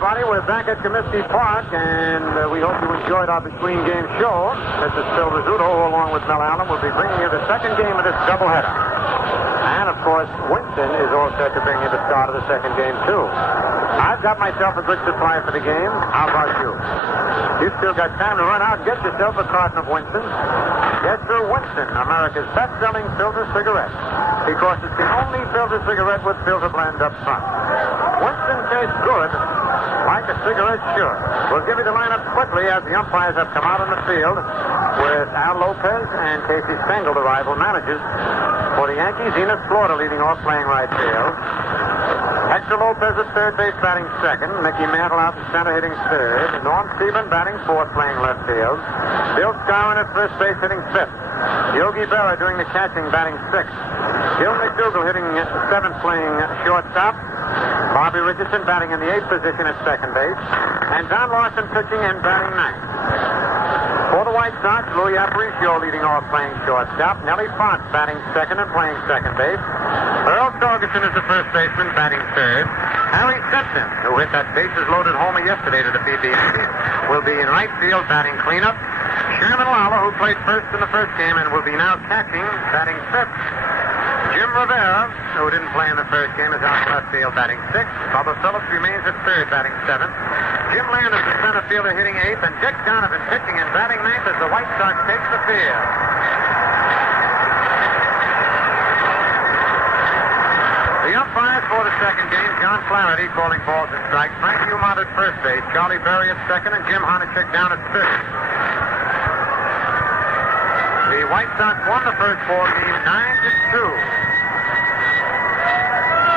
everybody. We're back at Comiskey Park, and we hope you enjoyed our between-game show. This is Phil Rizzuto, along with Mel Allen, will be bringing you the second game of this doubleheader. And, of course, Winston is all set to bring you the start of the second game, too. I've got myself a good supply for the game. How about you? You've still got time to run out and get yourself a carton of Winston. Get through Winston, America's best-selling filter cigarette, because it's the only filter cigarette with filter blend up front. Winston tastes good, like a cigarette should. We'll give you the lineup quickly as the umpires have come out on the field with Al Lopez and Casey Stengel, the rival managers. For the Yankees, Enos Florida leading off, playing right field. Hector Lopez at third base, batting second. Mickey Mantle out in center, hitting third. Norm Stephen batting fourth, playing left field. Bill Skowron at first base, hitting fifth. Yogi Berra doing the catching, batting sixth. Gil McDougall hitting seventh, playing shortstop. Bobby Richardson batting in the eighth position at second base. And Don Larson pitching and batting ninth. For the White Sox, Louis Aparicio leading off, playing shortstop. Nellie Fox batting second and playing second base. Earl Torgerson is the first baseman, batting third. Harry Simpson, who hit that bases-loaded homer yesterday to defeat the Yankees, will be in right field, batting cleanup. Sherman Lala, who played first in the first game and will be now catching, batting fifth. Jim Rivera, who didn't play in the first game, is out left field, batting sixth. Bubba Phillips remains at third, batting seventh. Jim Landis, the center fielder, hitting eighth, and Dick Donovan pitching and batting ninth as the White Sox takes the field. The umpires for the second game, John Flaherty calling balls and strikes, Frank Humont at first base, Charlie Berry at second, and Jim Honachek down at third. The White Sox won the first ball game 9-2.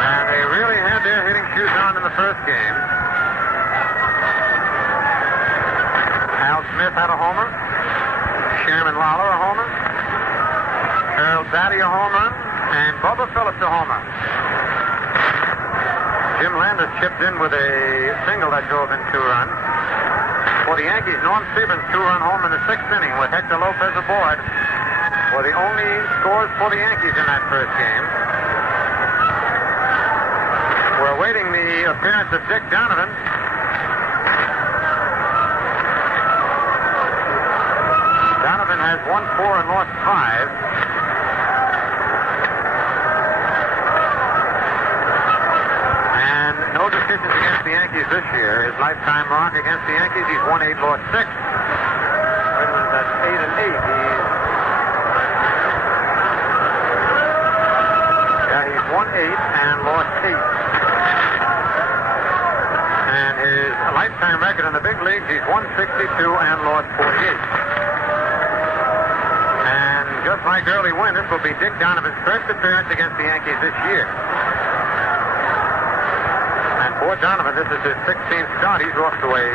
And they really had their hitting shoes on in the first game. Al Smith had a homer. Sherman Lawler a homer. Earl Batty a home run. And Bubba Phillips a homer. Jim Landis chipped in with a single that drove in 2 runs. For the Yankees, Norm Stevens' 2-run home in the 6th inning with Hector Lopez aboard were the only scores for the Yankees in that first game. We're awaiting the appearance of Dick Donovan. Donovan has won 4 and lost 5. And no decisions against the Yankees this year. His lifetime mark against the Yankees, he's won 8, lost 6. Wait a minute, that's 8 and 8. He's won 8 and lost 8. And his lifetime record in the big leagues, he's won 62 and lost 48. And just like Early Wynn, this will be Dick Donovan's first appearance against the Yankees this year. And for Donovan, this is his 16th start. He's off to a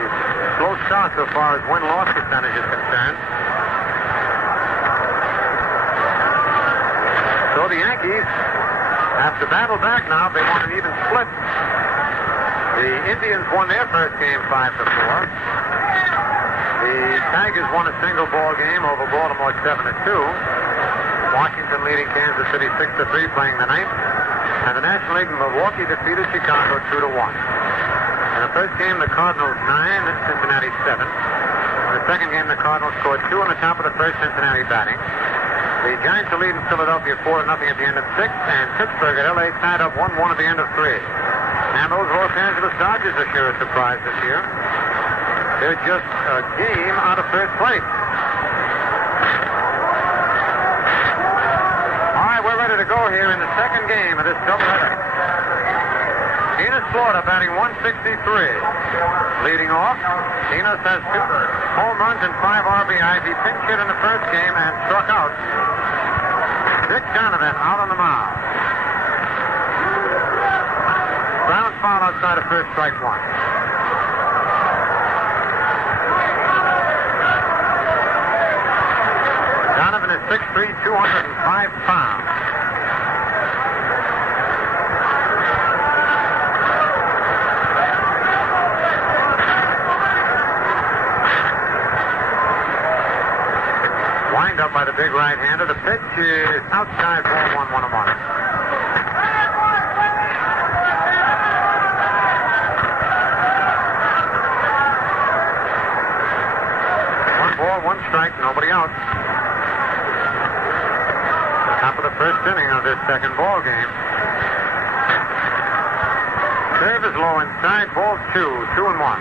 slow start so far as win-loss percentage is concerned. So the Yankees have to battle back now. They want an even split. The Indians won their first game 5-4. The Tigers won a single ball game over Baltimore 7-2. Washington leading Kansas City 6-3, playing the ninth. And the National League, Milwaukee defeated Chicago 2-1. In the first game, the Cardinals 9, Cincinnati 7. In the second game, the Cardinals scored 2 on the top of the first, Cincinnati batting. The Giants are leading Philadelphia 4-0 at the end of 6, and Pittsburgh at L.A. tied up 1-1 at the end of 3. And those Los Angeles Dodgers are sure a surprise this year. They're just a game out of first place. All right, we're ready to go here in the second game of this doubleheader. Enos Florida batting 163. Leading off, Enos has 2 home runs and 5 RBIs. He pinch hit in the first game and struck out. Dick Donovan out on the mound. Ground foul outside of first, strike 1. Donovan is 6'3", 205 pounds. Wind up by the big right-hander. The pitch is outside, ball 1-1-1. strike, nobody out. Top of the first inning of this second ball game. Serve is low inside, ball 2, 2-1.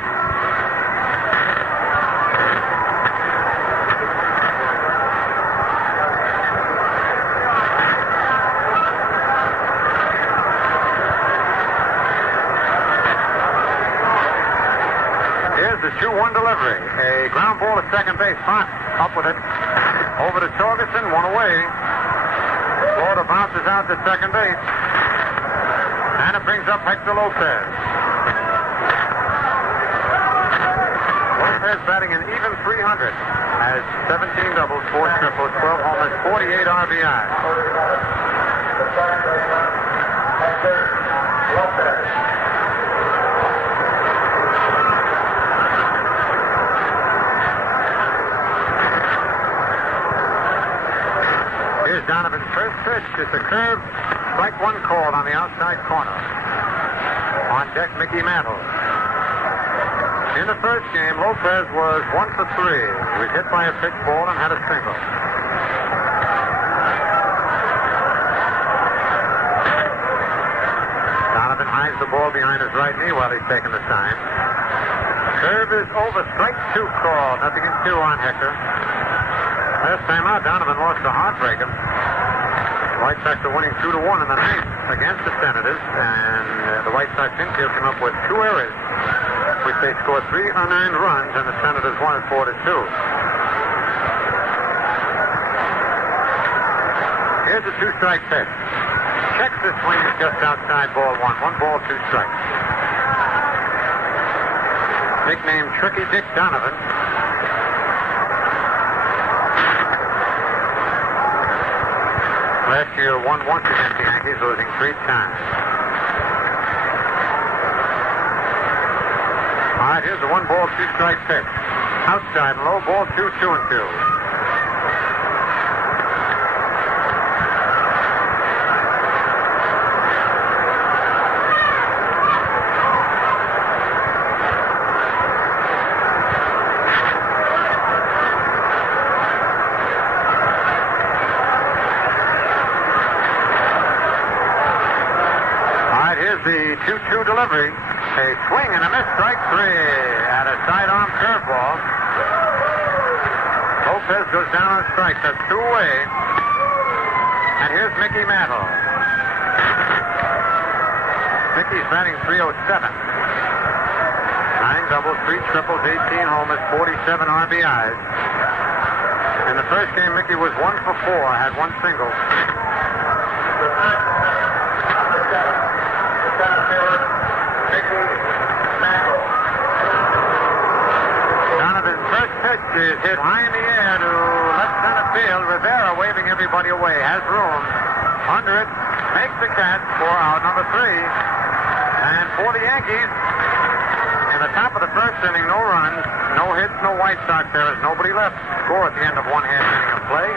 Here's the 2-1 delivery. A ground ball at second base. Fox up with it. Over to Torgerson, one away. Florida bounces out to second base. And it brings up Hector Lopez. Lopez batting an even 300. Has 17 doubles, 4 triples, 12 homers, 48 RBIs. Hector Lopez. Here's Donovan's first pitch. It's a curve. Strike one called on the outside corner. On deck, Mickey Mantle. In the first game, Lopez was 1 for 3. He was hit by a pitch ball and had a single. Donovan hides the ball behind his right knee while he's taking the sign. Curve is over. Strike 2 called. Nothing in 2 on Hector. Last time out, Donovan lost a heartbreaker. The White Sox are winning 2-1 in the ninth against the Senators, and the White Sox infield came up with 2 errors, which they scored 3 unearned runs, and the Senators won it 4-2. Here's a 2-strike pitch. Checks the swing is just outside ball 1. 1 ball, 2 strikes. Nicknamed Tricky Dick Donovan. Last year won once against the Yankees, losing 3 times. All right, here's the 1 ball, 2 strike pitch. Outside, low ball, 2, 2-2. The 2-2 delivery. A swing and a miss. Strike 3. At a sidearm curveball. Lopez goes down on strike. That's 2 away. And here's Mickey Mantle. Mickey's batting .307. 9 doubles, 3 triples, 18 homers, 47 RBIs. In the first game, Mickey was 1 for 4. Had 1 single. Donovan's first pitch is hit high in the air to left center field. Rivera waving everybody away. Has room. Under it. Makes the catch for out number 3. And for the Yankees, in the top of the first inning, no runs, no hits, no White Sox. There is nobody left. Score at the end of 1 half inning of play.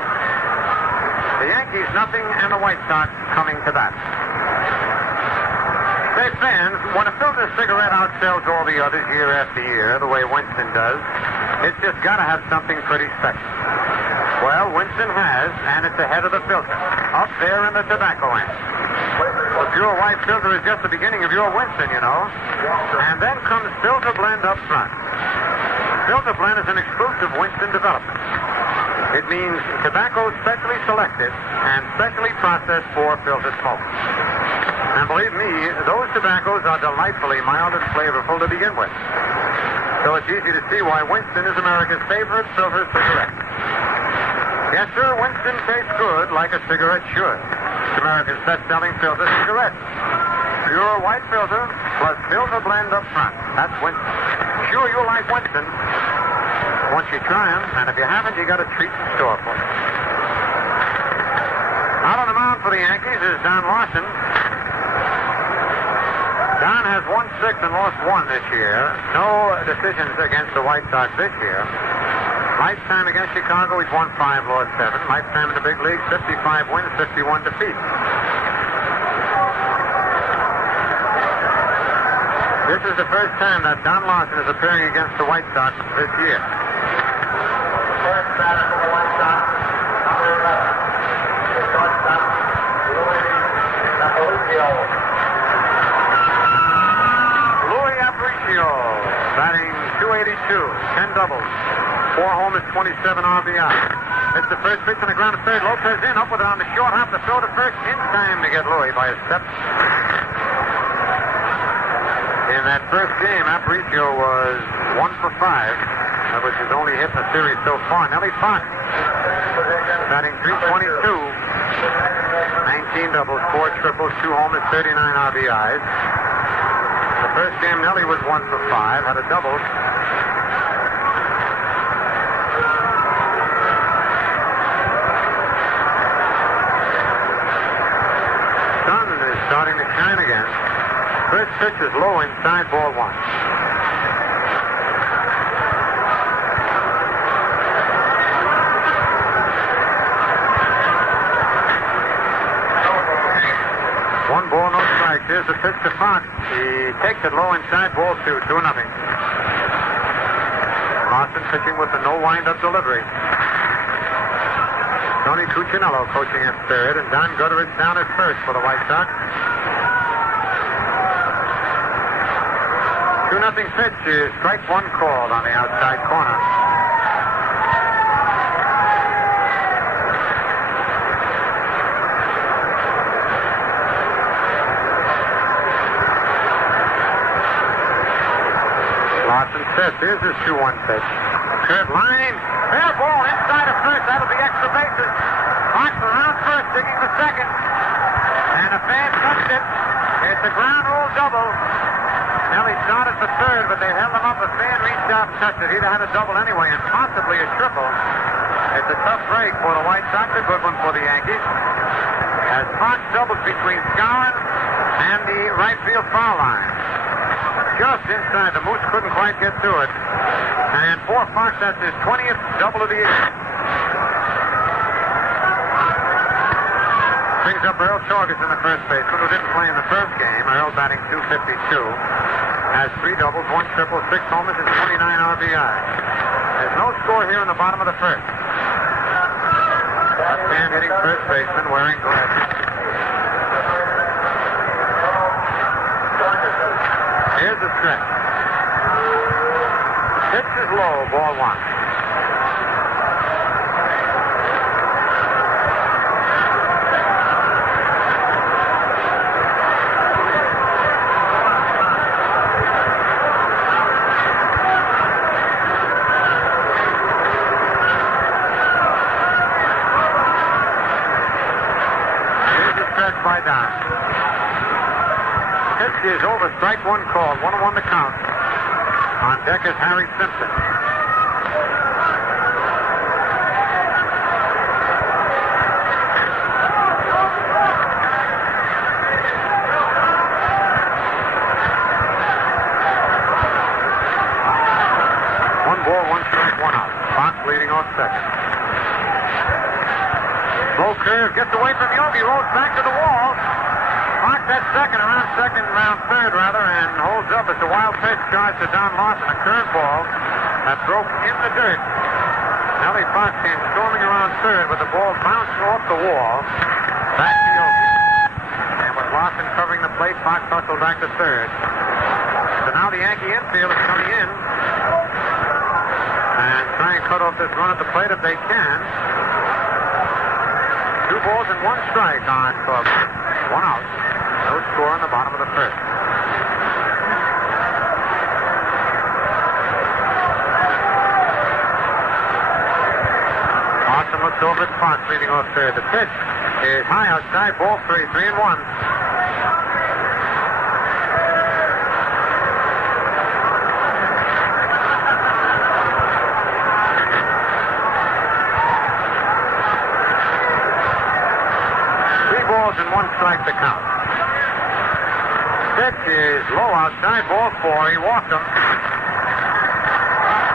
The Yankees nothing, and the White Sox coming to bat. Say, fans, when a filter cigarette outsells all the others year after year, the way Winston does, it's just got to have something pretty special. Well, Winston has, and it's ahead of the filter, up there in the tobacco end. The pure white filter is just the beginning of your Winston, you know. And then comes Filter Blend up front. Filter Blend is an exclusive Winston development. It means tobacco specially selected and specially processed for filter smoke. And believe me, those tobaccos are delightfully mild and flavorful to begin with. So it's easy to see why Winston is America's favorite filter cigarette. Yes, sir, Winston tastes good like a cigarette should. It's America's best-selling filter cigarette. Pure white filter plus Filter Blend up front. That's Winston. Sure, you'll like Winston once you try them, and if you haven't, you got a treat in store for you. Out on the mound for the Yankees is Don Larson. Don has won 6 and lost 1 this year. No decisions against the White Sox this year. Lifetime against Chicago, he's won 5, lost 7. Lifetime in the big leagues, 55 wins, 51 defeats. This is the first time that Don Larson is appearing against the White Sox this year. first batter for the White Sox, number 11. The shortstop, Louis Aparicio, batting .282, 10 doubles, 4 homers, 27 RBI. It's the first pitch on the ground to third. Lopez in, up with it on the short hop. The throw to first in time to get Louis by a step. In that first game, Aparicio was 1 for 5. That was his only hit in the series so far. Nellie Fox, batting .322, 19 doubles, 4 triples, 2 homers, 39 RBIs. The first game, Nellie was 1 for 5, had a double. Sun is starting to shine again. First pitch is low inside, ball 1. One ball, no strike. Here's the pitch to Fox. He takes it low inside, ball 2, 2-0. Lawson pitching with a no wind-up delivery. Tony Cuccinello coaching at third, and Don Gutteridge down at first for the White Sox. 2-0 pitch is strike 1 called on the outside corner. Lawson sets. Here's his 2-1 pitch. Curved line. Fair ball inside of first. That'll be extra bases. Fox around first, digging the second. And a fan touched it. It's a ground rule double. Nellie started for third, but they held him up. A fan reached out and touched it. He'd have had a double anyway, and possibly a triple. It's a tough break for the White Sox. A good one for the Yankees. As Fox doubles between Skowron and the right field foul line. Just inside. The Moose couldn't quite get to it. And for Fox, that's his 20th double of the year. Brings up Earl Torges in the first baseman, who didn't play in the first game. Earl batting .252. Has 3 doubles, 1 triple, 6 homers, and 29 RBI. There's no score here in the bottom of the first. Left-hand hitting first baseman wearing glasses. Here's the stretch. Pitch is low, ball 1. Here's the stretch by Don. Pitch is over, strike 1 called, 1-1 to count. On deck is Harry Simpson. One ball, 1 strike, 1 out. Fox leading off second. Slow curve, gets away from Yogi, rolls back to the wall. Fox at second, around third, and holds up. It's a wild pitch charge to Don Lawson, a curveball that broke in the dirt. Nellie Fox came storming around third, but the ball bounced off the wall. Back to Yogi. And with Lawson covering the plate, Fox hustled back to third. So now the Yankee infield is coming in and try and cut off this run at the plate if they can. 2 balls and 1 strike on Corbin. 1 out. No score in the bottom of the first. Lawson looks over at Fox, leading off third. The pitch is high outside, ball 3, 3-1. And 1 strike to count. Pitch is low outside, ball 4. He walked him.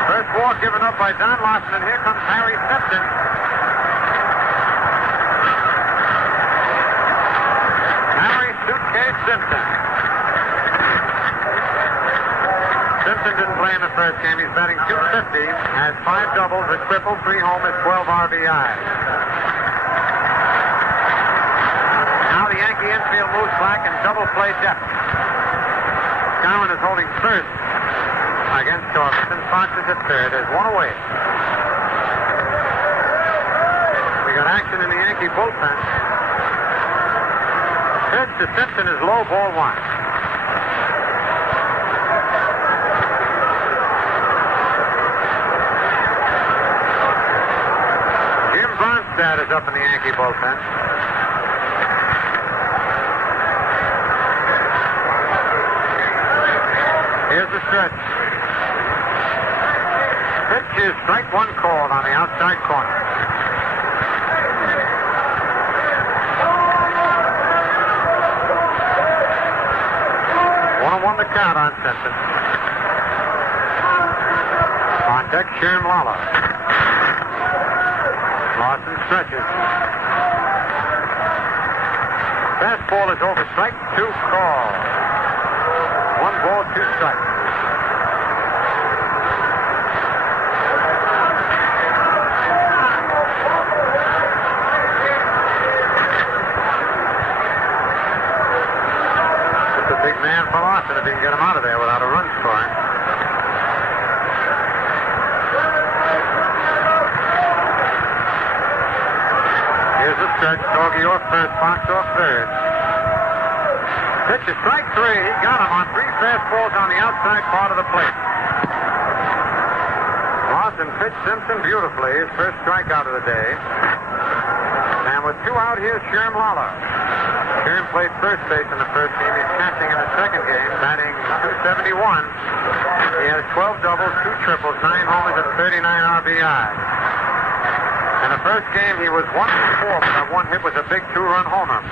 First walk given up by Don Lawson, and here comes Harry Simpson. Harry Suitcase Simpson. Simpson didn't play in the first game. He's batting .250, has 5 doubles, a triple, 3 homers, 12 RBIs. Now the Yankee infield moves back in double play depth. Cowan is holding first against Torkelson. Fox is at third. There's one away. We got action in the Yankee bullpen. Pitch to Simpson is low, ball 1. Jim Bronstad is up in the Yankee bullpen. Here's the stretch. Pitch is strike 1 called on the outside corner. 1-1 the count on Simpson. On deck, Sherm Lala. Lawson stretches. Fastball is over. Strike 2 call. 1 ball, 2 strikes. It's a big man for Lawson if he can get him out of there without a run scoring. Here's the stretch. Doggy off first, Fox off third. Pitch is strike 3. He got him on 3 fastballs on the outside part of the plate. Lawson pitched Simpson beautifully. His first strikeout of the day. And with 2 out, here's Sherm Lala. Sherm played first base in the first game. He's catching in the second game, batting .271. He has 12 doubles, 2 triples, 9 homers, and 39 RBI. In the first game, he was 1-for-4, but that 1 hit was a big 2-run homer.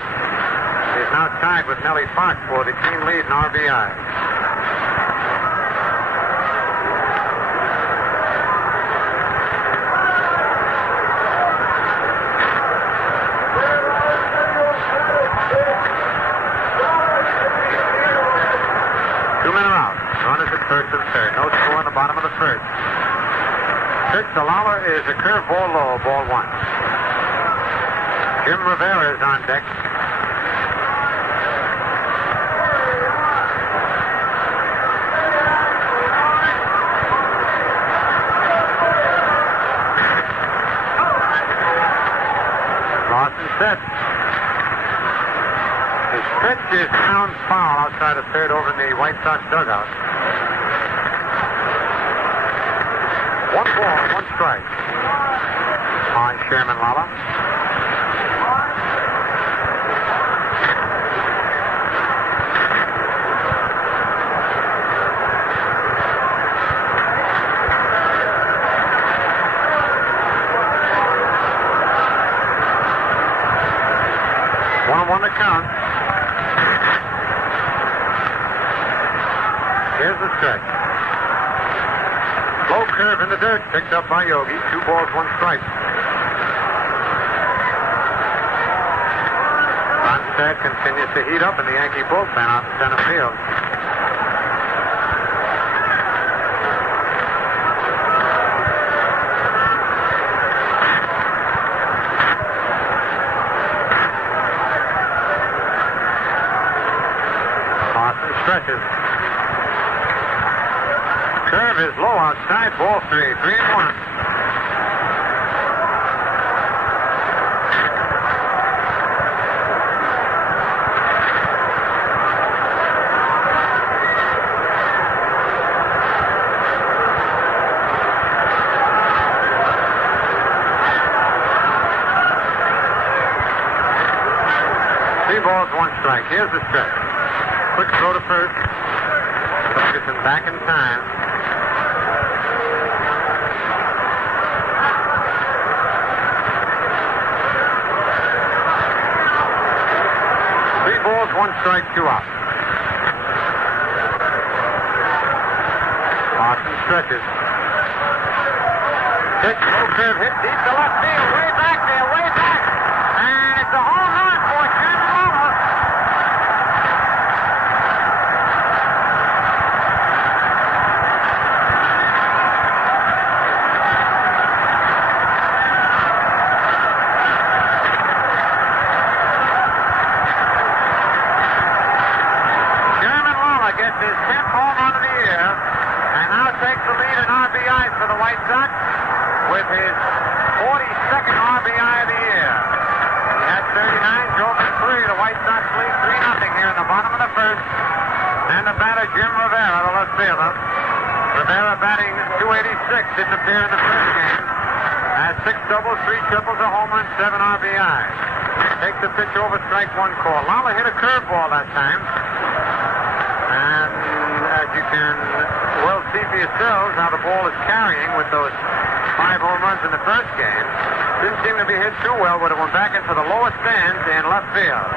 He's now tied with Nellie Fox for the team lead in RBI. Two men are out. Runners at first and third. No score in the bottom of the first. Pitch to Lawler is a curveball low, ball 1. Jim Rivera is on deck. Lawson sets. His pitch is down foul outside of third over in the White Sox dugout. 1 ball, 1 strike. On Sherman Lala. One to count. Here's the stretch. Low curve in the dirt, picked up by Yogi. 2 balls, 1 strike. Ronstadt continues to heat up in the Yankee bullpen out in center field. Stretches. Curve is low outside, ball 3. 3-1. Three balls, 1 strike. Here's the stretch. Quick throw to first. Ferguson back in time. Three balls, 1 strike, 2 out. Lawson stretches. Pitch, low curve, hit deep to left field. Way back there, way back. And it's a home run for Sherman Lala. his 10th home run of the year, and now takes the lead in RBIs for the White Sox with his 42nd RBI of the year. He had 39, drove in 3. The White Sox lead 3-0 here in the bottom of the first. And the batter, Jim Rivera, the left fielder. Rivera batting .286, didn't appear in the first game. Has 6 doubles, 3 triples, a homer, and 7 RBIs. Takes the pitch over, strike one call. Lala hit a curveball that time. And as you can well see for yourselves how the ball is carrying with those 5 home runs in the first game. Didn't seem to be hit too well, but it went back into the lower stands in left field.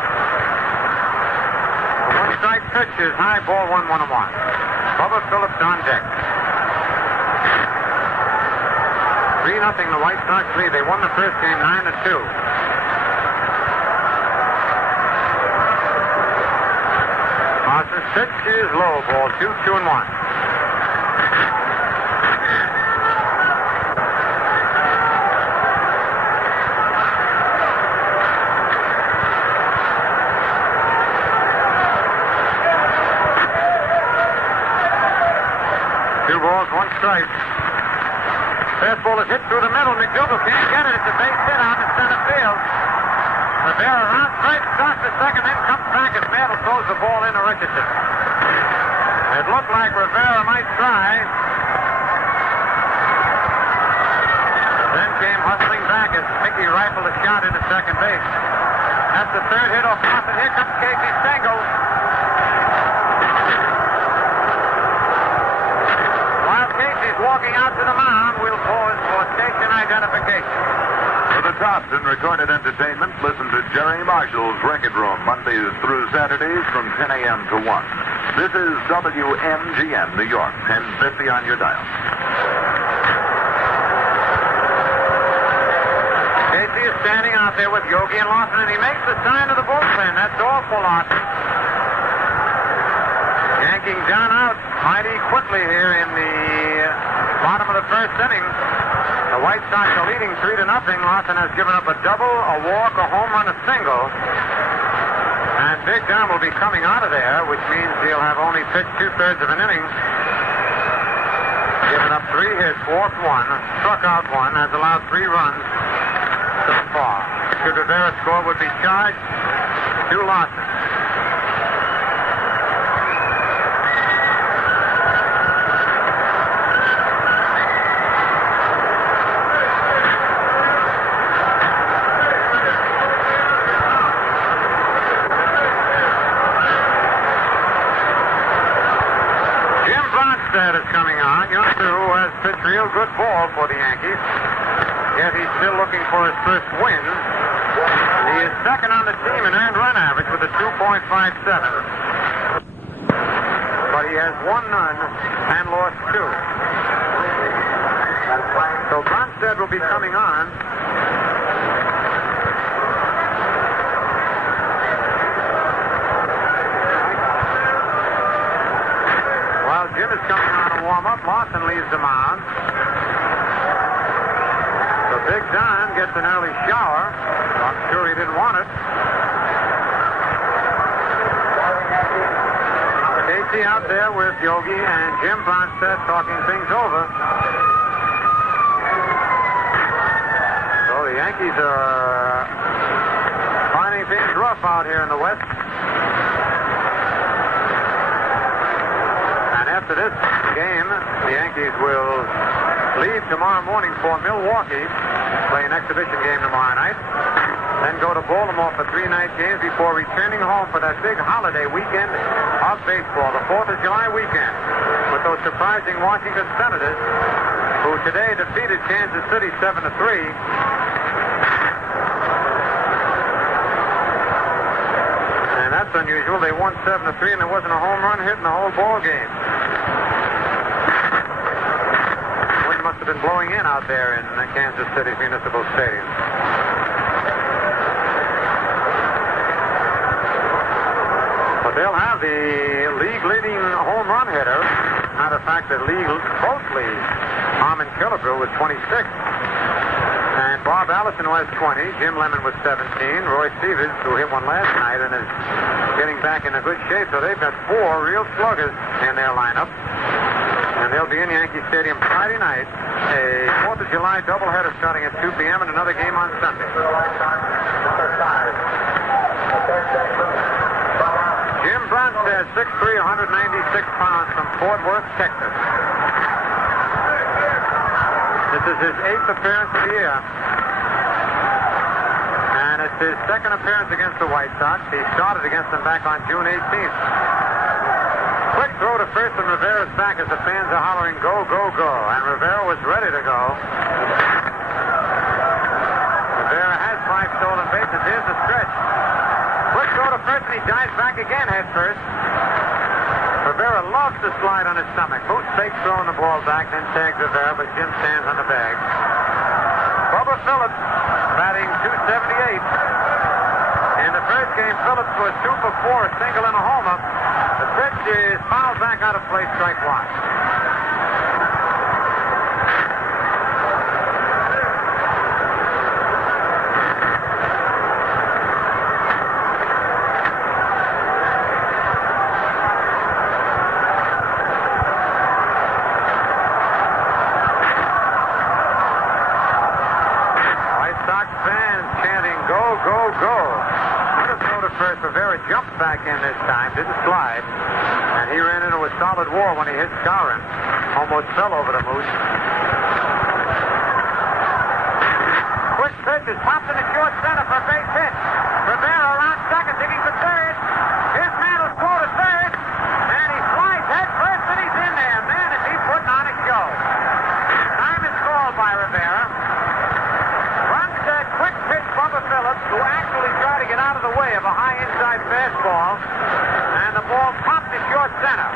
One strike pitch is high, ball 1-1-1. Bubba Phillips on deck. 3-0 the White Sox lead. They won the first game 9-2. Parsons' pitch is low, ball 2-2-1. 2 balls, 1 strike. Fastball is hit through the middle. McDougal can't get it. It's a base hit out in center field. Rivera around third, starts the second, then comes back as Mantle throws the ball into Richardson. It looked like Rivera might try. Then came hustling back as Mickey rifled a shot into second base. That's the third hit off Boston. Here comes Casey Stengel. While Casey's walking out to the mound, we'll pause for station identification. For the tops in recorded entertainment, listen to Jerry Marshall's Record Room Mondays through Saturdays from 10 a.m. to 1. This is WMGN, New York, 1050 on your dial. Casey is standing out there with Yogi and Lawson, and he makes the sign of the bullpen. That's all for Lawson. Yanking John out mighty quickly here in the bottom of the first inning. The White Sox are leading 3-0. Lawson has given up a double, a walk, a home run, a single. And Big John will be coming out of there, which means he'll have only pitched 2/3 of an inning. Given up 3 hits, walked 1, struck out 1, has allowed 3 runs so far. Should Rivera's score would be charged to Lawson. Is coming on. Youngster who has pitched real good ball for the Yankees. Yet he's still looking for his first win. He is second on the team in earned run average with a 2.57. But he has won none and lost 2. So Bronstead will be coming on. Jim is coming on to warm up. Lawson leaves the mound. So Big John gets an early shower. I'm sure he didn't want it. Casey out there with Yogi and Jim Bronstead talking things over. So the Yankees are finding things rough out here in the West. After this game, the Yankees will leave tomorrow morning for Milwaukee, play an exhibition game tomorrow night, then go to Baltimore for 3 night games before returning home for that big holiday weekend of baseball, the 4th of July weekend, with those surprising Washington Senators, who today defeated Kansas City 7-3. And that's unusual. They won 7-3, and there wasn't a home run hit in the whole ball game. Wind must have been blowing in out there in Kansas City's Municipal Stadium. But they'll have the league-leading home run hitter. Matter of fact, the league both leads. Harmon Killebrew with 26. And Bob Allison was 20. Jim Lemon was 17. Roy Stevens, who hit one last night and is getting back into good shape. So they've got 4 real sluggers in their lineup. And they'll be in Yankee Stadium Friday night. A 4th of July doubleheader starting at 2 p.m. and another game on Sunday. Jim Bronstead, 6'3", 196 pounds from Fort Worth, Texas. This is his 8th appearance of the year. And it's his 2nd appearance against the White Sox. He started against them back on June 18th. Quick throw to first, and Rivera's back as the fans are hollering, go, go, go. And Rivera was ready to go. Rivera has 5 stolen bases. Here's the stretch. Quick throw to first, and he dives back again head first. Rivera loves to slide on his stomach. Moose fakes throwing the ball back, then tags Rivera, but Jim stands on the bag. Bubba Phillips batting .278. In the first game, Phillips was 2 for 4, a single and a homer. The pitch is fouled back out of play, strike 1. White Sox fans chanting, go, go, go. First, Rivera jumped back in this time, didn't slide, and he ran into a solid wall when he hit Skowron. Almost fell over the Moose. Quick pitch is popped in the short center for a base hit. Rivera around second, digging for third. His man will score to third, and he slides head first, and he's in there. Man, is he putting on a show. Time is called by Rivera. Runs that quick pitch, Bubba Phillips, who actually tried to get out of the way of a high inside fastball, and the ball popped to short center.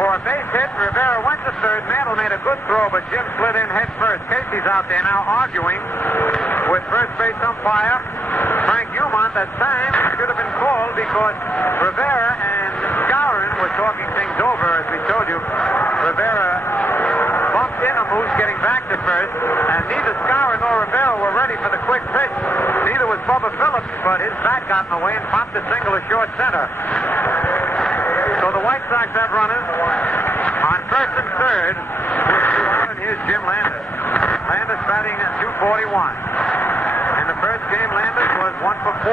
For a base hit, Rivera went to third. Mantle made a good throw, but Jim slid in head first. Casey's out there now arguing with first base umpire Frank Umont. That time should have been called because Rivera and Skowron were talking things over. As we told you, Rivera bumped in a Moose getting back to first, and neither Skowron nor Rivera were ready for the quick pitch. Neither was Bubba Phillips, but his bat got in the way and popped a single to short center. So the White Sox have runners on first and third. And here's Jim Landis. Landis batting at .241. In the first game, Landis was 1 for 4.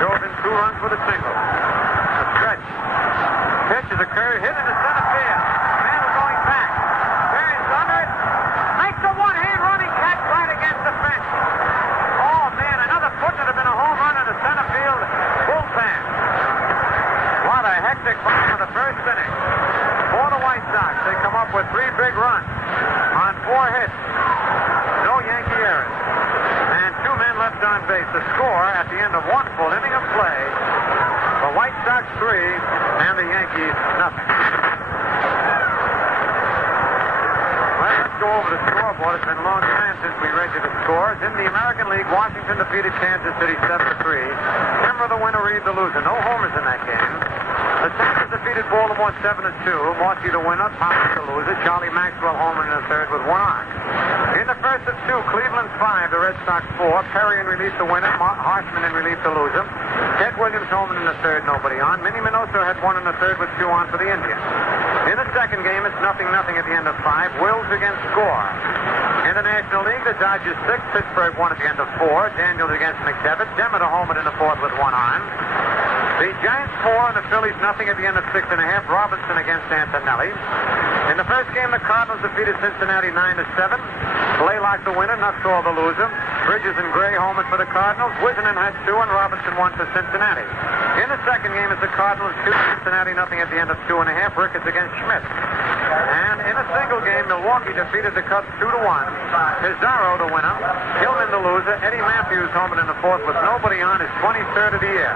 Drove in 2 runs with a single. A stretch. Pitch is a curve hit into center field. Mantle going back. Turns under it. Makes a one-hand running catch right against the fence. Oh, man, another foot would have been a home run in the center field bullpen. What a hectic bottom of the first inning. For the White Sox, they come up with 3 big runs on 4 hits. No Yankee errors. And 2 men left on base. The score at the end of 1 full inning of play, the White Sox 3 and the Yankees nothing. Well, let's go over the scoreboard. It's been a long time since we read you the scores. In the American League, Washington defeated Kansas City 7-3. Kimmer the winner, Reed the loser. No homers in that game. The Texans defeated Baltimore 7-2. Morsey the winner, Thomas the loser. Charlie Maxwell homered in the third with 1 on. In the first of 2, Cleveland 5, the Red Sox 4. Perry in relief the winner, Harshman in relief the loser. Ted Williams homered in the third, nobody on. Minnie Minoso had 1 in the third with 2 on for the Indians. In the second game, it's 0-0 at the end of 5. Wills against Score. In the National League, the Dodgers 6, Pittsburgh 1 at the end of 4. Daniels against McDevitt. Demeter homered in the fourth with 1 on. The Giants 4 and the Phillies 0 at the end of 6.5. Robinson against Antonelli. In the first game, the Cardinals defeated Cincinnati 9-7. Blaylock the winner, Nuttall the loser. Bridges and Gray homered for the Cardinals. Wisnen had 2 and Robinson 1 for Cincinnati. In the second game, it's the Cardinals 2, Cincinnati 0 at the end of 2.5. Ricketts against Schmidt. And in a single game, Milwaukee defeated the Cubs 2-1. Pizarro the winner. Hillman the loser. Eddie Matthews homered in the fourth with nobody on, his 23rd of the year.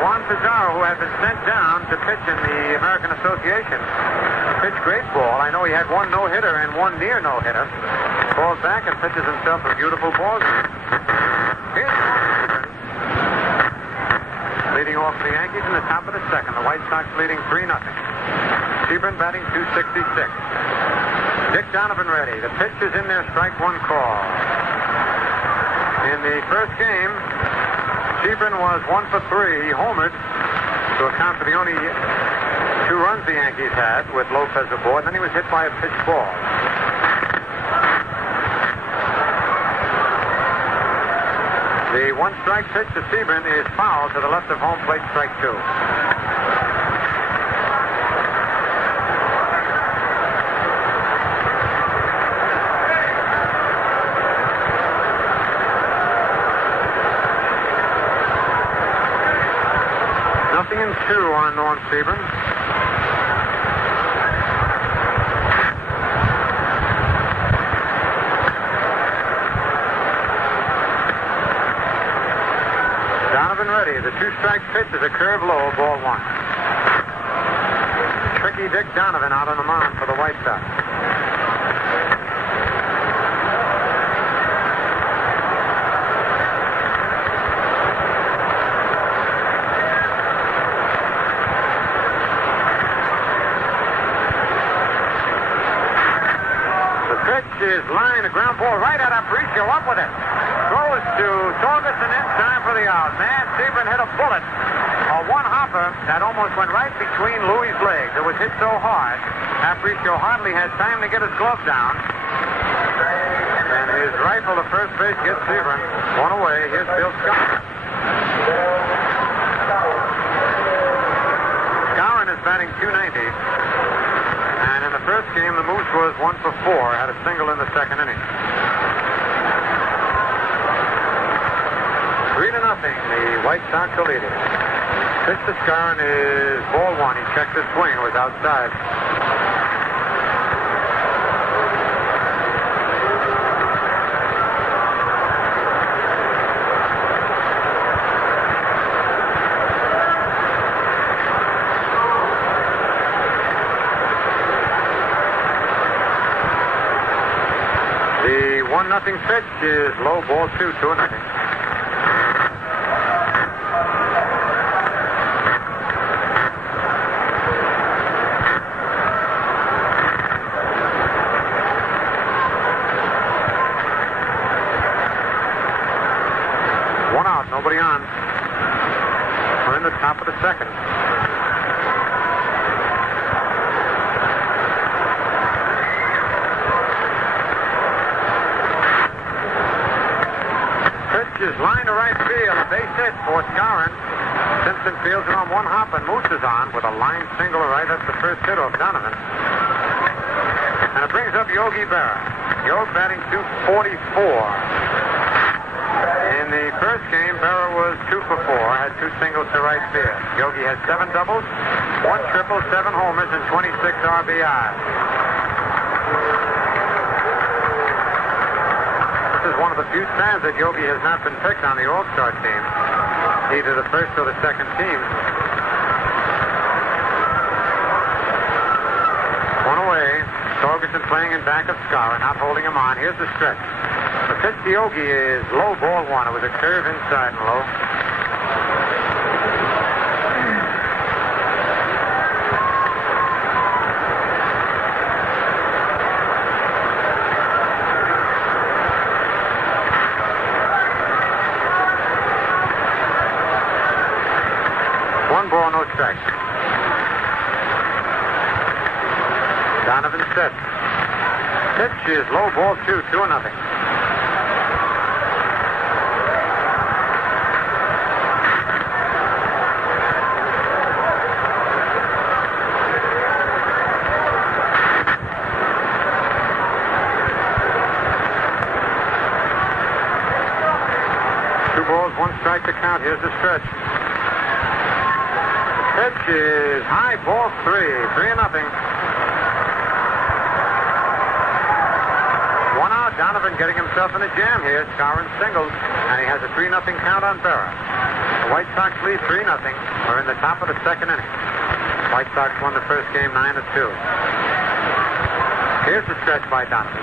Juan Pizarro, who had been sent down to pitch in the American Association, pitched great ball. I know he had 1 no-hitter and 1 near no-hitter. Falls back and pitches himself a beautiful ball. Here's leading off for the Yankees in the top of the second. The White Sox leading 3-0. Sebring batting .266. Dick Donovan ready. The pitch is in there, strike 1 call. In the first game, Sebring was 1 for 3. He homered to account for the only 2 runs the Yankees had with Lopez aboard. Then he was hit by a pitch ball. The 1-strike pitch to Sebring is foul to the left of home plate, strike 2. Nothing in 2 on Norm Sebring. Ready. The 2-strike pitch is a curve low, ball 1. Tricky Dick Donovan out on the mound for the White Sox. The pitch is lined, a ground ball right at Aparicio, up with it. Throws to Torgerson in time for the out. Man, Sebring hit a bullet, a one-hopper that almost went right between Louis' legs. It was hit so hard, Aparicio hardly had time to get his glove down. And his rifle to first base gets Sebring. One away. Here's Bill Skowron. Skowron is batting .290. And in the first game, the Moose was 1 for 4. Had a single in the second inning. 3-0. The White Sox are leading. Pitch to Skowron is ball 1. He checked his swing. It was outside. The 1-0 pitch is low, ball 2, 2-0. Nobody on. We're in the top of the second. Pitch is lined to right field. A base hit for Skowron. Simpson fields it on one hop, and Moose is on with a line single right. That's the first hit of Donovan. And it brings up Yogi Berra. Yogi batting .244. In the first game, Berra was 2 for 4, had 2 singles to right field. Yogi has 7 doubles, 1 triple, 7 homers, and 26 RBI. This is one of the few times that Yogi has not been picked on the All-Star team, either the first or the second team. One away. Torgerson playing in back of Skowron, not holding him on. Here's the stretch. The pitch to Yogi is low, ball 1. It was a curve inside and low. One ball, no strikes. Donovan set. Pitch is low, ball 2, 2-0. One strike to count. Here's the stretch. Pitch is high, ball 3, 3-0. One out. Donovan getting himself in a jam here. Skowron singles, and he has a 3-0 count on Berra. The White Sox lead 3-0. We're in the top of the second inning. White Sox won the first game 9-2. Here's the stretch by Donovan.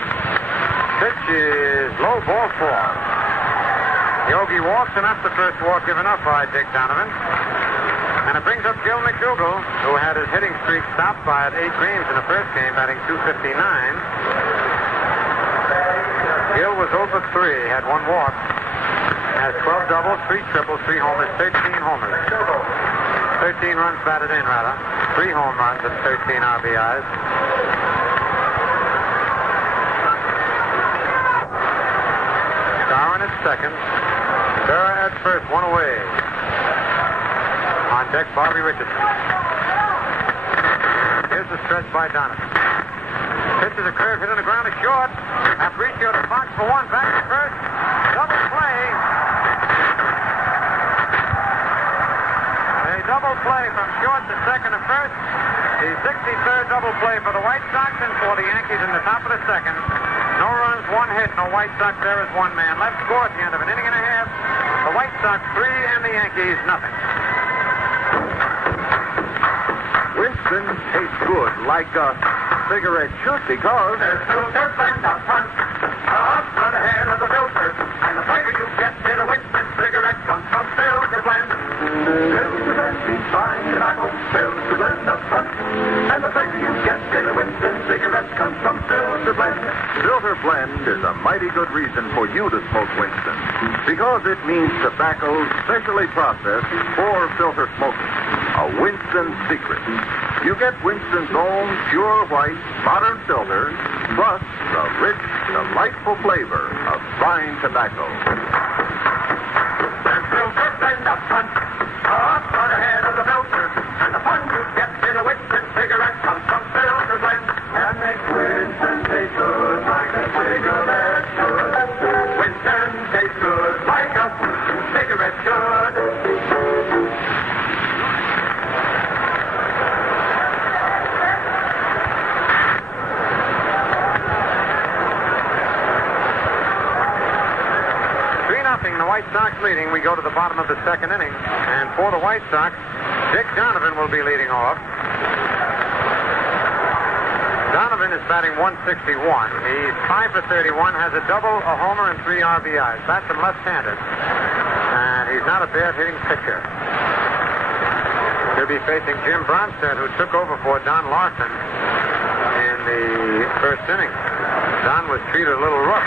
Pitch is low, ball 4. Yogi walks, and that's the first walk given up by Dick Donovan. And it brings up Gil McDougal, who had his hitting streak stopped by 8 games in the first game, batting .259. Gil was 0 for 3, had 1 walk. has 12 doubles, 3 triples, 3 homers, 13 homers. 13 runs batted in, rather. 3 home runs and 13 RBIs. Darwin at second. Berra at first, 1 away. On deck, Bobby Richardson. Here's the stretch by Donovan. Pitches a curve, hit on the ground, is short. Aparicio to box for 1, back to first. Double play. A double play from short to second to first. The 63rd double play for the White Sox and for the Yankees in the top of the second. No runs, 1 hit, no White Sox. There is 1 man left. Score at the end of an inning and a half. The White Sox 3 and the Yankees nothing. Winston tastes good like a cigarette should because there's filter blend up front. Up front ahead of the filter. And the flavor you get in a Winston cigarette comes from filter blend. Filter blend is fine tobacco. Filter blend up front. And the flavor you get in a Winston cigarette comes from filter blend. Filter blend is a mighty good reason for you to smoke Winston. Because it means tobacco specially processed for filter smoking. A Winston secret. You get Winston's own pure white modern filter, plus the rich, delightful flavor of fine tobacco. There's filter blend up front. Up front ahead of the filter. And the fun you get in a Winston cigarette comes from filter blend. And makes Winston taste good like a cigarette should. Winston tastes good like a cigarette should. The White Sox leading. We go to the bottom of the second inning. And for the White Sox, Dick Donovan will be leading off. Donovan is batting 161. He's 5 for 31, has a double, a homer, and 3 RBIs. Bats him left-handed. And he's not a bad hitting pitcher. He'll be facing Jim Bronstead, who took over for Don Larson in the first inning. Don was treated a little rough.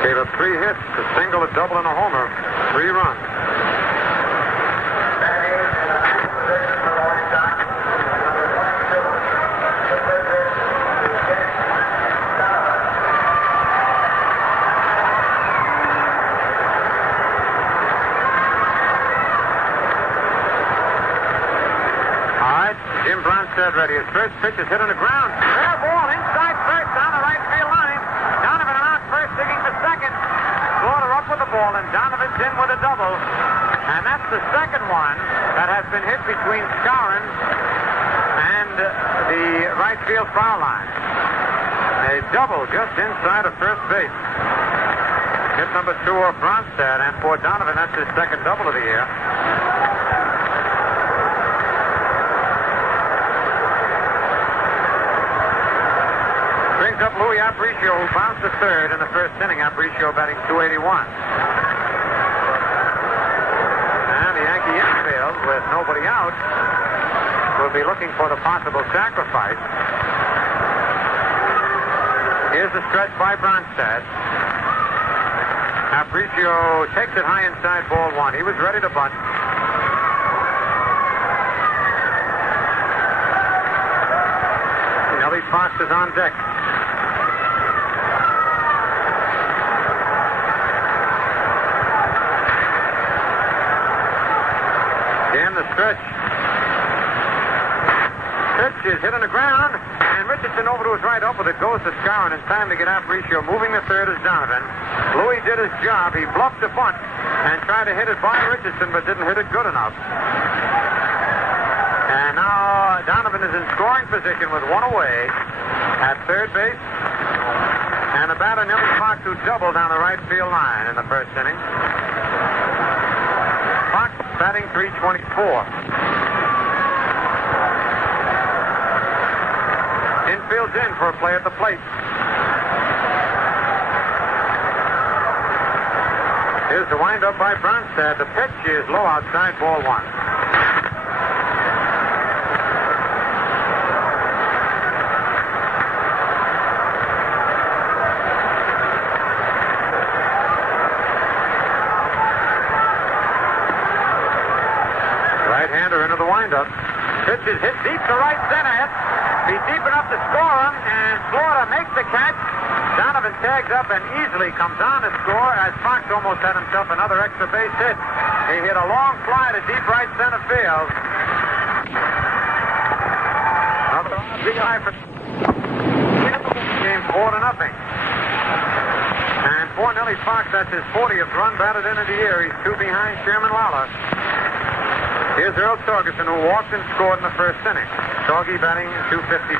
Gave up 3 hits, a single, a double, and a homer. 3 runs. All right, Jim Bronstead ready. His first pitch is hit on the ground. Fair ball inside first down the right field line. Donovan out first, digging for second. Slaughter up with the ball, and Donovan's in with a double. And that's the second one that has been hit between Skowron and the right field foul line. A double just inside of first base. Hit number 2 off Bronstead, and for Donovan, that's his second double of the year. Brings up Louis Aparicio, who bounced to third in the first inning. Aparicio batting 281. And the Yankee infield, with nobody out, will be looking for the possible sacrifice. Here's the stretch by Bronstead. Aparicio takes it high inside ball 1. He was ready to bunt. Nellie Fox is on deck. Again, the stretch. Pitch is hit on the ground, and Richardson over to his right, up with it, goes to Skowron in time to get Aparicio. Moving the third is Donovan. Louis did his job. He bluffed the bunt and tried to hit it by Richardson, but didn't hit it good enough. And now Donovan is in scoring position with 1 away at third base. And the batter, Nellie Fox, who doubled down the right field line in the first inning. Fox batting .324. Infield's in for a play at the plate. Here's the windup by Bronstead. The pitch is low outside, ball 1. into the windup. Pitch is hit deep to right center. He's deep enough to score him, and Florida makes the catch. Donovan tags up and easily comes on to score as Fox almost had himself another extra base hit. He hit a long fly to deep right center field. Another big eye for game 4-0. And for Nellie Fox, that's his 40th run batted into the year. He's 2 behind Chairman Lawler. Here's Earl Torgerson, who walked and scored in the first inning. Torgy batting 252.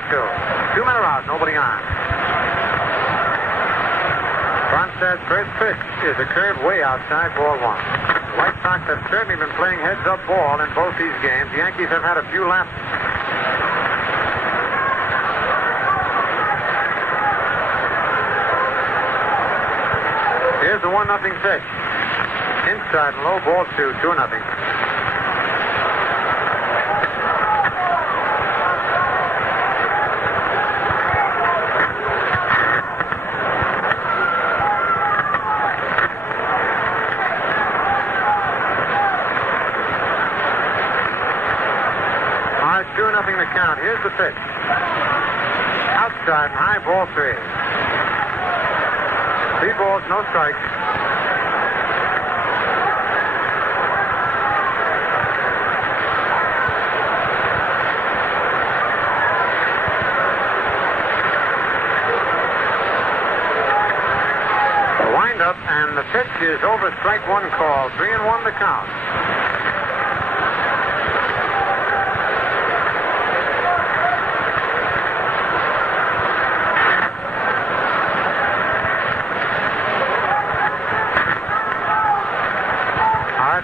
2 men are out, nobody on. Ronstadt's first pitch is a curve way outside, ball 1. The White Sox have certainly been playing heads-up ball in both these games. The Yankees have had a few lapses. Here's the 1-0 pitch. Inside and low, ball 2, 2-0. All right, 2-0 to count. Here's the pitch. Outside and high, ball 3. 3 balls, no strikes. The windup and the pitch is over, strike 1 call. 3-1 to count.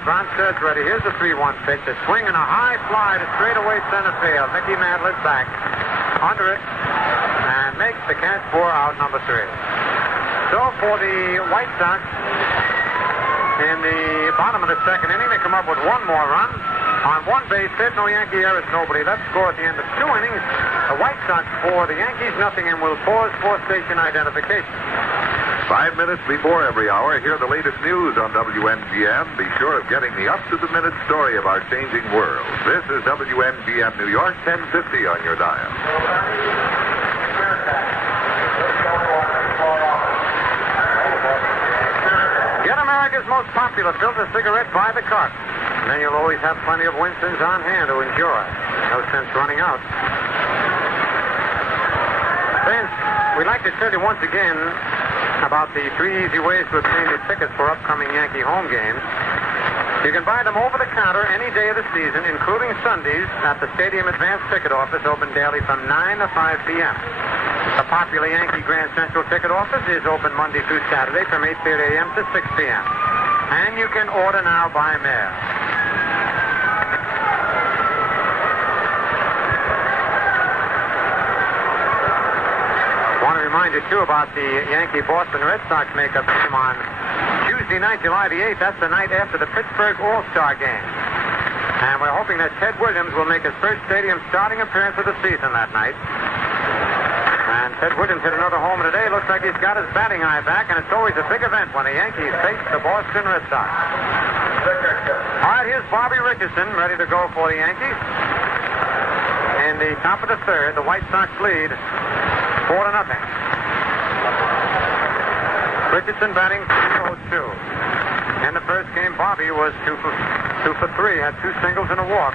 Ronstadt's ready. Here's the 3-1 pitch. A swing and a high fly to straightaway center field. Mickey Mantler's back. Under it. And makes the catch for out number 3. So for the White Sox, in the bottom of the second inning, they come up with 1 more run. On 1 base hit, no Yankee errors, nobody left. Score at the end of 2 innings. The White Sox for the Yankees, nothing, and will pause for station identification. 5 minutes before every hour, hear the latest news on WMGM. Be sure of getting the up-to-the-minute story of our changing world. This is WMGM New York, 1050 on your dial. Get America's most popular filter cigarette by the carton. And then you'll always have plenty of Winston's on hand to enjoy. No sense running out. Friends, we'd like to tell you once again about the 3 easy ways to obtain your tickets for upcoming Yankee home games. You can buy them over the counter any day of the season, including Sundays, at the Stadium Advance Ticket Office, open daily from 9 to 5 p.m. The popular Yankee Grand Central Ticket Office is open Monday through Saturday from 8:30 a.m. to 6 p.m. And you can order now by mail. I want to remind you, too, about the Yankee-Boston Red Sox makeup game on Tuesday night, July the 8th. That's the night after the Pittsburgh All-Star game. And we're hoping that Ted Williams will make his first stadium starting appearance of the season that night. And Ted Williams hit another homer today. Looks like he's got his batting eye back, and it's always a big event when the Yankees face the Boston Red Sox. All right, here's Bobby Richardson ready to go for the Yankees. In the top of the third, the White Sox lead 4-0. Richardson batting 2-2. In the first game, Bobby was 2 for 3, had 2 singles and a walk.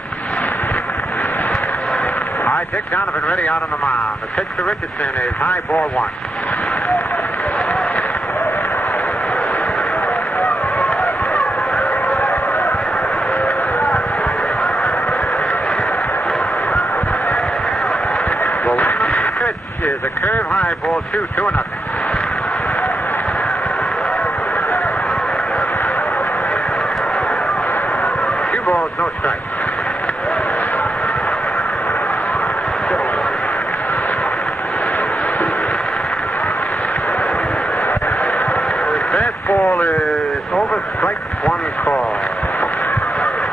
All right, Dick Donovan ready out on the mound. The pitch to Richardson is high, ball 1. Is a curve high, ball 2, 2-0. 2 balls, no strikes. Fastball is over, strike 1 call.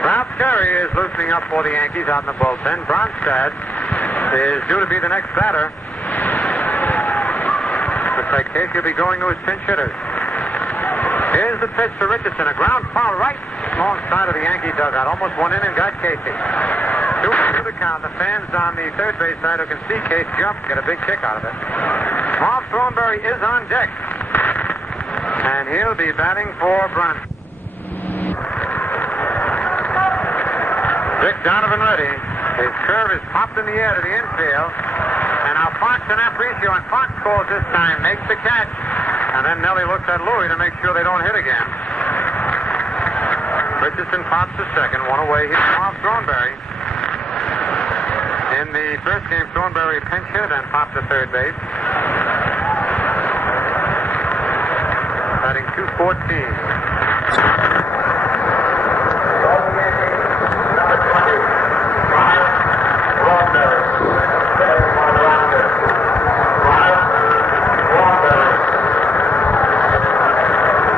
Ralph Terry is loosening up for the Yankees out in the bullpen. Ronstadt is due to be the next batter. Looks like Casey will be going to his pinch hitters. Here's the pitch to Richardson. A ground foul right alongside of the Yankee dugout. Almost went in and got Casey. the count. The fans on the third base side who can see Case jump get a big kick out of it. Bob Thornberry is on deck. And he'll be batting for Brunson. Dick Donovan ready. His curve is popped in the air to the infield. And now Fox and Aparicio, and Fox calls this time, makes the catch. And then Nelly looks at Louie to make sure they don't hit again. Richardson pops the second, one away. Here's Bob Thornberry. In the first game, Thornberry pinch hit and popped to third base. Batting .214.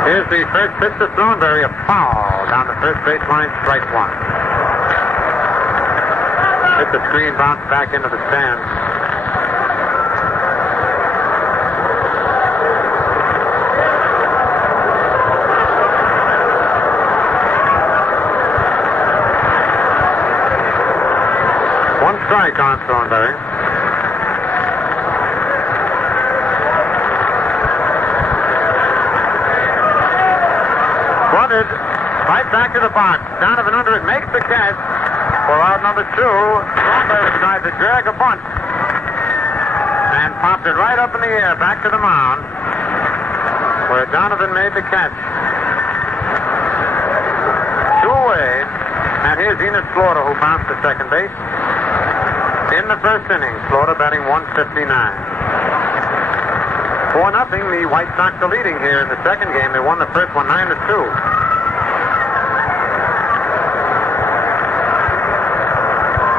Here's the first pitch to Thornberry, a foul down the first baseline, strike one. Hit the screen, bounced back into the stands. One strike on Thornberry. Right back to the box. Donovan under it makes the catch for out number two. Thornberry tries to drag a bunt and popped it right up in the air back to the mound where Donovan made the catch. Two away, and here's Enos Slaughter who bounced to second base. In the first inning, Slaughter batting 159. 4-0, the White Sox are leading here in the second game. They won the first one 9-2.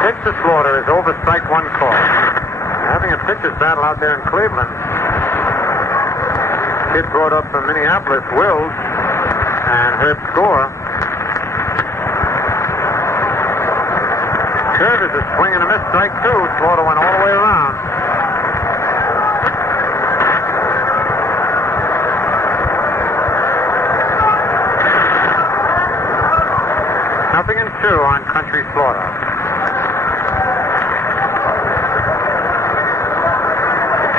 Pitch to Slaughter is over, strike one call. Having a pitcher's battle out there in Cleveland. Kid brought up from Minneapolis, Wills, and Herb Score. Curve is a swing and a miss, strike two. Slaughter went all the way around. Nothing in two on Country Slaughter.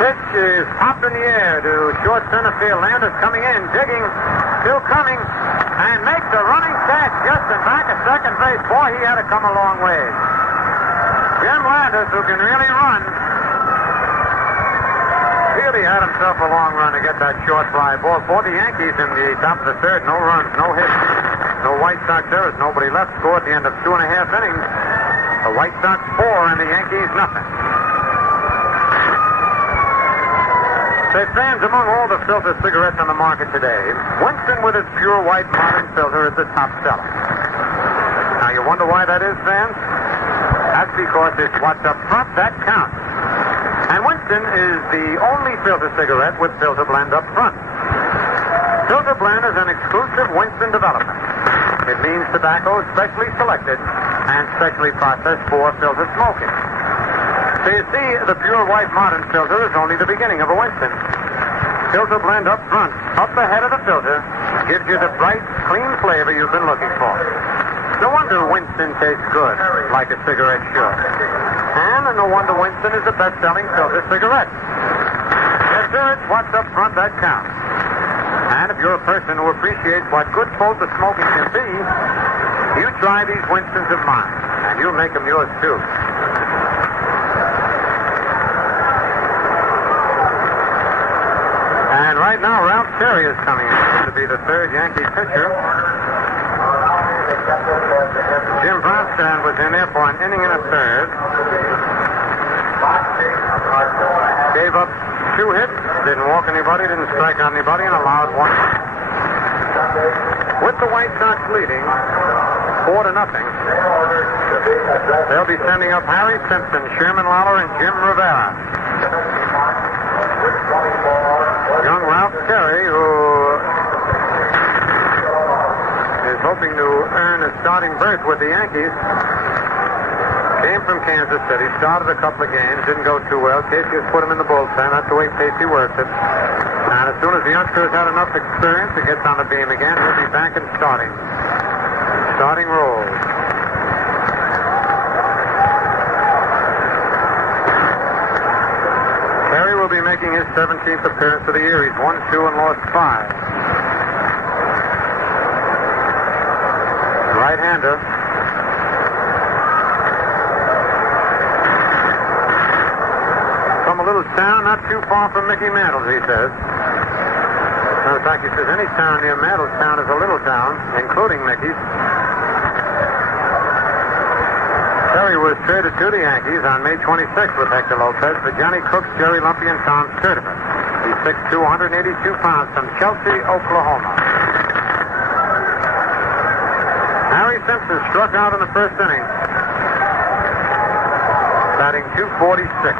Pitch is popped in the air to short center field. Landers coming in, digging, still coming, and makes a running catch just in back of second base. Boy, he had to come a long way. Jim Landers, who can really run, really had himself a long run to get that short fly ball. For the Yankees in the top of the third, no runs, no hits. No White Sox errors, nobody left. Score at the end of 2.5 innings. The White Sox 4 and the Yankees nothing. Say, fans, among all the filter cigarettes on the market today, Winston with its pure white modern filter is the top seller. Now you wonder why that is, fans? That's because it's what's up front that counts. And Winston is the only filter cigarette with filter blend up front. Filter blend is an exclusive Winston development. It means tobacco specially selected and specially processed for filter smoking. So you see, the pure white modern filter is only the beginning of a Winston. Filter blend up front, up the head of the filter, gives you the bright, clean flavor you've been looking for. No wonder Winston tastes good, like a cigarette should. And no wonder Winston is the best-selling filter cigarette. Yes, sir, it's what's up front that counts. And if you're a person who appreciates what good filter smoking can be, you try these Winstons of mine, and you'll make them yours, too. And right now, Ralph Terry is coming in to be the third Yankee pitcher. Jim Brownstein was in there for an inning and a third. Gave up 2 hits, didn't walk anybody, didn't strike out anybody, and allowed 1. With the White Sox leading 4-0, they'll be sending up Harry Simpson, Sherman Lawler, and Jim Rivera. Young Ralph Terry, who is hoping to earn a starting berth with the Yankees, came from Kansas City, started a couple of games, didn't go too well. Casey has put him in the bullpen. That's the way Casey works it. And as soon as the youngster has had enough experience, he gets on the beam again. He'll be back and starting role. making his 17th appearance of the year. He's won 2 and lost 5. Right-hander. From a little town not too far from Mickey Mantle's, he says. In fact, he says any town near Mantlestown is a little town, including Mickey's. Terry was traded to the Yankees on May 26th with Hector Lopez for Johnny Crooks, Jerry Lumpy, and Tom Sturdivant. He's 6'2", 182 pounds from Chelsea, Oklahoma. Harry Simpson struck out in the first inning, batting .246.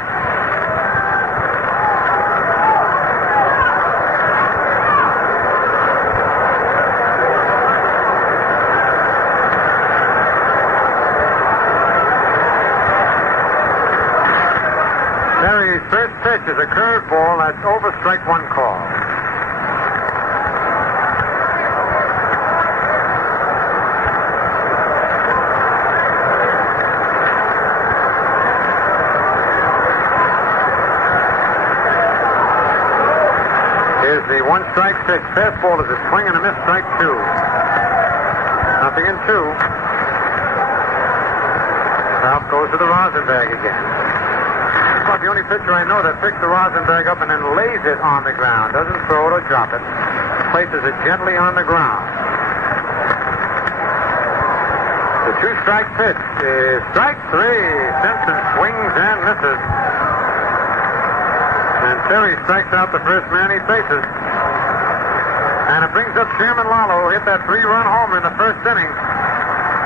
Terry's first pitch is a curveball that's over strike one call. Here's the one strike pitch. Fastball is a swing and a miss, strike 2. 0-2. Ralph goes to the rosin bag again. About the only pitcher I know that picks the rosin bag up and then lays it on the ground. Doesn't throw it or drop it. Places it gently on the ground. The 2-strike pitch is strike 3. Simpson swings and misses. And Terry strikes out the first man he faces. And it brings up Chairman Lalo, who hit that 3-run homer in the first inning.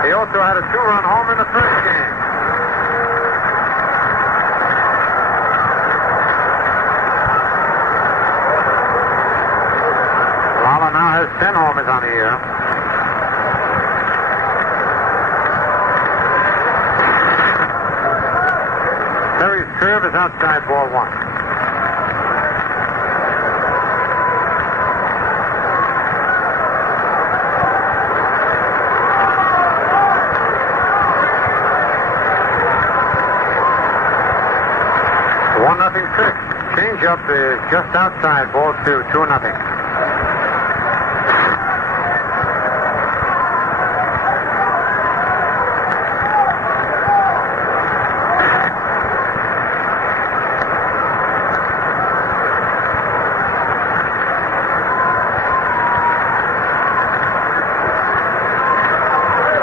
He also had a 2-run homer in the first game. Lalo now has 10 homers on the year. Terry's curve is outside, ball 1. Changeup is just outside, ball 2, 2-0.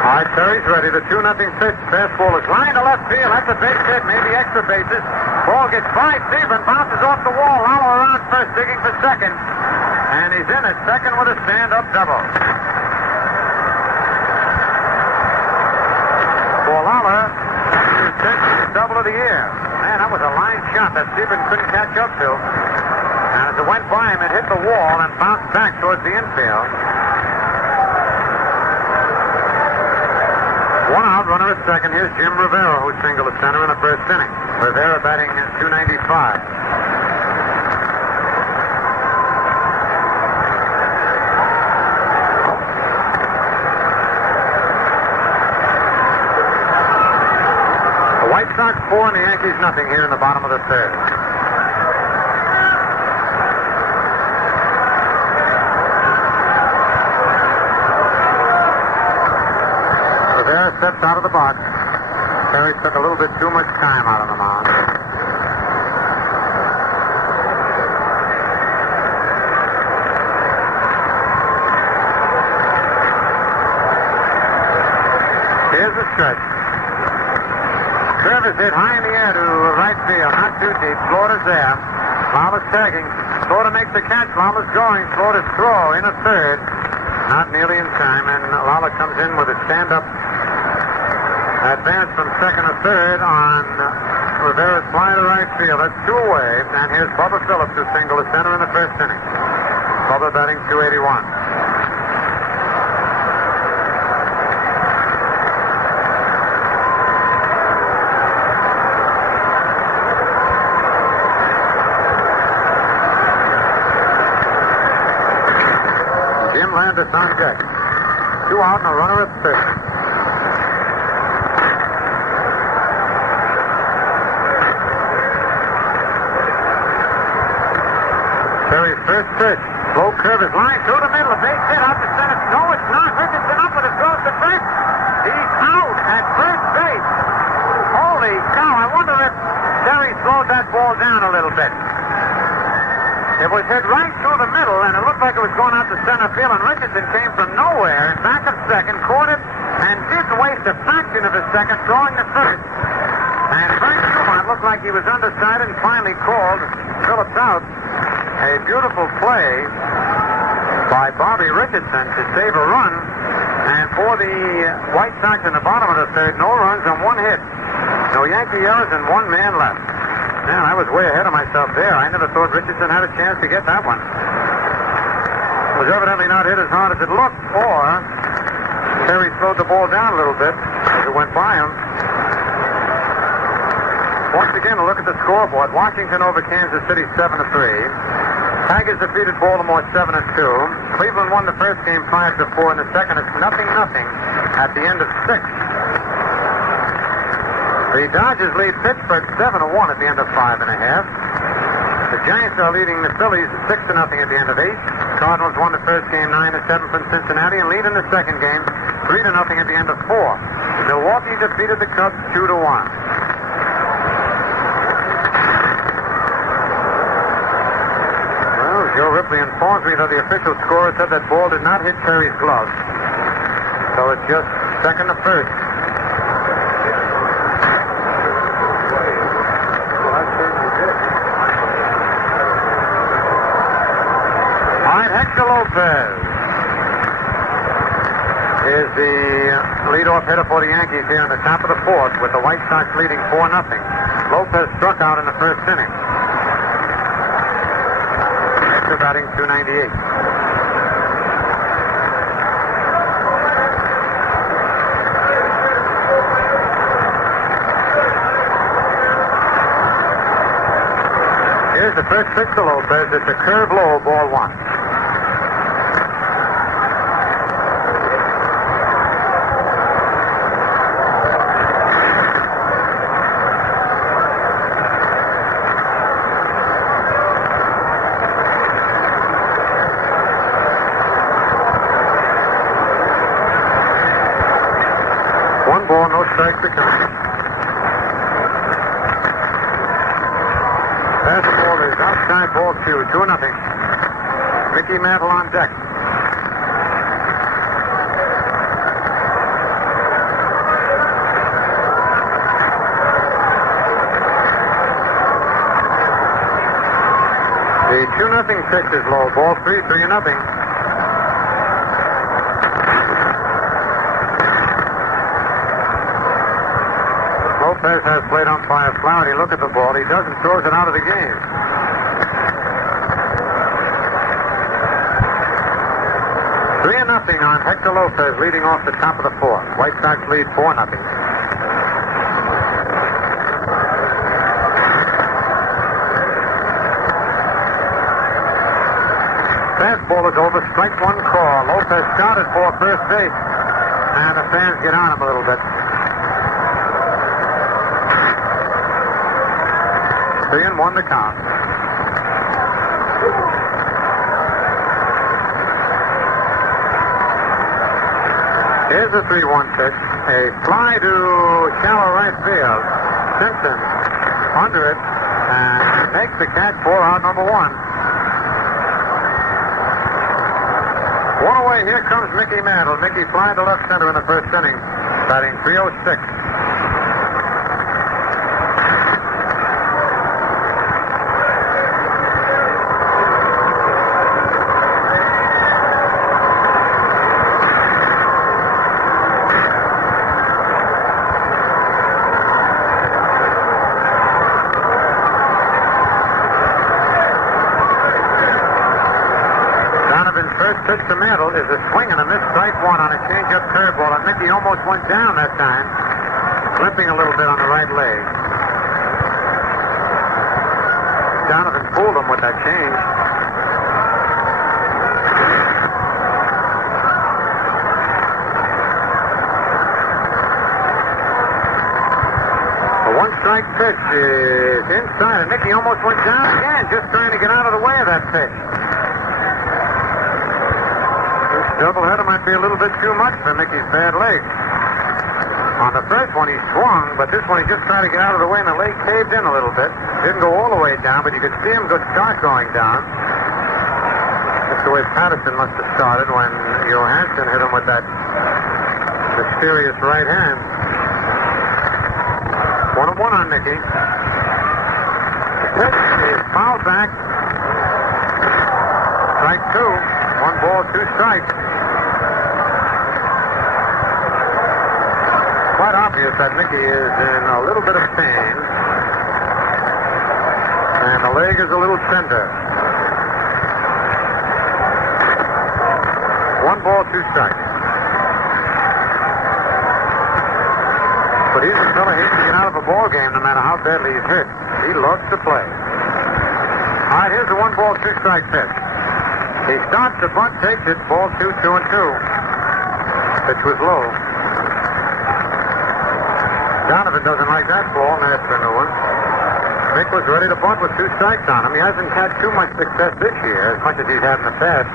All right, Terry's ready. The 2-0 pitch. Fastball is lined to left field. That's a base hit, maybe extra bases. Ball gets by deep and bounces off the wall. Lalo around first, digging for second. And he's in at second with a stand-up double. For Lalo, his double of the year. Man, that was a line shot that Stephen couldn't catch up to. And as it went by him, it hit the wall and bounced back towards the infield. 1 out, runner at second. Here's Jim Rivera, who singled to center in the first inning. Rivera batting .295. The White Sox 4 and the Yankees nothing here in the bottom of the third. Rivera steps out of the box. Terry took a little bit too much time out on the mound. Here's the stretch. Curve is hit high in the air to right field, not too deep. Florida's there. Lala's tagging. Florida makes the catch. Lala's going. Florida's throw in a third. Not nearly in time, and Lala comes in with a stand-up advance from second to third on Rivera's fly to right field. That's 2 away. And here's Bubba Phillips, who singled to center in the first inning. Bubba batting .281. Jim Landis on deck. 2 out and a runner at third. first pitch. Slow curve is lined through the middle. A base hit out to center. No, it's not. Richardson up with a throw to first. He's out at first base. Holy cow. I wonder if Terry slowed that ball down a little bit. It was hit right through the middle, and it looked like it was going out to center field, and Richardson came from nowhere, back of second, caught it, and didn't waste a fraction of a second throwing to first. And Frank Dumont looked like he was undecided and finally called Phillips out. A beautiful play by Bobby Richardson to save a run. And for the White Sox in the bottom of the third, no runs and one hit. No Yankee errors and one man left. Man, I was way ahead of myself there. I never thought Richardson had a chance to get that one. It was evidently not hit as hard as it looked, or Terry slowed the ball down a little bit as it went by him. Once again, a look at the scoreboard. Washington over Kansas City 7-3. Tigers defeated Baltimore 7-2. Cleveland won the first game 5-4. In the second, it's 0-0 at the end of 6. The Dodgers lead Pittsburgh 7-1 at the end of 5.5. The Giants are leading the Phillies 6-0 at the end of 8. Cardinals won the first game 9-7 from Cincinnati and lead in the second game 3-0 at the end of 4. Milwaukee defeated the Cubs 2-1. Joe Ripley informs me that the official scorer said that ball did not hit Terry's glove. So it's just second to first. All right, Hector Lopez is the leadoff hitter for the Yankees here in the top of the fourth with the White Sox leading 4-0. Lopez struck out in the first inning. Batting .298. Here's the first pitch to Lopez. It's a curve low, ball one. One ball, no strikes to count. Fastball is outside, ball 2, 2-0. Mickey Mantle on deck. The 2-0 pitch is low, ball 3, 3-0. Lopez has plate umpire Flaherty look at the ball. He doesn't, throws it out of the game. Three and nothing on Hector Lopez leading off the top of the fourth. White Sox lead 4-0. Fastball is over. Strike one call. Lopez started for first base. And the fans get on him a little bit. 3-1 the count. Here's the 3-1 pitch. A fly to shallow right field. Simpson under it and makes the catch for out number 1. One away. Here comes Mickey Mantle. Mickey fly to left center in the first inning. Batting .306. Pitch to Mantle is a swing and a miss, strike one on a change-up curveball, and Mickey almost went down that time, limping a little bit on the right leg. Donovan fooled him with that change. A one-strike pitch is inside, and Mickey almost went down again, just trying to get out of the way of that pitch. Doubleheader might be a little bit too much for Mickey's bad leg. On the first one, he swung, but this one, he just tried to get out of the way, and the leg caved in a little bit. Didn't go all the way down, but you could see him start going down. That's the way Patterson must have started when Johansson hit him with that mysterious right hand. 1-1 on Mickey. Pitch is fouled back. Strike 2. 1 ball, 2 strikes. Quite obvious that Mickey is in a little bit of pain. And the leg is a little tender. 1 ball, 2 strikes. But he's a fella who can get out of a ball game no matter how badly he's hit. He loves to play. All right, here's the 1 ball, 2 strike pitch. He starts the bunt, takes it, ball 2, 2-2. Pitch was low. Donovan doesn't like that ball, and that's a new one. Mick was ready to bunt with 2 strikes on him. He hasn't had too much success this year, as much as he's had in the past.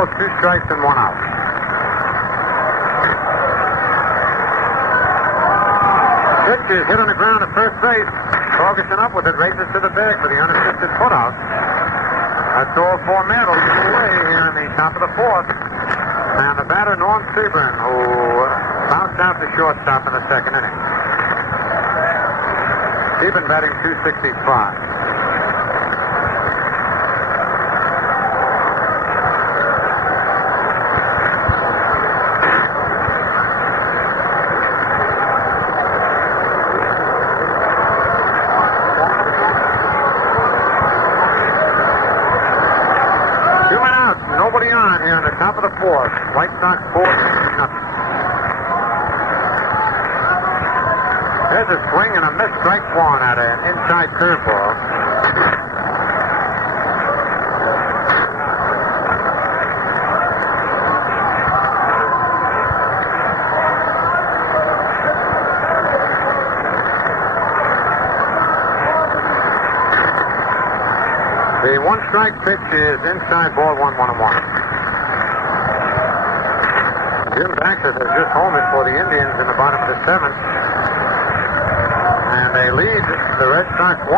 Two strikes and 1 out. Pitch is hit on the ground at first base. Ferguson up with it, races to the bag for the unassisted putout. That's all for Mantle away here in the top of the 4th. And the batter, Norm Seaburn, who bounced out the shortstop in the 2nd inning. Seaburn batting .265. Nobody on here in the top of the 4th. White Sox 4-0. There's a swing and a miss. Strike 1 at an inside curveball. The 1-strike pitch is inside ball 1-1-1. Jim Baxter has just homered for the Indians in the bottom of the 7th. And they lead the Red Sox 1-0.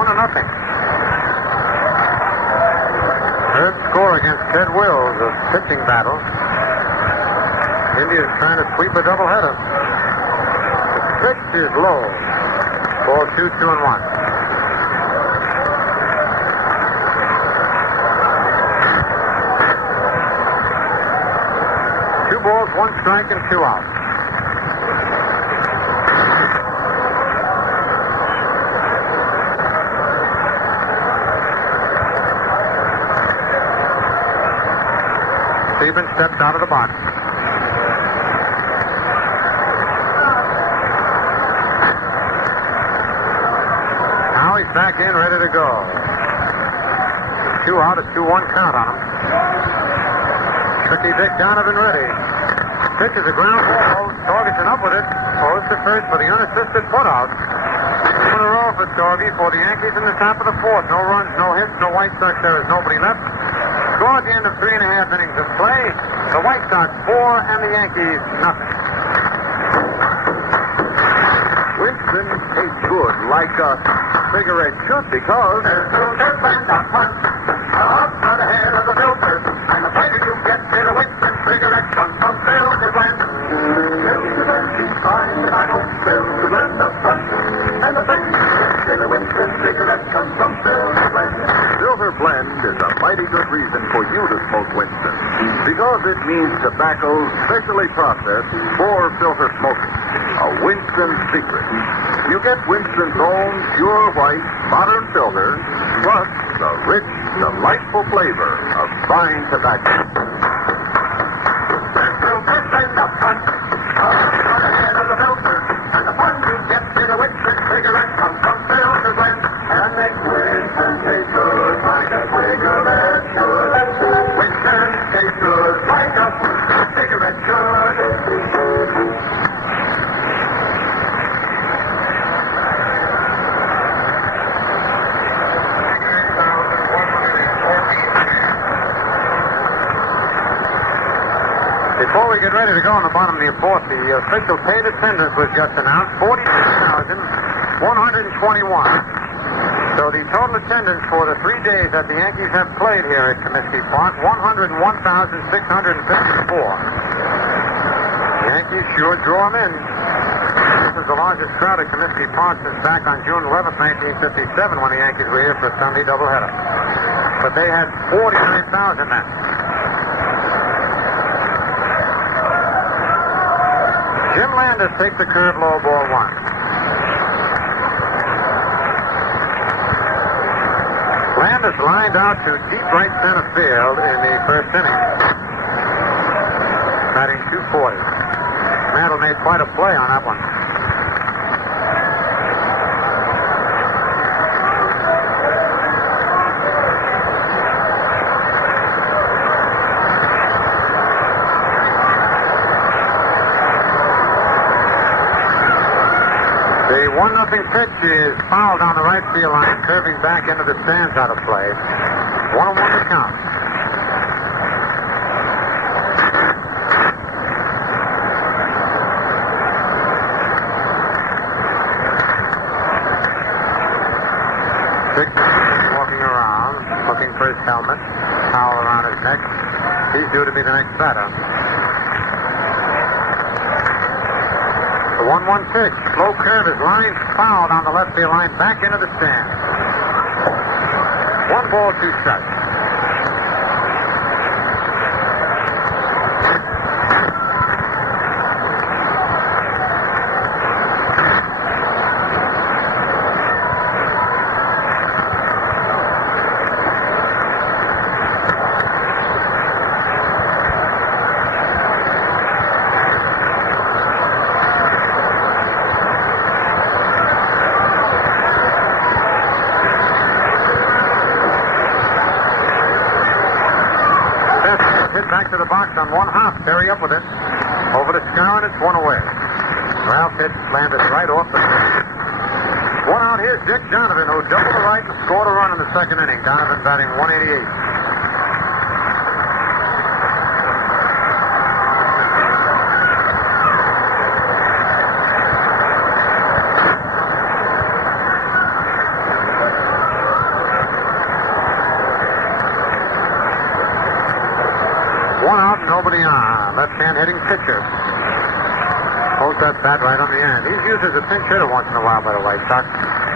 Third score against Ted Wills, a pitching battle. Indians trying to sweep a doubleheader. The pitch is low. Ball 2, 2-1. Balls, 1 strike, and 2 out. Stevens steps out of the box. Now he's back in, ready to go. 2 out, a 2-1 count on him. Tricky Dick Donovan ready. Pitch is a ground ball. Torgerson up with it. Goes to first for the unassisted putout. 2 in a row for Torgy for the Yankees in the top of the 4th. No runs, no hits, no White Sox. There is nobody left. Score at the end of 3.5 innings of play. The White Sox 4 and the Yankees nothing. Winston tastes good like a cigarette should because There's filters and a punch. Up on the head of the filter. And the pleasure you get in a Winston cigarette comes from Filter Blend. Filter Blend, fine tobacco. Filter Blend, the punch. And the pleasure you get in a Winston cigarette comes from Filter Blend. Filter Blend is a mighty good reason for you to smoke Winston because it means tobacco specially processed for filter smoking. A Winston secret. You get Winston's own pure white modern filter plus the rich, delightful flavor of fine tobacco. There's filters and a punch. Up on the head of the filter. And the fun you get in a Winston cigarette comes from Filter Blend. And makes Winston taste good like a cigarette should. Winston tastes good like a we get ready to go in the bottom of the fourth, the official paid attendance was just announced, 46,121. So the total attendance for the 3 days that the Yankees have played here at Comiskey Park, 101,654. The Yankees sure draw them in. This is the largest crowd at Comiskey Park since back on June 11th, 1957, when the Yankees were here for a Sunday doubleheader. But they had 49,000 then. Jim Landis takes the curve low, ball one. Landis lined out to deep right center field in the first inning. Batting .240. Mantle made quite a play on that one. The 1-0 pitch is fouled on the right field line, curving back into the stands out of play. 1-1 to count. Walking around, looking for his helmet, towel around his neck. He's due to be the next batter. The 1-1 pitch, slow curve, is lined fouled on the left field line, back into the stand. 1 ball, 2 strikes. Back to the box on 1-hop. Perry up with it. Over to Scowen, it's 1 away. Ralph hits Landis right off the bat. 1 out. Here's Dick Donovan, who doubled the right and scored a run in the second inning. Donovan batting .188. Nobody on. Left-hand hitting pitcher. Holds that bat right on the end. He's used as a pinch hitter once in a while by the White Sox.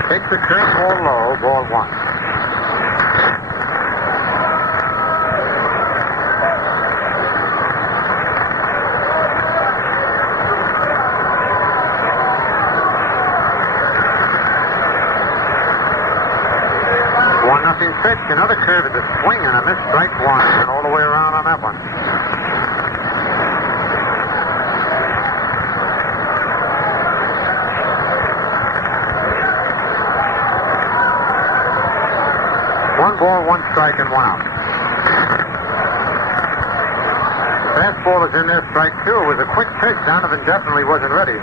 Takes the curveball low, ball 1. 1-0 pitch. Another curve at the swing and a missed strike 1. And all the way around on that one. One ball, 1 strike, and 1 out. Fastball is in there, strike 2. It was a quick pitch. Donovan definitely wasn't ready.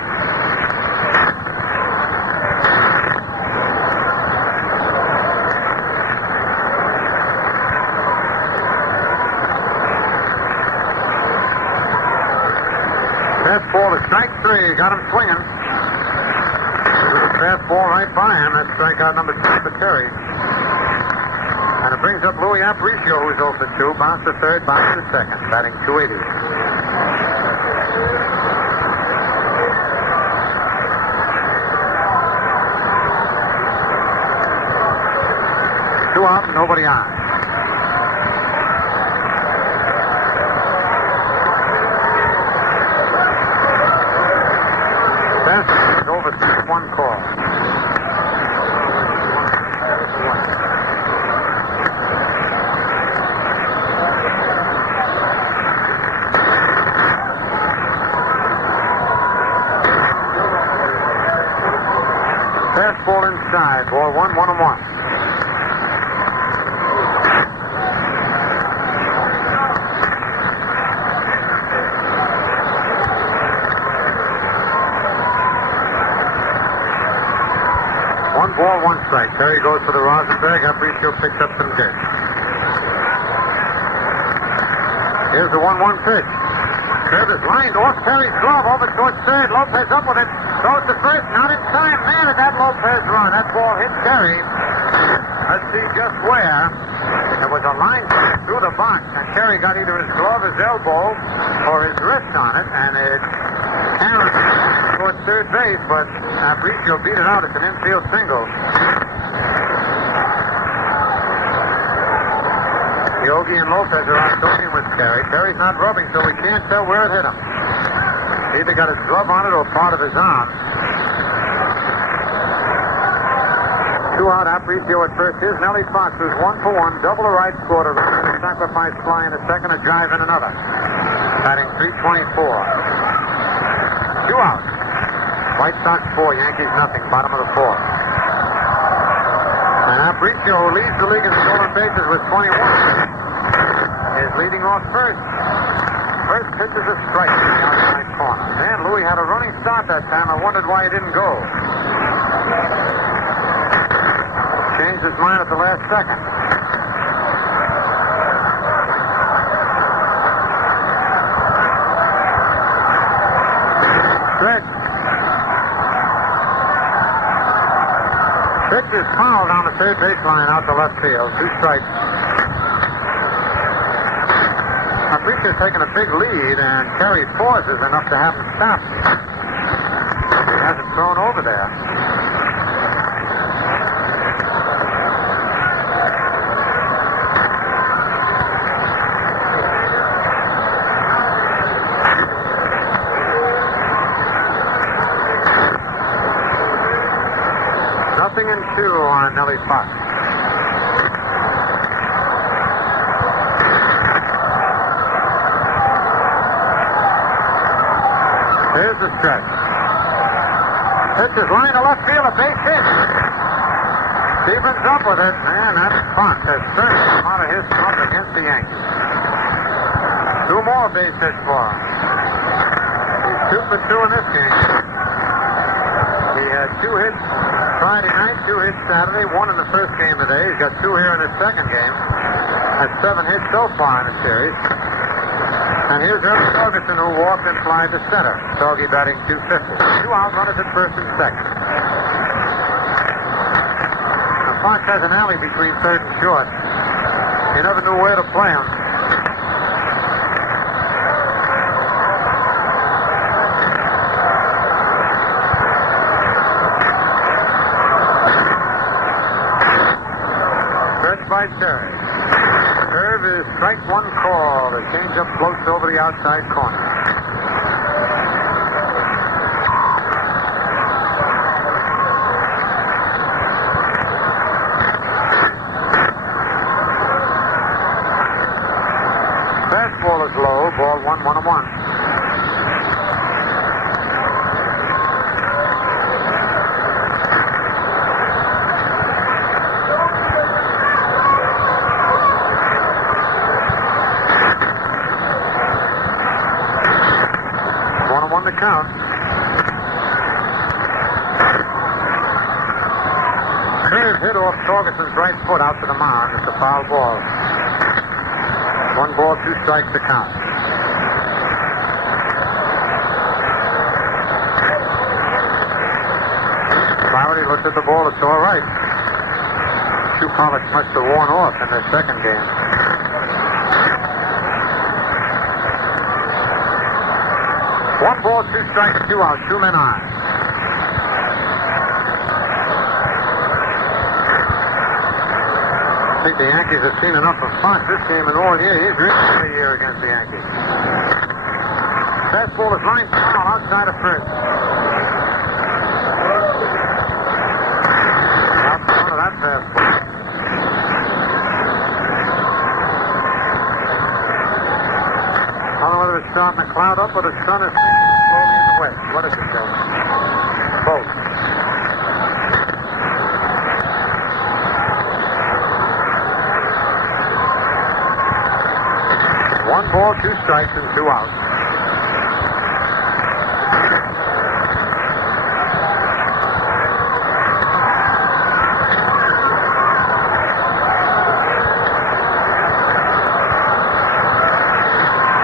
Fastball to strike 3. Got him swinging. Fastball right by him. That's strikeout number 2 for Terry. And it brings up Louis Aparicio, who's 0 for 2. Bounce to third, bounce to second. Batting .280. Two out, nobody on. That's over 6-1 call. Fastball inside. Ball 1, 1-1. One ball, 1 strike. Terry goes for the Rosenberg. Aparicio picks up some dirt. Here's the 1-1 pitch. Curve is lined off Terry's glove over towards third. Lopez up with it. Throws to first. Not in time. Man, did that Lopez run. That ball hit Terry. Let's see just where. There was a line through the box, and Terry got either his glove, his elbow, or his wrist on it, and it carried towards third base, but Aparicio beat it out. It's an infield single. Yogi and Lopez are out talking with Terry. Terry's not rubbing, so we can't tell where it hit him. He either got his glove on it or part of his arm. 2 out, Aparicio at first. Here's Nellie Fox, who's 1 for 1. Double a right, scored a run, a sacrifice fly in a second, a drive in another. Batting .324. 2 out. White Sox 4, Yankees nothing. Bottom of the 4th. And Aparicio, who leads the league in stolen bases with 21, is leading off first. First pitch is a strike in the outside corner. Man, Louis had a running start that time. I wondered why he didn't go. Changed his mind at the last second. Stretch. Pitch is fouled down the third baseline out to left field. 2 strikes. Aparicio taking a big lead, and Terry pauses enough to have him stop. He hasn't thrown over there. Nothing in 2 on Nellie Fox. Here's the stretch. Pitch is line to left field, a base hit. Stevens up with it. Man, that Fox has certainly come out of his slump against the Yankees. 2 more base hits for him. He's 2 for 2 in this game. He had 2 hits Friday night, 2 hits Saturday, 1 in the first game of the day. He's got 2 here in his second game. That's 7 hits so far in the series. And here's Irvin Ferguson, who walked and flied to center. Doggy batting .250. 2 out, runners at first and second. Now, Fox has an alley between third and short. You never knew where to play him. Stretch by Terry. Curve is strike 1 call. The changeup floats over the outside corner. Fastball is low. Ball 1-1-1. The count. Curve hit off Torgerson's right foot out to the mound. It's a foul ball. 1 ball, 2 strikes to count. Flaherty looked at the ball. It's all right. 2 pilots must have worn off in their second game. One ball, 2 strikes, 2 out, 2 men on. I think the Yankees have seen enough of Fox this game and all year. He's really good a year against the Yankees. Fastball is line foul outside of first. Out front of that fastball. I don't know whether it's starting to cloud up or the sun is slowly in the west. What is it, Joe? Both. One ball, 2 strikes, and 2 outs.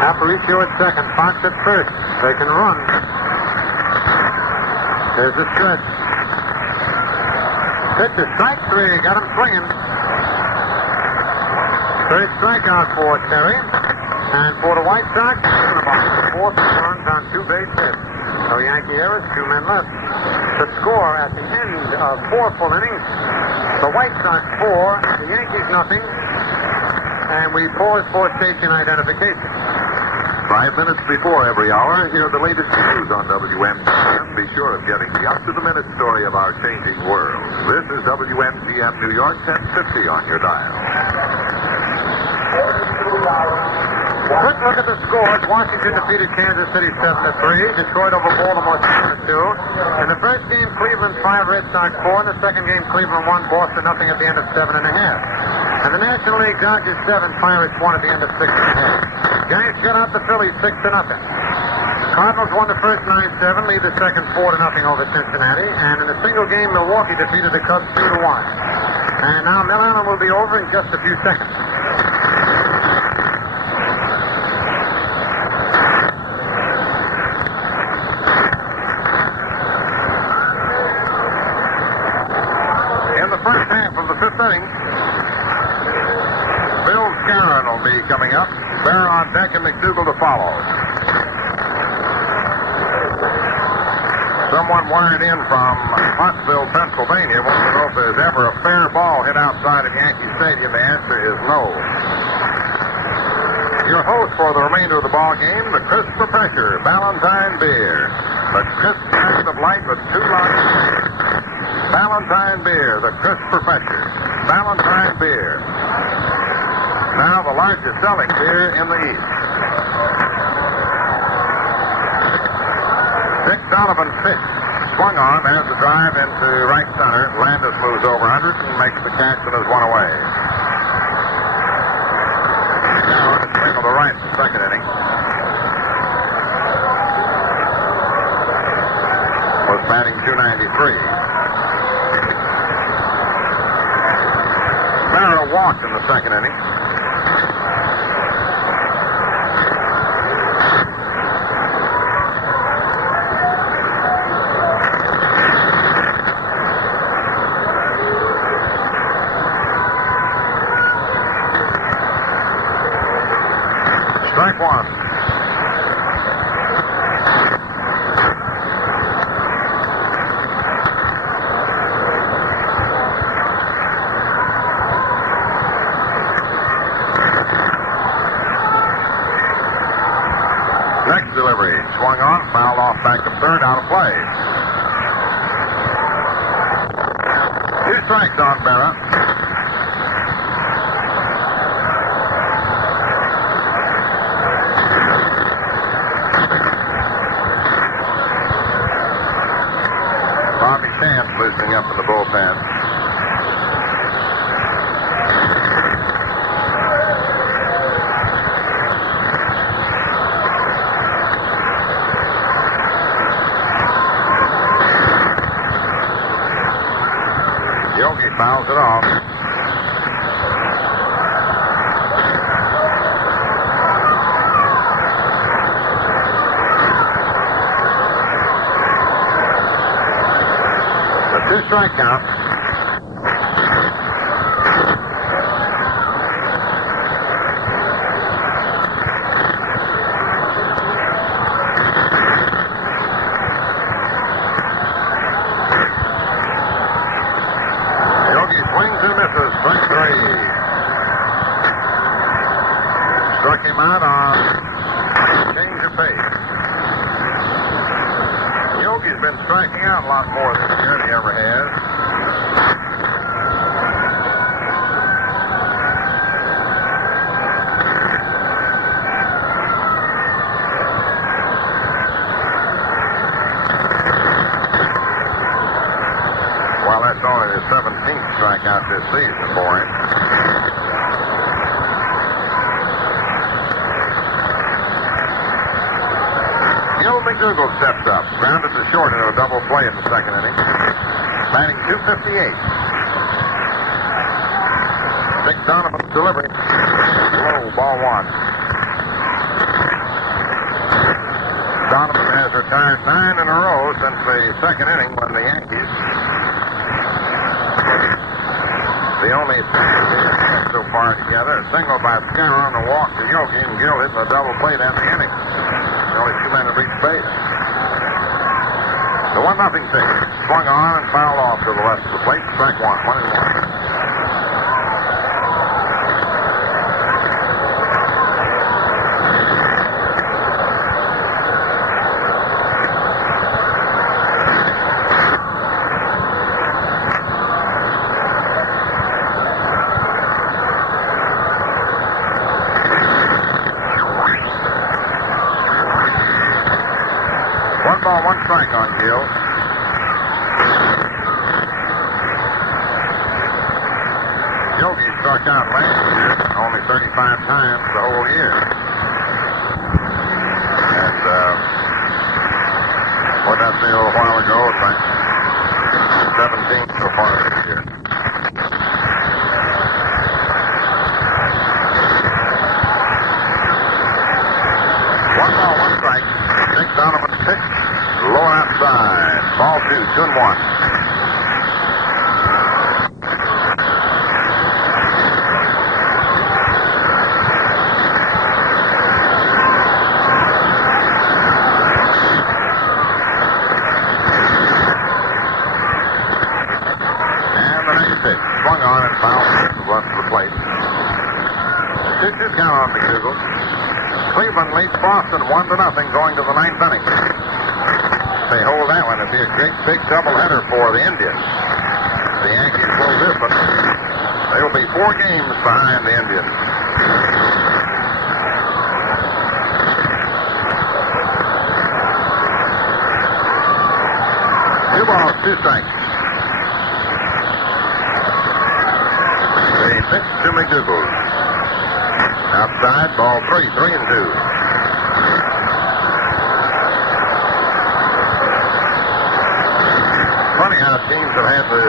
Aparicio McHugh at second. Fox at first. They can run. There's the stretch. Pitch is strike three. Got him swinging. Third strikeout for Terry. And for the White Sox, the fourth runs on 2 base hits. No Yankee errors, 2 men left. The score at the end of 4 full innings, the White Sox 4, the Yankees nothing. And we pause for station identification. 5 minutes before every hour, hear the latest news on WMGM. Be sure of getting the up-to-the-minute story of our changing world. This is WMGM New York, 1050 on your dial. Quick look at the scores. Washington defeated Kansas City 7-3. Detroit over Baltimore 7-2. In the first game, Cleveland 5, Red Sox 4. In the second game, Cleveland 1, Boston nothing at the end of 7.5. And the National League, Dodgers 7, Pirates 1 at the end of 6.5. Giants got out the Phillies 6-0. Cardinals won the first 9-7, lead the second 4-0 over Cincinnati. And in the single game, Milwaukee defeated the Cubs 2-1. And now Mel Allen will be over in just a few seconds. First half of the 5th inning. Bill Scarron will be coming up. Berra on deck and McDougal to follow. Someone wired in from Pottsville, Pennsylvania wants to know if there's ever a fair ball hit outside of Yankee Stadium. The answer is no. Your host for the remainder of the ball game, the Crisp Refresher, Valentine Beer. The crisp taste of light with 2 lots of beer. Valentine Beer, the Crisp Refresher. Valentine Beer. Now the largest selling beer in the East. Dick Donovan pitch. Swung on, there's the drive into right center. Landis moves over 100 and makes the catch and is one away. Now in the swing of the right in the second inning. Was batting .293. Berra walked in the second inning. Strike one. Next delivery. Swung on, fouled off back to third, out of play. 2 strikes on Berra. Bobby Chance loosening up in the bullpen. Yogi fouls it off. The 2-strike count. Strike 3. Struck him out on change of pace. Yogi's been striking out a lot more this year than he ever has. Well, that's only his 17th strikeout this season for him. Gil McDougal steps up, grounded to short in a double play in the second inning. Batting .258. Dick Donovan's delivery. Low, ball 1. has retired 9 in a row since the second inning when the Yankees, the only so far together, a single by Scarrow on the walk to Yogi, and Gill hit a double play at the inning. The only 2 men have reached base. The 1-0 pitch swung on and fouled off to the left of the plate. Strike 1, 1-1. One strike on Gill. Yogi struck out last year only 35 times the whole year. And what did I say a little while ago? It's like 17 so far this year. One ball, one strike. Nick Donovan pitch. Low outside. Ball 2, 2-1. And the next pitch. Swung on and fouled to the left of the plate. 2-2 count on McDougal. Cleveland leads Boston 1-0 going to the 9th inning. If they hold that one, it'd be a great big doubleheader for the Indians. The Yankees pull this one. They will be 4 games behind the Indians. Two balls, 2 strikes. The pitch to McDougal. Outside, ball 3, 3-2. Funny how teams have had the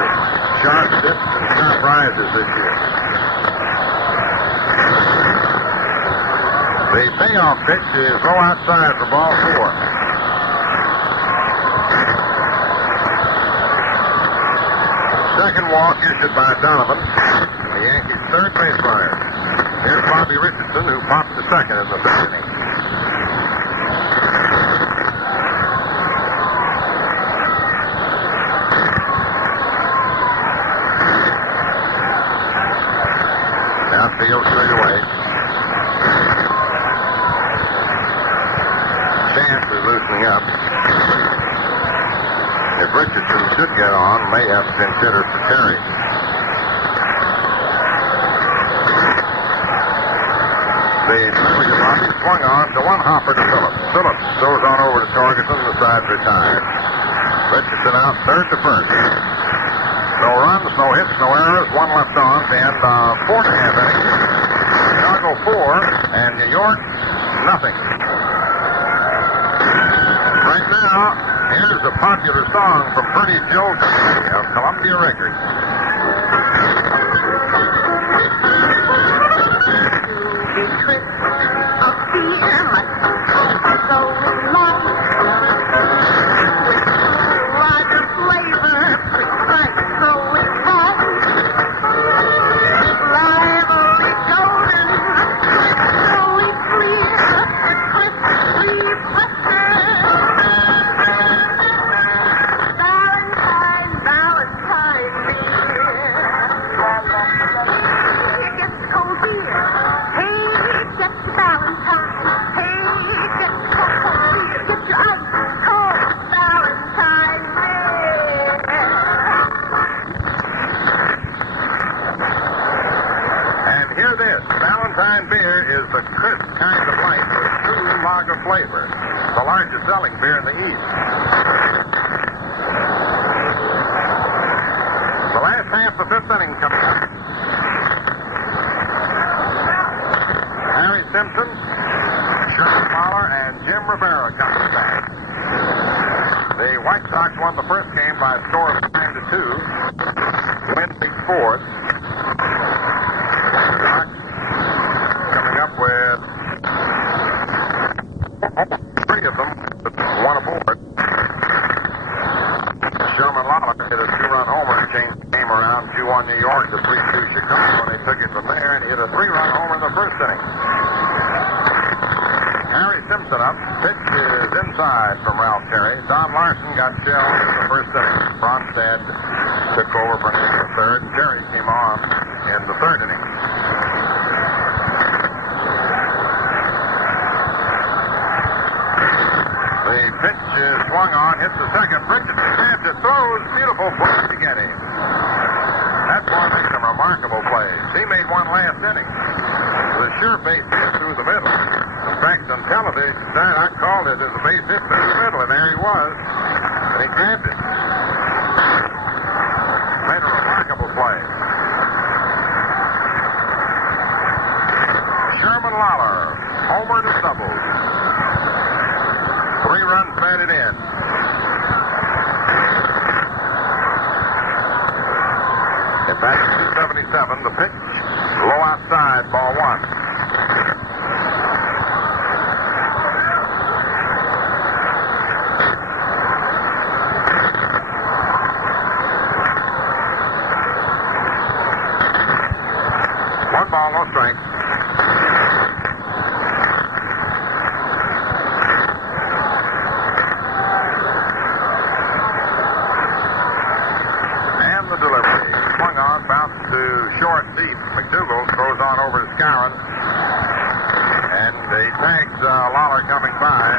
sharp dips and sharp rises this year. The payoff pitch is low outside for ball 4. Second walk issued by Donovan, the Yankees' third base runner. Here's Bobby Richardson, who popped to second in the 3rd inning. Outfield straight away. Chance is loosening up. If Richardson should get on, may have to consider for Terry. The Bobby swung on to one hopper to Phillips. Phillips throws on over to Torgerson, the side's retired. Richardson out 3rd to 1st. No runs, no hits, no errors, 1 left on to end 4.5 innings. Chicago 4 and New York nothing. Right now, here's a popular song from Pretty Joe of Columbia Records. Flavor, the largest selling beer in the East. The last half of the 5th inning coming up. Harry Simpson, Sherman Fowler, and Jim Rivera coming back. The White Sox won the first game by a score of 9-2. Wednesday 4th. Sox coming up with 3 of them one aboard. Sherman Lawler hit a 2-run homer to change the game around. 2-1 New York to 3-2 Chicago. And they took it from there and hit a 3-run homer in the first inning. Harry Simpson up. Pitch is inside from Ralph Terry. Don Larson got shelled in the first inning. Bromstead took over for him in the third. Terry came on in the third inning. The pitch is swung on, hits the second. Bridges Sanchez throws. Beautiful play to get him. That boy makes some remarkable plays. He made one last inning. The sure base hit through the middle. In fact, on television tonight, I called it as a base hit through the middle, and there he was. And he grabbed it. Made a remarkable play. Sherman Lawler, homer to double. 3 runs batted in. It's back to 277. The pitch, low outside, ball 1. Ball, no strike. And the delivery. Swung on, bounced to short, deep. McDougal throws on over to Skowron. And he tags Lawler coming by.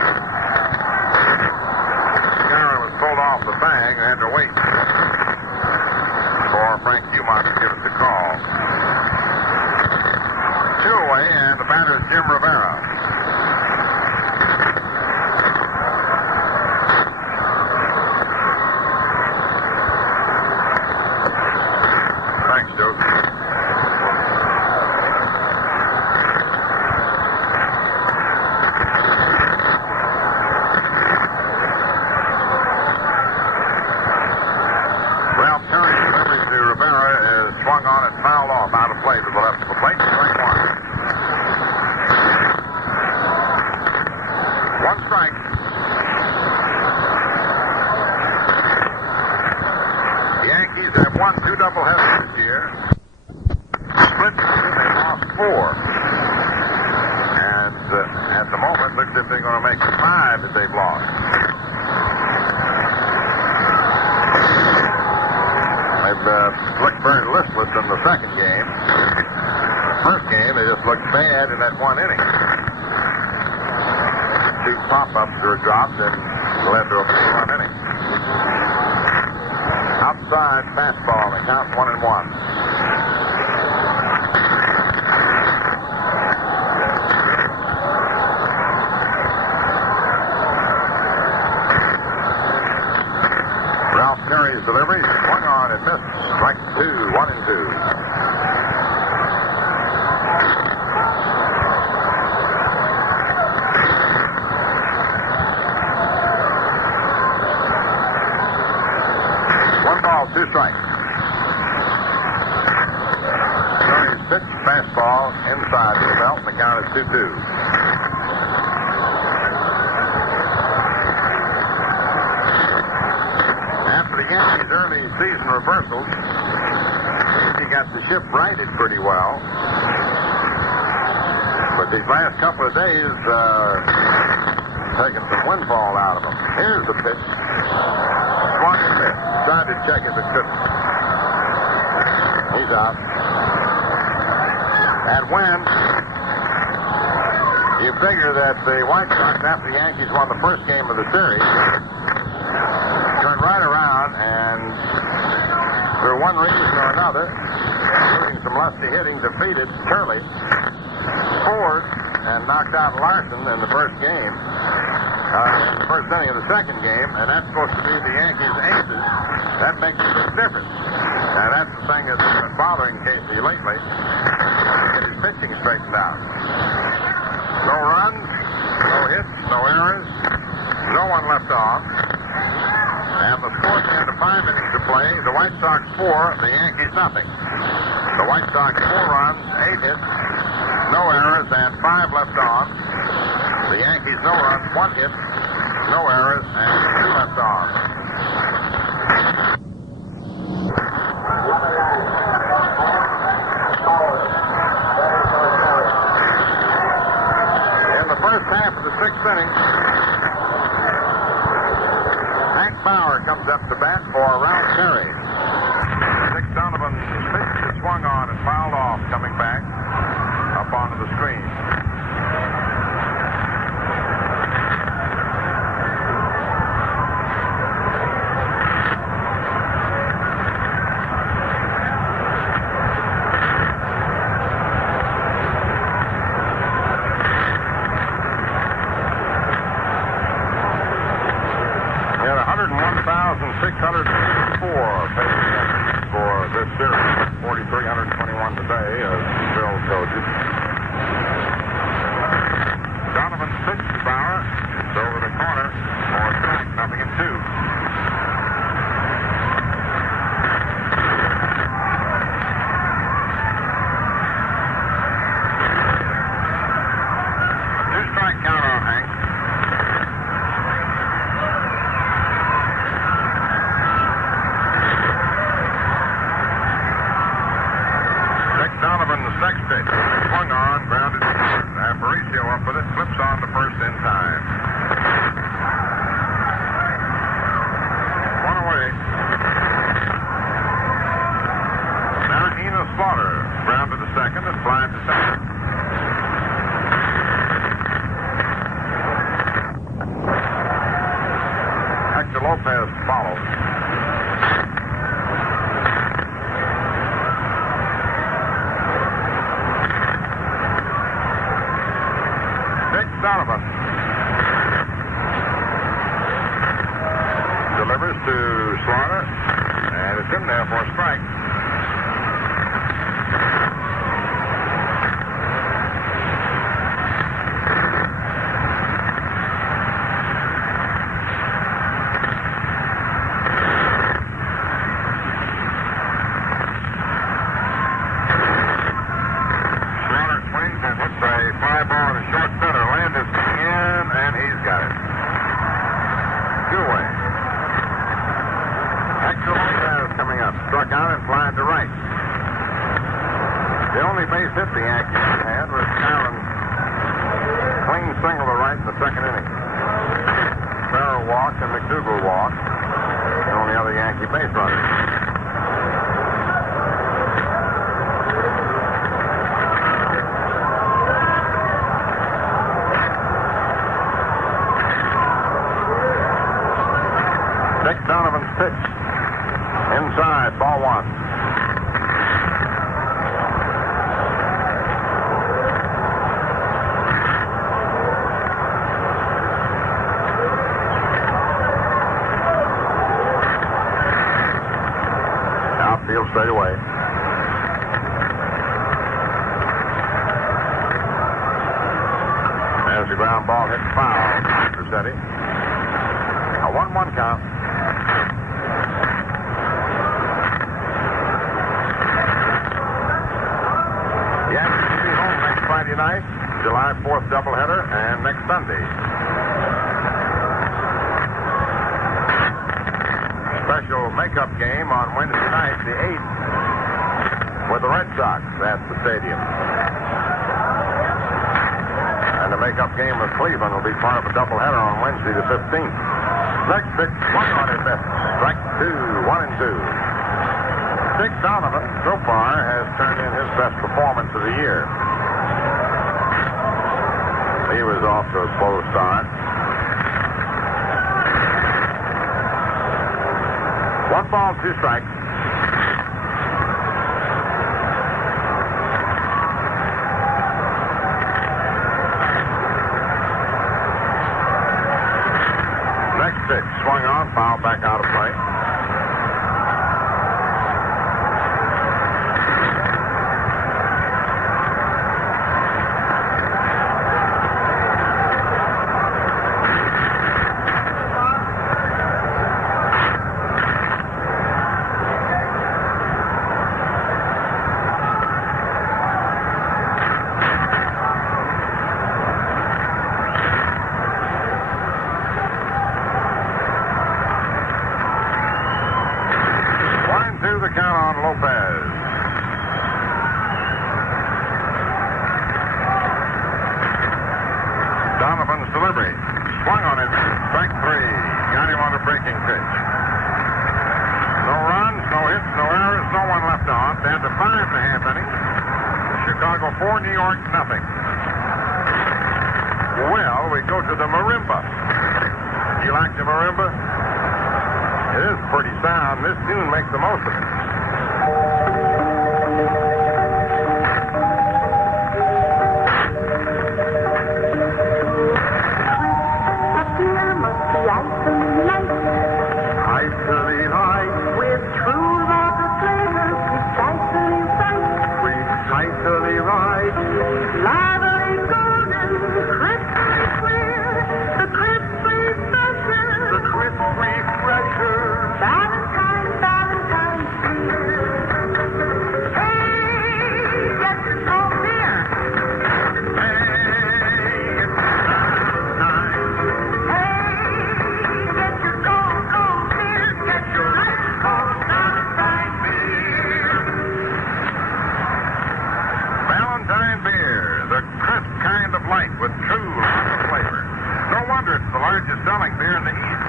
Skowron was pulled off the bag and had to wait for Frank Dumont to give us the call. 2 away, and the batter is Jim Rivera. Thanks, Duke. Ralph Terry's delivery to Rivera is swung on and fouled off out of play to the left of the plate. Strike 1. 1 strike. The Yankees have won 2 doubleheaders this year. Split, they lost 4. And at the moment, looks as if they're going to make 5 that they've lost. They've looked very listless in the second game. The first game, they just looked bad in that 1 inning. 2 pop-ups were dropped and led to a 3-run inning. Outside fastball, they count 1-1. Ralph Terry's delivery swung on and missed. Strike 2, 1-2. Two strikes. Terry's pitch, fastball, inside the belt, and the count is 2-2. After the Yankees' early season reversals, he got the ship righted pretty well. But these last couple of days, taking some windfall out of them. Here's the pitch. Swung and missed. Tried to check if it couldn't. He's out. And when you figure that the White Sox, after the Yankees won the first game of the series, turned right around and, for one reason or another, including some lusty hitting, defeated Turley, Ford, and knocked out Larson in the first game. In the first inning of the second game, and that's supposed to be the Yankees' aces. That makes a big difference. And that's the thing that's been bothering Casey lately. Get his pitching straightened out. No runs, no hits, no errors, no one left off. And the score down to 5 innings to play. The White Sox 4, the Yankees nothing. The White Sox 4 runs, 8 hits, no errors, and 5 left on. The Yankees no runs, 1 hit, no errors, and 2 left off. In the first half of the 6th inning, Hank Bauer comes up to bat for Ralph Terry. Dick Donovan pitched and swung on and fouled off, coming back up onto the screen. He had 101,604 for this series. 4,321 today, as Bill told you. Donovan pitched to Bauer. It's over the corner for a strike, 0-2. Two-strike count on Hank. Donovan, the next pitch, swung on, grounded to third. Aparicio up with it, flips on to first in time. 1 away. Now Enos Slaughter, grounded to second and flying to second. Hector Lopez follows. Donovan delivers to Slaughter, and it's in there for a strike. Slaughter swings and hits a fly ball to short center. Landis in, and he's got it. 2 away. Hector Lopez coming up. Struck out and flying to right. The only base hit the Yankees had was Allen's clean single to right in the 2nd inning. Farrell walked and McDougal walked. The only other Yankee base runner. Dick Donovan's pitch. Inside, ball 1. Outfield straight away. There's the ground ball hit foul. Rossetti. A 1-1 count. Yankees will be home next Friday night, July 4th doubleheader, and next Sunday. Special makeup game on Wednesday night, the 8th, with the Red Sox at the stadium. And the makeup game with Cleveland will be part of a doubleheader on Wednesday the 15th. Next pitch, swung on his best. Strike 2, 1-2. Dick Donovan, so far, has turned in his best performance of the year. He was off to a slow start. 1 ball, 2 strikes. Next pitch, swung on, foul back out of play. breaking pitch. No runs, no hits, no errors, no one left on. Down to 5.5 innings. Chicago 4, New York nothing. Well, we go to the marimba. You like the marimba? It is pretty sound. This tune makes the most of it. Icily light with true water flavor, precisely right, precisely right, lively golden, crisply clear, the crisp refresher, the crisp refresher, Valentine, Valentine's beer. Hey, get your cold beer. Hey, it's Valentine. Hey, get your cold, cold beer. Get your ice cold Valentine beer. Valentine beer, the crisp kind of light with true flavor. No wonder it's the largest selling beer in the East.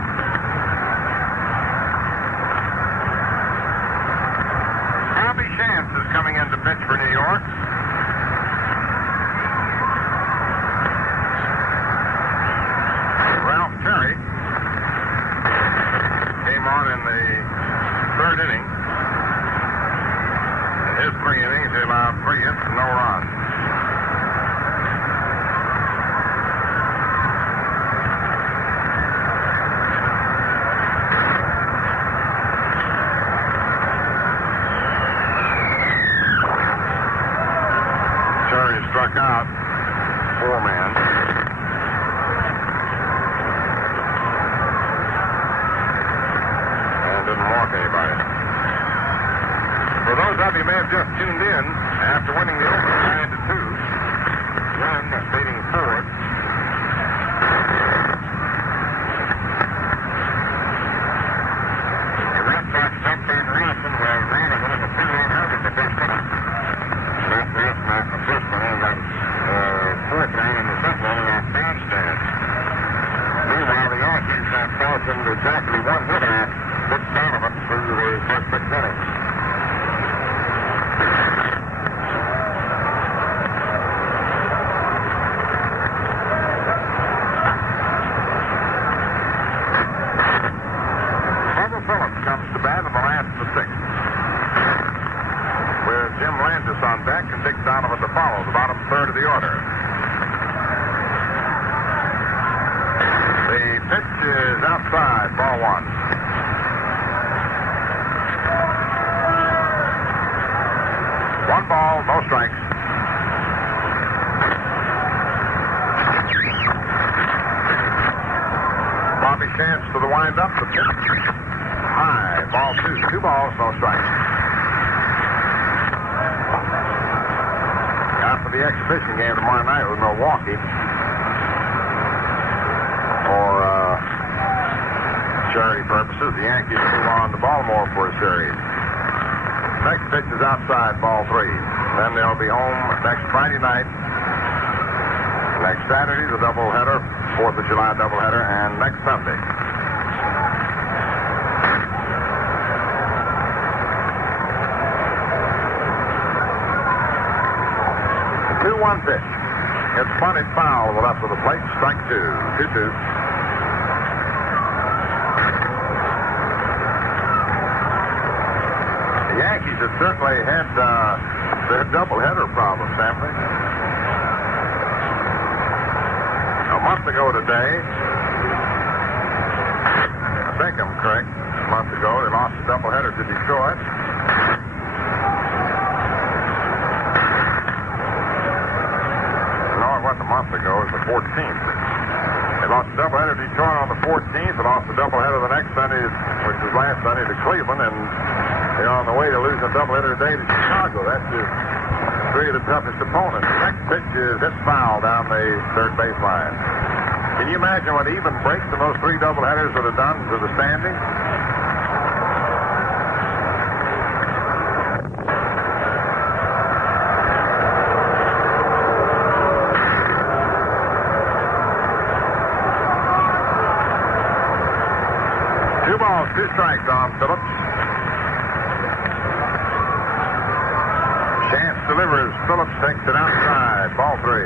Bobby Shantz is coming in to pitch for New York. Ralph Terry came on in the third inning. His 3 innings, he allowed 3 hits and no runs. Terry struck out 4-man. And didn't walk anybody. For those of you who may have just tuned in, after winning the opener 9-2, then leading forward. The Red Sox jumped in Wilson was running in the 2-1 in the first inning. Left Wilson off the first one, and then fourth round in the second inning off Bandstand. Meanwhile, the Yankees have forced exactly 1 hit out, Dick Donovan, through the first 6 innings. Comes to bat in the last of the 6th. With Jim Landis on deck and Dick Donovan to follow, the bottom third of the order. The pitch is outside, ball 1. One ball, no strikes. Bobby Shantz to the windup. The pitch. High, ball 2. 2 balls, no strikes. After the exhibition game tomorrow night with Milwaukee for charity purposes, the Yankees move on to Baltimore for a series. Next pitch is outside, ball 3. Then they'll be home next Friday night. Next Saturday, the doubleheader, 4th of July doubleheader, and next Sunday. The 2-1 pitch. It's bunted foul to the left of the plate. Strike 2. 2-2. The Yankees have certainly had their doubleheader problems, haven't they? A month ago today, I think I'm correct, a month ago they lost a doubleheader to Detroit. No, it wasn't a month ago, it was the 14th. They lost a doubleheader to Detroit on the 14th, and lost a doubleheader the next Sunday, which was last Sunday, to Cleveland, and they're on the way to losing a doubleheader today to Chicago. That's the 3 of the toughest opponents. The next pitch is hits foul down the third baseline. Can you imagine what even breaks in those 3 doubleheaders would have done to the standings? 2 strikes on Phillips. Chance delivers. Phillips takes it outside. Ball 3. 3-2.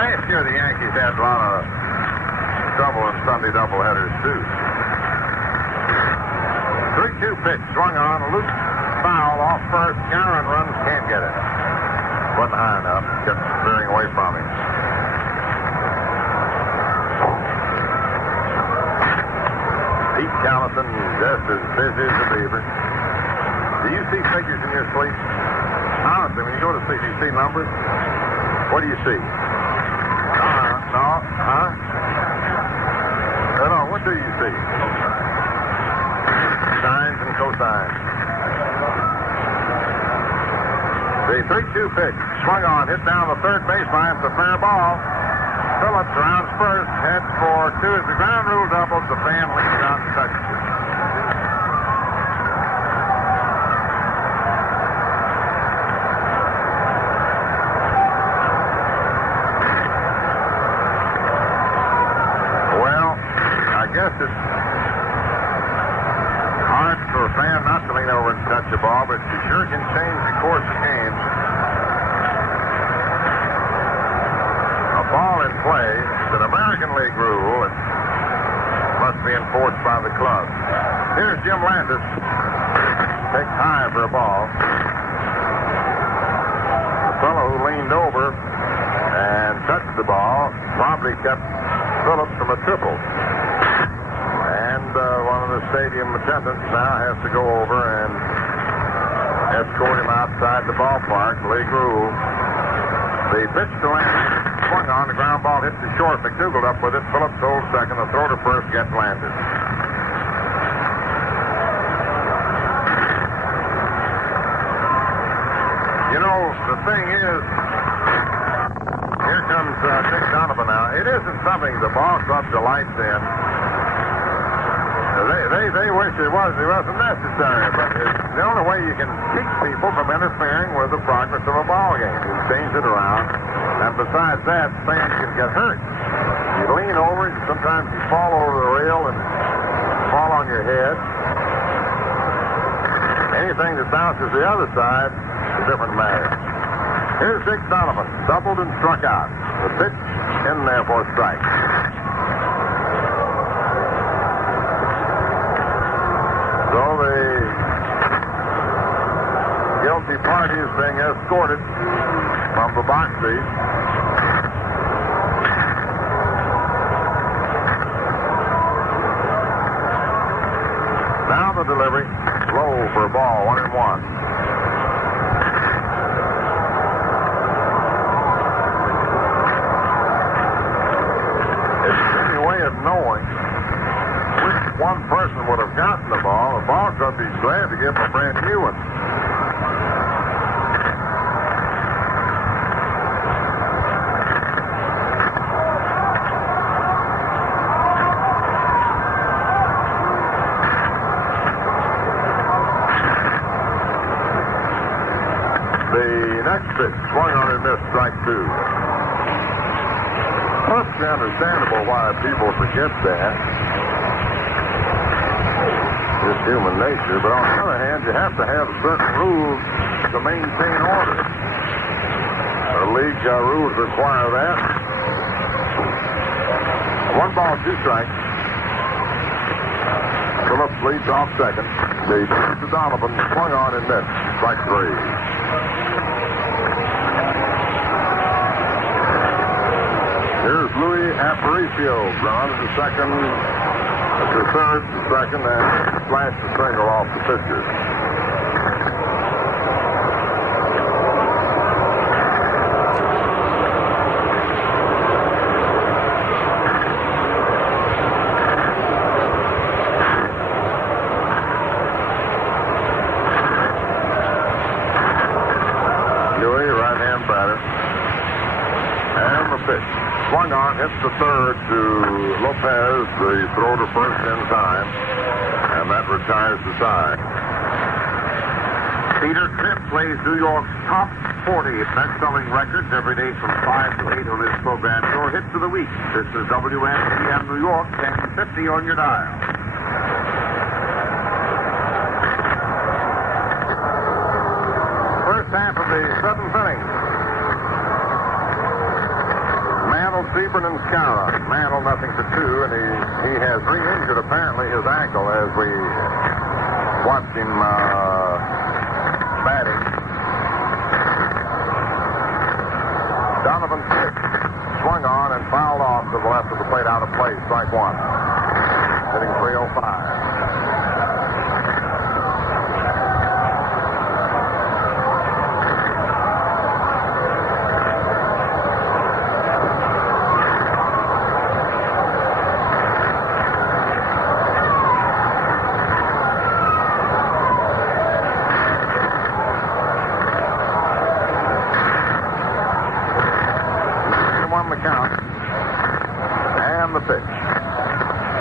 Last year, the Yankees had a lot of trouble in Sunday doubleheaders, too. 3-2 pitch, swung on, loose foul off first. Aaron runs, can't get it. Wasn't high enough, kept veering away from him. Pete Callison, just as busy as a beaver. Do you see figures in your sleep? Honestly, when you go to sleep, do you see numbers? What do you see? No. No, what do you see? Sines and cosines. The 3-2 pitch. Swung on, hit down the third baseline. It's a fair ball. Phillips rounds first, heads for 2. As the ground rule doubles, the fan leans out and touches it. It's hard for a fan not to lean over and touch the ball, but you sure can change the course of games. A ball in play is an American League rule and must be enforced by the club. Here's Jim Landis. Takes high for a ball. The fellow who leaned over and touched the ball probably kept Phillips from a triple. One of the stadium attendants now has to go over and escort him outside the ballpark. League rule. The pitch to Landis. Swung on. The ground ball hits the short. McDougal up with it. Phillips holds second. The throw to first gets Landis. You know, the thing is, here comes Dick Donovan now. It isn't something the ball club delights in. They wish it wasn't necessary, but it's the only way you can keep people from interfering with the progress of a ball game. You change it around, and besides that, fans can get hurt. You lean over, and sometimes you fall over the rail and fall on your head. Anything that bounces the other side is a different matter. Here's Dick Donovan, doubled and struck out. The pitch in there for a strike. So the guilty party is being escorted from the box seat. Now the delivery, low for a ball, 1-1. It's any way of knowing which one person would have gotten the ball. The ball club be glad to give him a brand new one. The next pitch, swung on and missed, strike 2. Perfectly understandable why people forget that. It's human nature, but on the other hand, you have to have certain rules to maintain order. The league rules require that. 1 ball, 2 strikes. Phillips leads off second. The pitch to Donovan, swung on and missed, strike 3. Here's Louis Aparicio, grounded to second, to third, to second, and slashed the single off the pitcher. Louis, right-hand batter, and the pitch. Swung on, hits the third to Lopez. The throw to first in time, and that retires the side. Peter Tripp plays New York's top 40 best-selling records every day from 5 to 8 on this program. Your hits of the week. This is WNGM New York, 1050 on your dial. First half of the seventh inning. Mantle, Sebring, and Skowron. Mantle nothing for 2, and he has re-injured apparently his ankle as we watched him batting. Donovan swung on and fouled off to the left of the plate, out of play, strike 1. Hitting .305.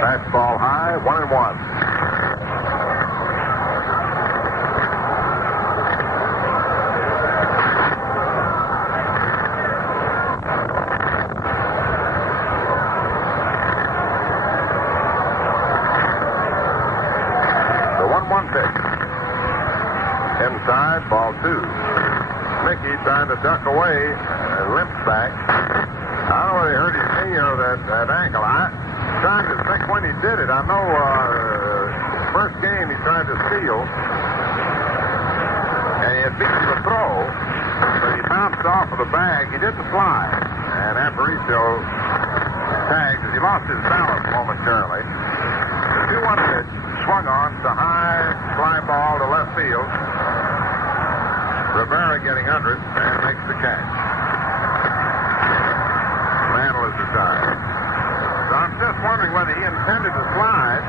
Fastball high, 1-1. The 1-1 pitch. Inside, ball 2. Mickey trying to duck away, limps back. I don't know whether he hurt his knee or that ankle. I trying to think when he did it. I know first game he tried to steal, and he had beaten the throw, but he bounced off of the bag. He didn't fly, and Aparicio tagged as he lost his balance momentarily. The 2-1 pitch swung on to high fly ball to left field. Rivera getting under it and makes the catch. Mantle is retired. So I'm just wondering whether he intended to slide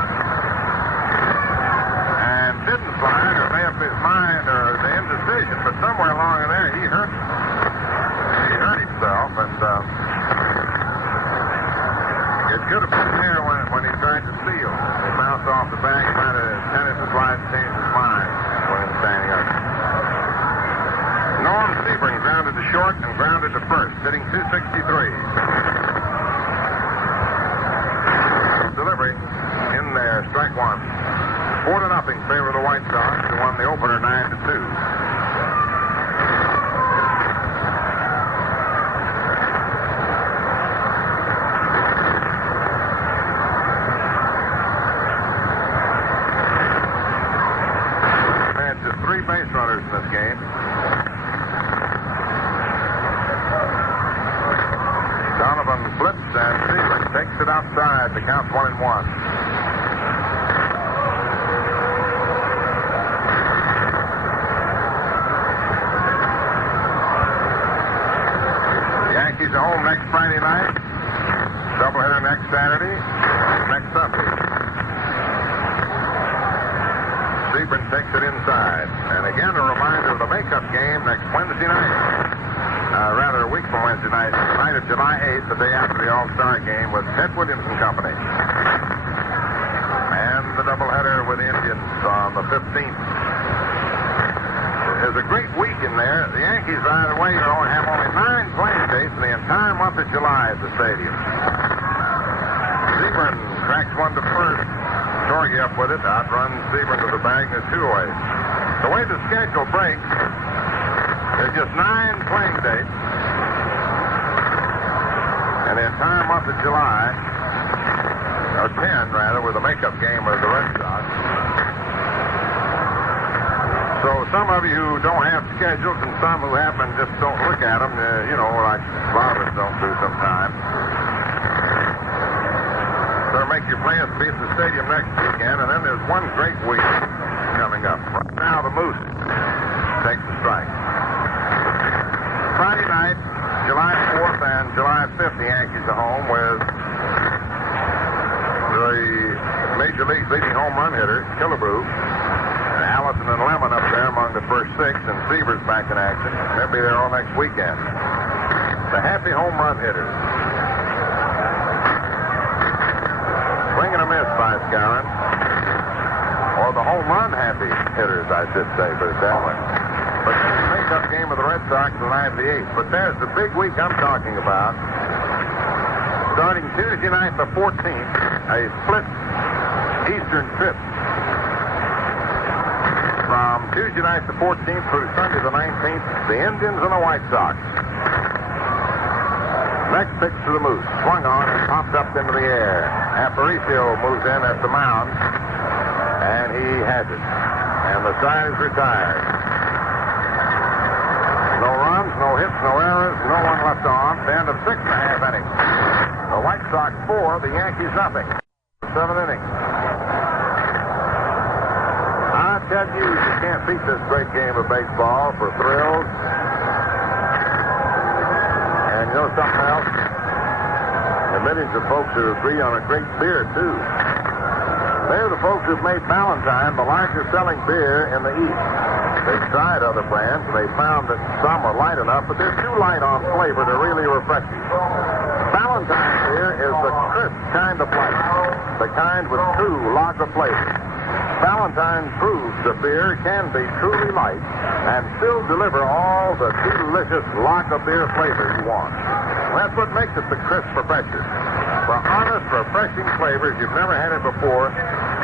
and didn't slide, or made up his mind, or the indecision. But somewhere along in there, he hurt himself, and it could have been there when he tried to steal. He bounced off the bag, might have intended to slide and changed his mind when he was standing up. Norm Sebring grounded to short and grounded to first, hitting .263. Delivery in there, strike 1. 4-0 favor of the White Sox, who won the opener 9-2. They had just 3 base runners in this game. Donovan flips and Sebring takes it outside. The count's 1-1. Yankees are home next Friday night. Doubleheader next Saturday. Next Sunday. Sebring takes it inside. And again, a reminder of the makeup game next Wednesday night. Rather a week from Wednesday night, the night of July 8th, the day after the All-Star game, with Ted Williams and company. And the doubleheader with the Indians on the 15th. There's a great week in there. The Yankees, by the way, have only 9 playing dates in the entire month of July at the stadium. Sebring cracks one to first. Torgey up with it, outruns Sebring to the bag, and there's 2 away. The way the schedule breaks, there's just 9 playing dates in the entire month of July, or 10 rather, with a makeup game with the Red Sox. So some of you who don't have schedules and some who have and just don't look at them, like a lot of us don't do sometimes. So make your plans to be at the stadium next weekend, and then there's one great week coming up. Right now, the Moose takes the strike. Friday night, July 4th and July 5th, the Yankees are home with the Major League's leading home run hitter, Killebrew, and Allison and Lemon up there among the first 6, and Seaver's back in action. They'll be there all next weekend. The happy home run hitters. Swing and a miss by Skowron. Or the home run happy hitters, I should say, but it's that way. But the makeup game of the Red Sox tonight the 8th. But there's the big week I'm talking about. Starting Tuesday night the 14th, a split Eastern trip. From Tuesday night the 14th through Sunday the 19th, the Indians and the White Sox. Next pitch to the Moose. Swung on and popped up into the air. Aparicio moves in at the mound, and he has it. And the side is retired. No runs, no hits, no errors, no one left on. The end of 6.5 innings. The White Sox 4, the Yankees nothing. 7 innings. I tell you can't beat this great game of baseball for thrills. And you know something else? There are millions of folks who agree on a great beer, too. They're the folks who've made Ballantine the largest selling beer in the East. They've tried other brands, and they found that some are light enough, but they're too light on flavor to really refresh you. Ballantine beer is the crisp kind of light, the kind with true lager flavor. Ballantine proves the beer can be truly light and still deliver all the delicious lager beer flavor you want. That's what makes it the crisp refresher. For honest, refreshing flavors you've never had it before,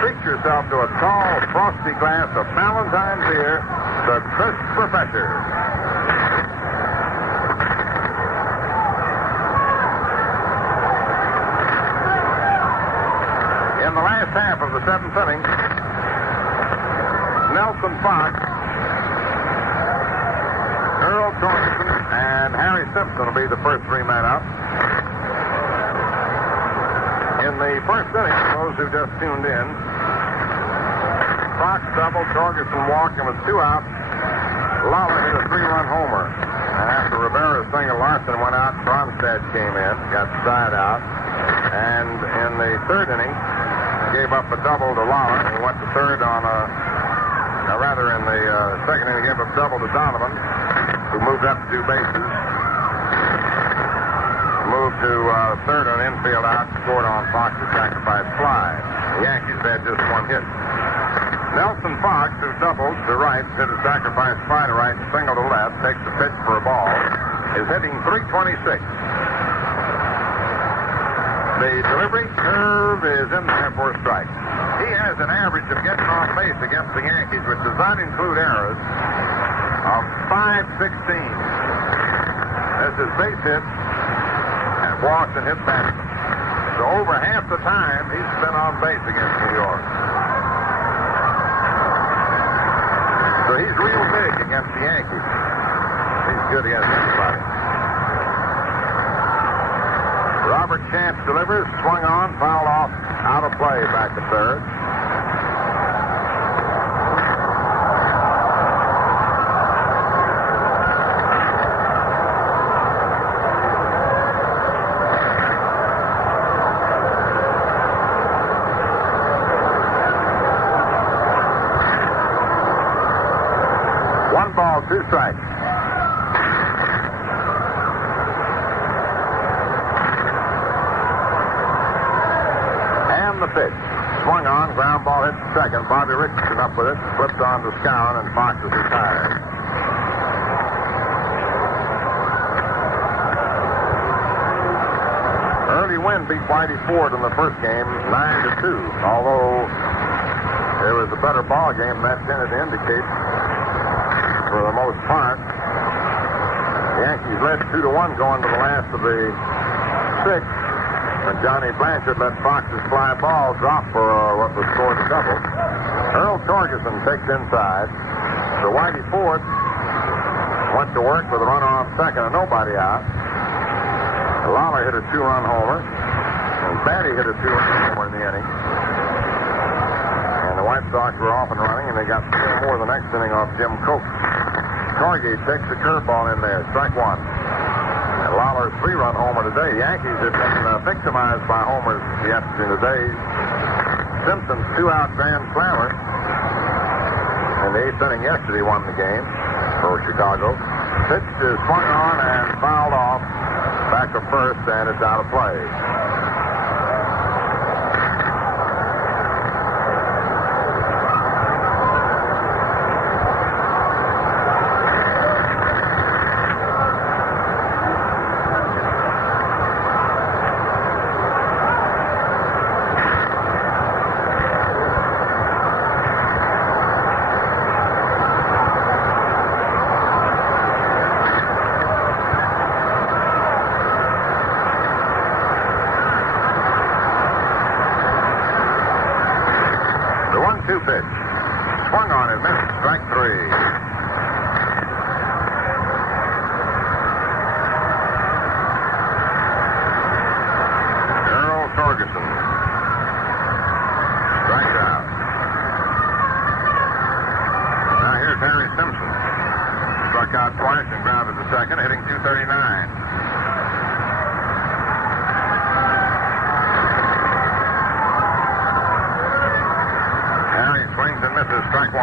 treat yourself to a tall, frosty glass of Ballantine beer, the crisp refresher. In the last half of the 7th inning, Nelson Fox, Earl Torgerson, and Harry Simpson will be the first 3 men up. In the first inning, for those who just tuned in, Fox doubled, Torgerson walked, and with 2 outs, Lawler hit a 3-run homer. And after Rivera's single, Larson went out, Cronstad came in, got side out, and in the 3rd inning, gave up a double to Lawler, and went to 3rd on in the 2nd inning, gave up a double to Donovan, who moved up 2 bases. Moved to 3rd on infield out, scored on Fox's sacrifice fly. The Yankees had just 1 hit. Nelson Fox, who doubled to right, hit a sacrifice fly to right and single to left, takes the pitch for a ball, is hitting .326. The delivery curve is in there for a strike. He has an average of getting on base against the Yankees, which does not include errors, of .516. This is base hits and walks and hit batsmen. So over half the time, he's been on base against New York. So he's real big against the Yankees. He's good against anybody. Robert Chance delivers, swung on, fouled off, out of play, back to 3rd. One ball, 2 strikes. The pitch. Swung on, ground ball hit second. Bobby Richardson up with it, flipped on to Scown, and Fox is retired. Early Wynn beat Whitey Ford in the first game 9-2. Although there was a better ball game than that tended to indicate for the most part. The Yankees led 2-1 going to the last of the 6th. When Johnny Blanchard let Fox's fly ball drop for what was scored a double. Earl Torgerson takes inside. So Whitey Ford went to work with a run on second and nobody out. Lawler hit a 2-run homer. And Batty hit a 2-run homer in the inning. And the White Sox were off and running, and they got 3 more the next inning off Jim Coates. Cargate takes the curveball in there. Strike 1. Lawler's 3-run homer today. The Yankees have been victimized by homers yesterday in the days. Simpson's 2-out grand slammer in the 8th inning yesterday won the game for Chicago. Pitch is swung on and fouled off back to first, and it's out of play. pitch. Swung on and missed. Strike 3. Earl Torgerson. Strikes out. Now here's Harry Simpson. Struck out twice and grounded to second, hitting .239. Harry swings and misses. Strike 1.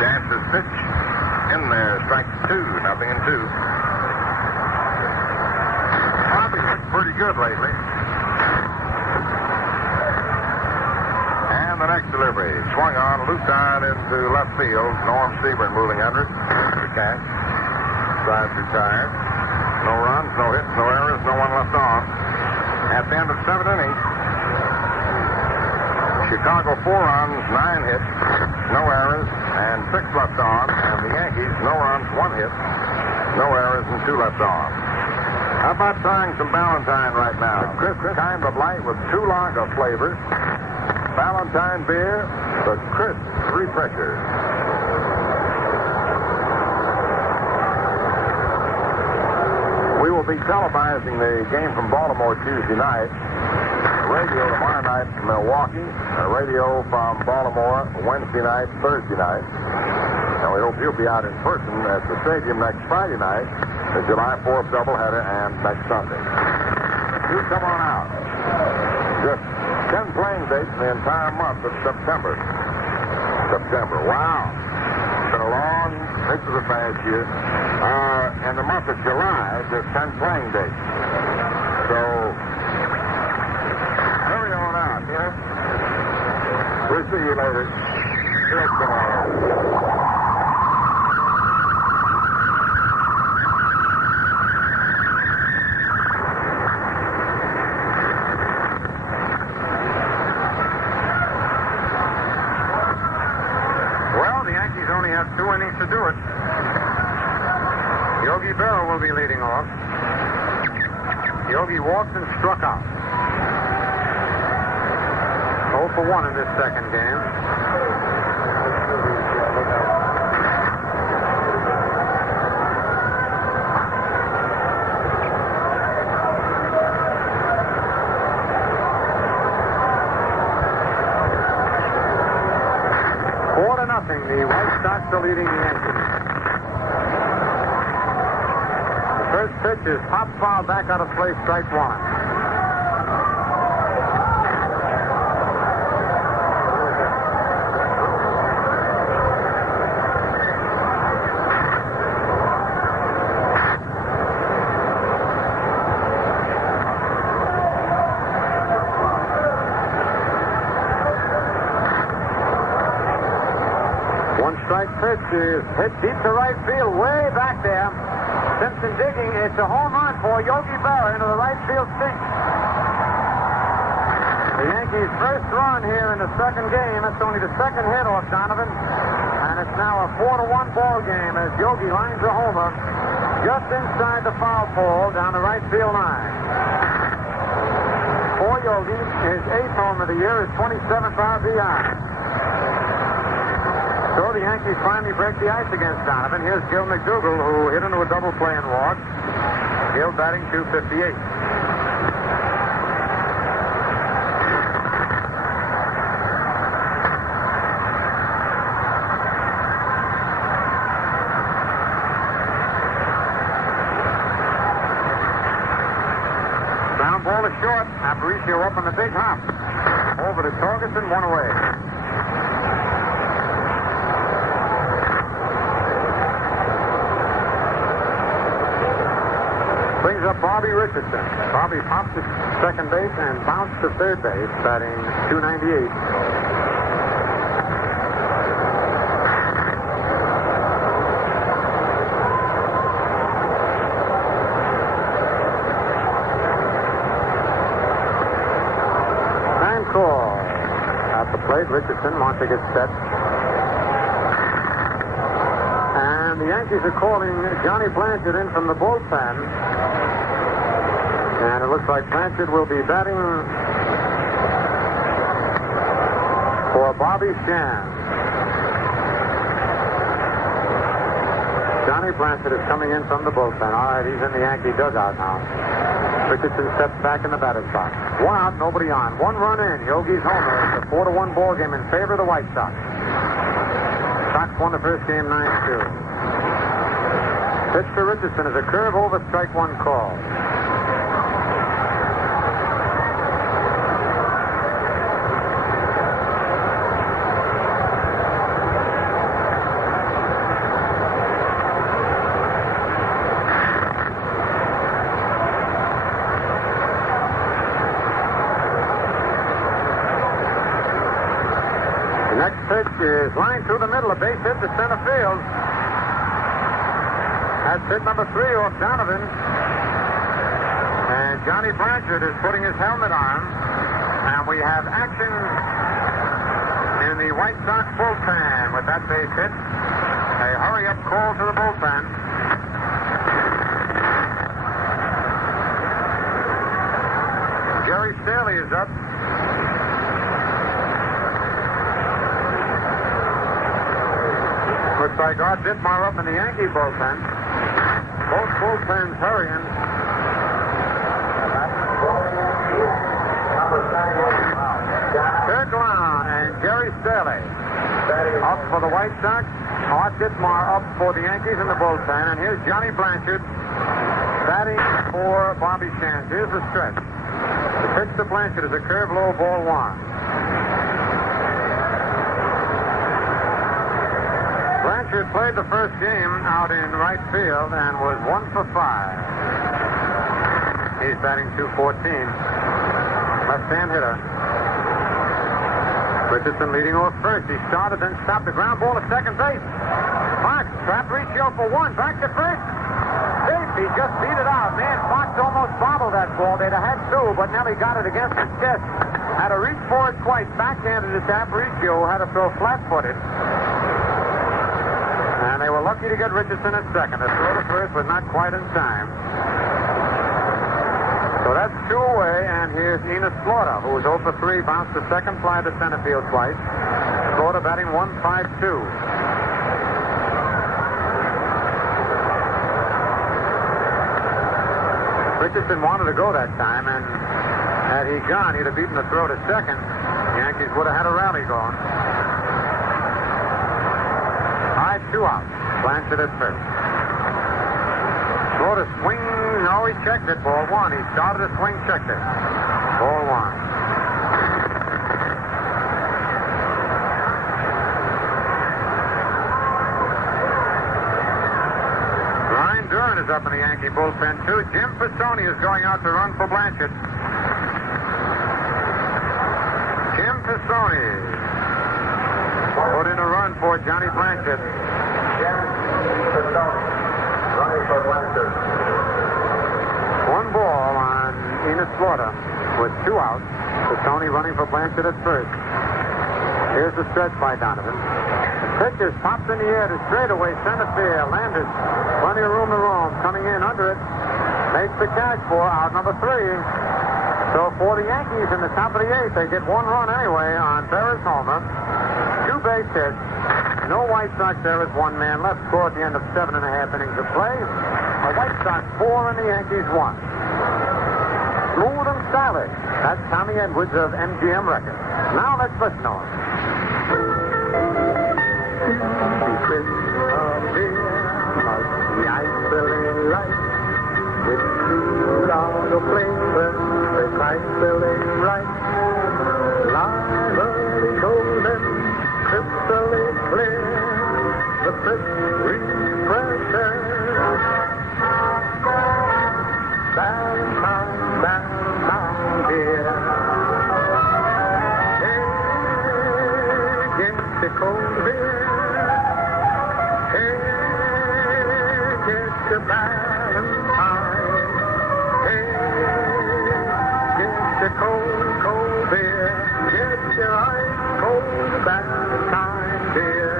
Chance's pitch in there. Strike 2. 0-2. Bobby's looked pretty good lately. And the next delivery. Swung on, looped on into left field. Norm Seaburn moving under it. To catch. Side's retired. No runs, no hits, no errors, no one left on. At the end of 7 innings, Chicago 4 runs, 9 hits, no errors, and 6 left on. And the Yankees, no runs, 1 hit, no errors, and 2 left on. How about trying some Valentine right now? Crisp kind of light with 2 lager flavors. Valentine beer, the crisp refresher. We will be televising the game from Baltimore Tuesday night. Radio tomorrow night from Milwaukee. Radio from Baltimore Wednesday night, Thursday night. And we hope you'll be out in person at the stadium next Friday night, the July 4th doubleheader, and next Sunday. You come on out. Just 10 playing dates in the entire month of September. Wow. It's been a long, this is a fast year. In the month of July, there's 10 playing dates. So, hurry on out, yeah? We'll see you later. Here's tomorrow. Only have 2 innings to do it. Yogi Berra will be leading off. Yogi walked and struck out. 0 for 1 in this second game. The White Sox are leading the Yankees. The first pitch is pop foul back out of play, strike 1. Strike pitch is hit deep to right field, way back there. Simpson digging. It's a home run for Yogi Berra into the right field sink. The Yankees' first run here in the second game. It's only the second hit off Donovan. And it's now a 4-1 ball game as Yogi lines a homer just inside the foul pole down the right field line. For Yogi, his 8th home of the year is 27th RBI. So the Yankees finally break the ice against Donovan. Here's Gil McDougall, who hit into a double play and walk. Gil batting .258. Ground ball is short. Aparicio up on the big hop. Over to Torgerson, 1 away. Brings up Bobby Richardson. Bobby popped to second base and bounced to third base, batting .298. Time call. At the plate, Richardson wants to get set. And And the Yankees are calling Johnny Blanchard in from the bullpen. And it looks like Blanchard will be batting for Bobby Shan. Johnny Blanchard is coming in from the bullpen. All right, he's in the Yankee dugout now. Richardson steps back in the batter's box. One out, nobody on. One run in. Yogi's homer. It's a 4-1 ball game in favor of the White Sox. Sox won the first game 9-2. Pitch to Richardson is a curve over, strike one call. Is line through the middle, a base hit to center field. That's hit number 3 off Donovan. And Johnny Blanchard is putting his helmet on. And we have action in the White Sox bullpen with that base hit. A hurry-up call to the bullpen. Gary Staley is up. Looks like Art Ditmar up in the Yankee bullpen. Both bullpens hurrying. Kirk Long and Gary Staley up for the White Sox. Art Ditmar up for the Yankees in the bullpen. And here's Johnny Blanchard batting for Bobby Shan. Here's the stretch. The pitch to Blanchard is a curve low, ball 1. Blanchard played the first game out in right field and was 1 for 5. He's batting .214. Left-hand hitter. Richardson leading off first. He started, then stopped the ground ball at second base. Fox, trap ratio for 1. Back to first. Safe. He just beat it out. Man, Fox almost bobbled that ball. They'd have had 2, but Nelly got it against his chest. Had to reach for it twice. Backhanded it to Aparicio. Had to throw flat-footed. And they were lucky to get Richardson at second. The throw to first was not quite in time. So that's 2 away, and here's Enos Slaughter, who was 0 for 3, bounced the second fly to center field twice. Slaughter batting 1-5-2. Richardson wanted to go that time, and had he gone, he'd have beaten the throw to second. The Yankees would have had a rally going. 2 out. Blanchard at first. Slaughter swing. No, he checked it. Ball 1. He started a swing, checked it. Ball 1. Ryan Duran is up in the Yankee bullpen, too. Jim Pisoni is going out to run for Blanchard. Jim Pisoni put in a run for Johnny Blanchard. Running for Blanchard. 1 ball on Enos Slaughter with 2 outs. Pisoni running for Blanchard at first. Here's the stretch by Donovan. The pitch is popped in the air to straightaway center field. Landis, plenty of room to roam. Coming in under it. Makes the catch for out number 3. So for the Yankees in the top of the 8th, they get 1 run anyway on Berra's homer. 2 base hits. No White Sox errors, 1 man left. Score at the end of 7.5 innings of play. The White Sox 4 and the Yankees 1. Smooth and stylish. That's Tommy Edwards of MGM Records. Now let's listen to him. Secret of beer must be isolate right. With sweet auto flavor, it's isolate right. Lively golden, crystalline clear, the crisp refresher. Valentine beer. Hey, get the cold beer. Hey, get the Valentine. Hey, get the cold, cold beer. Get your ice cold Valentine beer.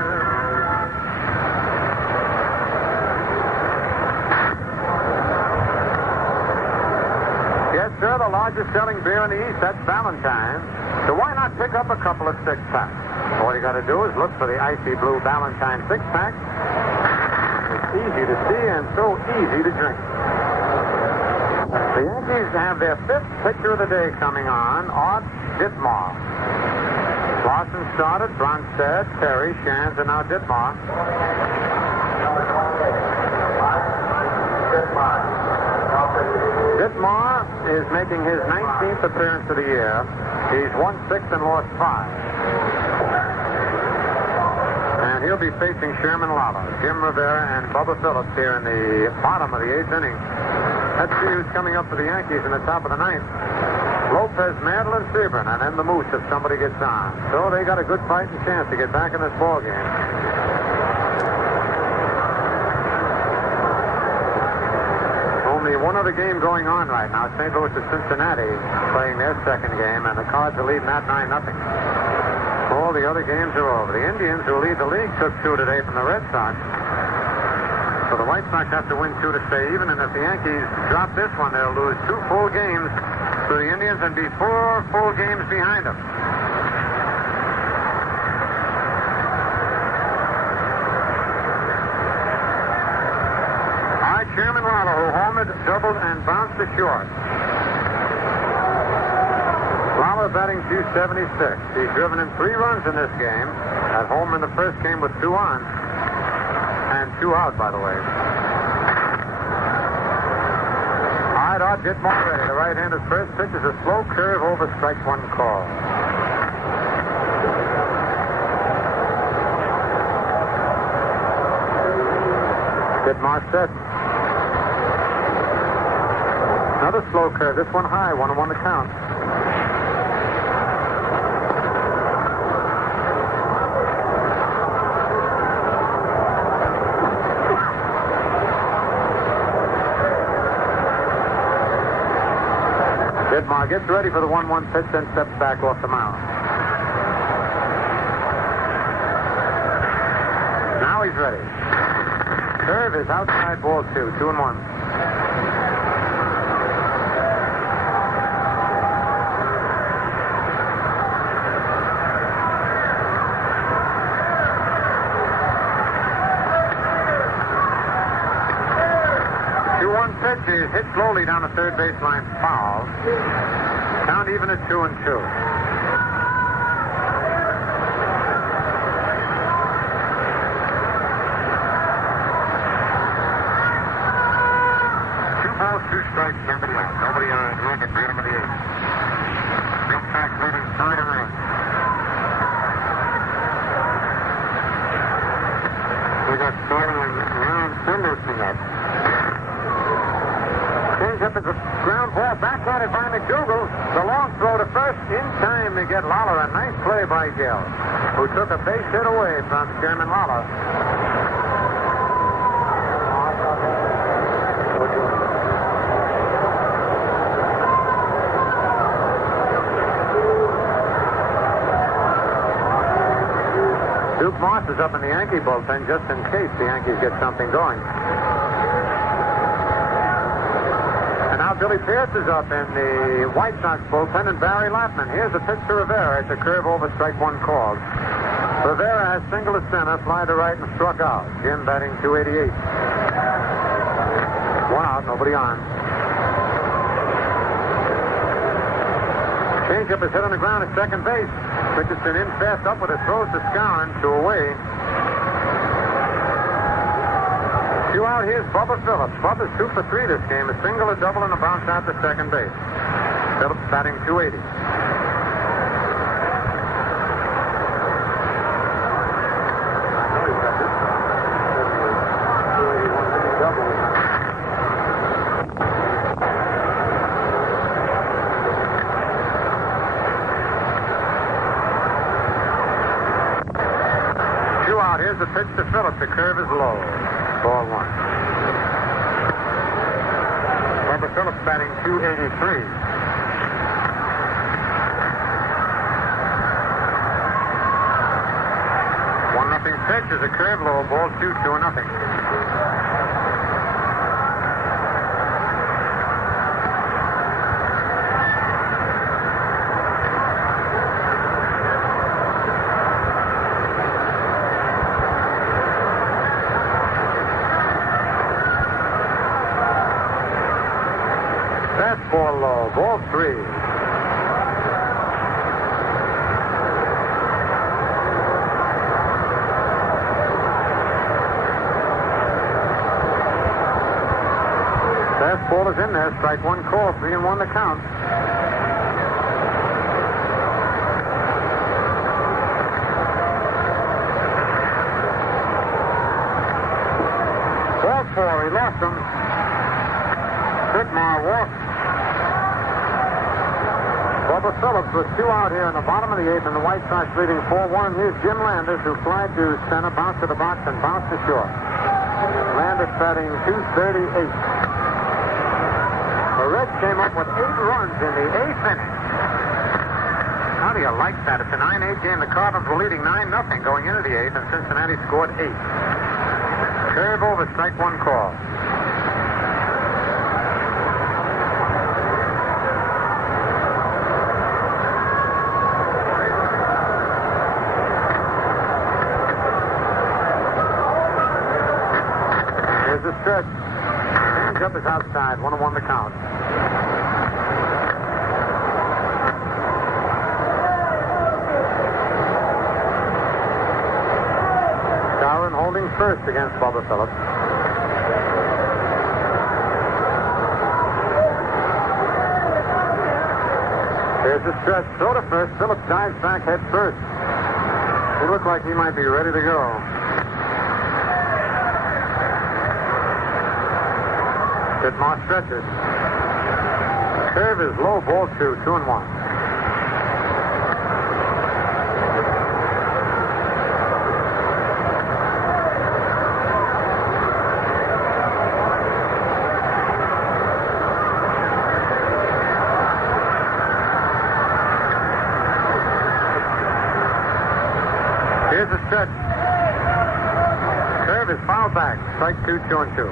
largest selling beer in the East. That's Valentine's. So why not pick up a couple of six-packs? All you got to do is look for the icy blue Valentine six-pack. It's easy to see and so easy to drink. The Yankees have their fifth pitcher of the day coming on, Art Ditmar. Lawson started, Bronstead, Terry, Shands, and now Ditmar. Ditmar is making his 19th appearance of the year. He's won 6 and lost 5. And he'll be facing Sherman Lala, Jim Rivera, and Bubba Phillips here in the bottom of the 8th inning. Let's see who's coming up for the Yankees in the top of the 9th. Lopez, Mantle, and Sebring, and then the Moose if somebody gets on. So they got a good fighting chance to get back in this ball game. Only one other game going on right now. St. Louis and Cincinnati playing their second game, and the Cards are leading that 9-0. All the other games are over. The Indians, who lead the league, took 2 today from the Red Sox. So the White Sox have to win 2 to stay even, and if the Yankees drop this one, they'll lose 2 full games to the Indians and be 4 full games behind them. All right, Sherman Lala, who homered, doubled, and bounced to short. Lala batting .276. He's driven in 3 runs in this game. At home in the first game with 2 on. And 2 out, by the way. All right, Art Ditmar ready. The right-handed first pitch is a slow curve over strike 1 call. Ditmar set. Another slow curve. This one high. 1-1 to count. Ditmar gets ready for the 1-1 pitch, then steps back off the mound. Now he's ready. Curve is outside, ball 2, 2-1. Pitch is hit slowly down the third baseline foul. Count even at 2-2. Two strikes, nobody out. Nobody on the run at the bottom of the 8th. Big Sox leading 3-1. We got Starling and Ron Sanderson up. Up as a ground ball backhanded by McDougal. The long throw to first in time to get Lala. A nice play by Gill, who took a base hit away from Sherman Lala. Duke Moss is up in the Yankee bullpen just in case the Yankees get something going. Billy Pierce is up in the White Sox bullpen, and Barry Lappman. Here's a pitch to Rivera. It's a curve over strike 1 called. Rivera has single to center, fly to right, and struck out. Jim batting .288. 1 out, nobody on. Changeup is hit on the ground at second base. Richardson in fast up with a throw to Skowron to away. 2 out, here's Bubba Phillips. Bubba's 2 for 3 this game. A single, a double, and a bounce out to second base. Phillips batting .280. Here's the pitch to Phillips. The curve is low. Ball 1. Bubba Phillips batting .283. 1-0 pitch is a curve low. Ball 2, 2-0. Fastball is in there. Strike one call. 3-1 the count. Ball four. He lost him. Whitmore walked. Bubba Phillips with 2 out here in the bottom of the 8th, and the White Sox leading 4-1. Here's Jim Landis, who flied to center, bounced to the box, and bounced to short. Landis batting .238. The Reds came up with 8 runs in the 8th inning. How do you like that? It's a 9-8 game. The Cardinals were leading 9-0 going into the 8th, and Cincinnati scored 8. Curve over, strike one call. Here's the stretch. Changeup is outside. 1-1 the count. Darwin holding first against Bubba Phillips. Here's the stretch. Throw to first. Phillips dives back head first. He looked like he might be ready to go. Whitmore stretches. Curve is low, ball 2, 2-1. Here's the stretch. Curve is foul back. Strike 2, 2-2.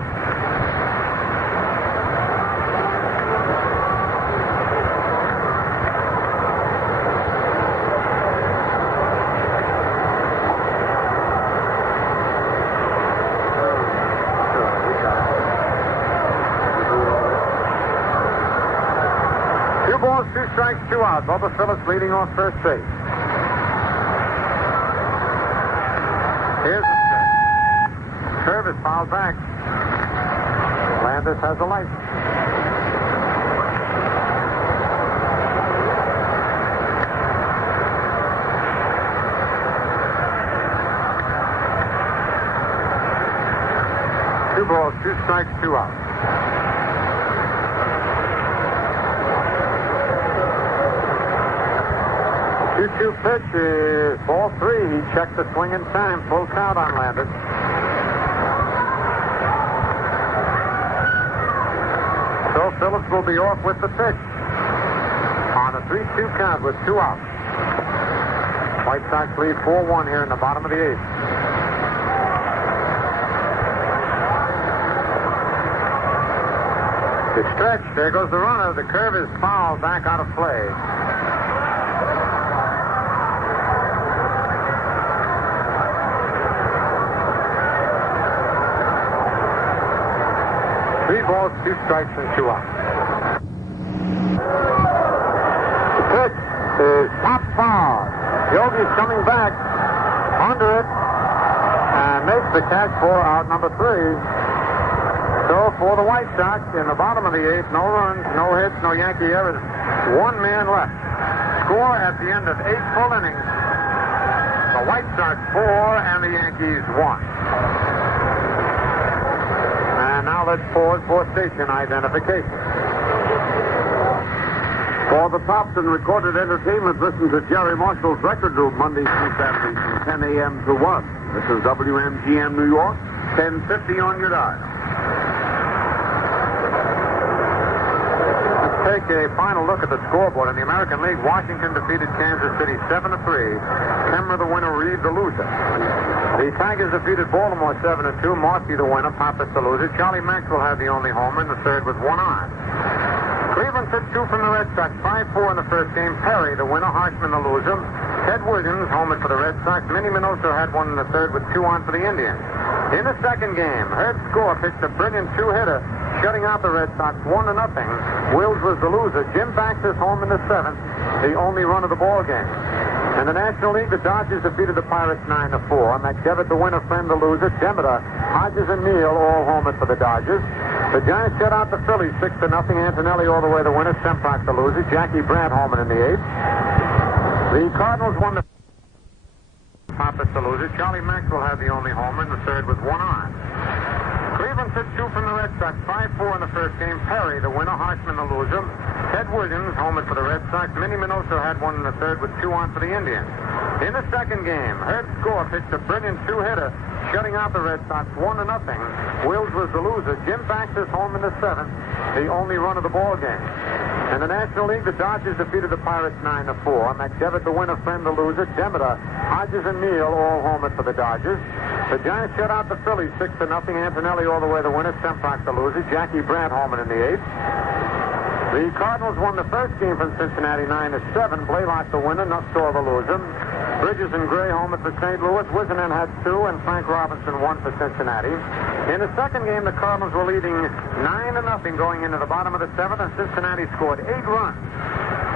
Balls, 2 strikes, 2 out. Bubba Phillips leading off first base. Here's the stretch. Curve is fouled back. Landis has a light. Two balls, 2 strikes, 2 out. 2-2 pitch is ball 3. He checked the swing in time. Full count on Landis. So Phillips will be off with the pitch on a 3-2 count with 2 outs. White Sox lead 4-1 here in the bottom of the 8th. The stretch. There goes the runner. The curve is fouled back out of play. Three balls, 2 strikes, and 2 outs. The pitch is top foul. Yogi's coming back under it and makes the catch for out number 3. So for the White Sox in the bottom of the 8th, no runs, no hits, no Yankee errors, 1 man left. Score at the end of 8 full innings. The White Sox 4 and the Yankees 1. Now let's pause for station identification. For the tops and recorded entertainment, listen to Jerry Marshall's Record Room Mondays through Saturdays from 10 a.m. to 1. This is WMGM New York, 1050 on your dial. Let's take a final look at the scoreboard. In the American League, Washington defeated Kansas City 7-3. Kemmer the winner, Reed the loser. The Tigers defeated Baltimore 7-2. Marcy the winner, Pappas the loser. Charlie Maxwell had the only homer in the third with 1 on. Cleveland took 2 from the Red Sox, 5-4 in the first game. Perry the winner, Harshman the loser. Ted Williams homered for the Red Sox. Minnie Minoso had 1 in the third with 2 on for the Indians. In the second game, Herb Score pitched a brilliant 2-hitter. shutting out the Red Sox 1-0. Wills was the loser. Jim Baxter's home in the 7th, the only run of the ball game. In the National League, the Dodgers defeated the Pirates 9-4. McDevitt, the winner, Friend, the loser. Demeter, Hodges, and Neal all homers for the Dodgers. The Giants shut out the Phillies 6-0. Antonelli all the way the winner. Semprock the loser. Jackie Brandt homer in the 8th. The Cardinals won the Pappas the loser. Charlie Maxwell had the only homer in the 3rd with 1 on. Cleveland took 2 from the Red Sox. 5-4 in the first game. Perry, the winner. Harshman, the loser. Ted Williams homered for the Red Sox. Minnie Minoso had 1 in the 3rd with 2 on for the Indians. In the second game, Herb Score pitched a brilliant 2-hitter, shutting out the Red Sox 1-0. Wills was the loser. Jim Baxter's home in the 7th, the only run of the ball game. In the National League, the Dodgers defeated the Pirates 9-4. McDevitt, the winner, Friend, the loser. Demeter, Hodges, and Neal all homered for the Dodgers. The Giants shut out the Phillies 6-0. Antonelli all the way the winner. Semprock the loser. Jackie Brandt homered in the 8th. The Cardinals won the first game from Cincinnati 9-7. Blaylock the winner. Nussbaum the loser. Bridges and Gray homered for St. Louis. Wisenen had 2, and Frank Robinson 1 for Cincinnati. In the second game, the Cardinals were leading 9-0 going into the bottom of the 7th, and Cincinnati scored 8 runs.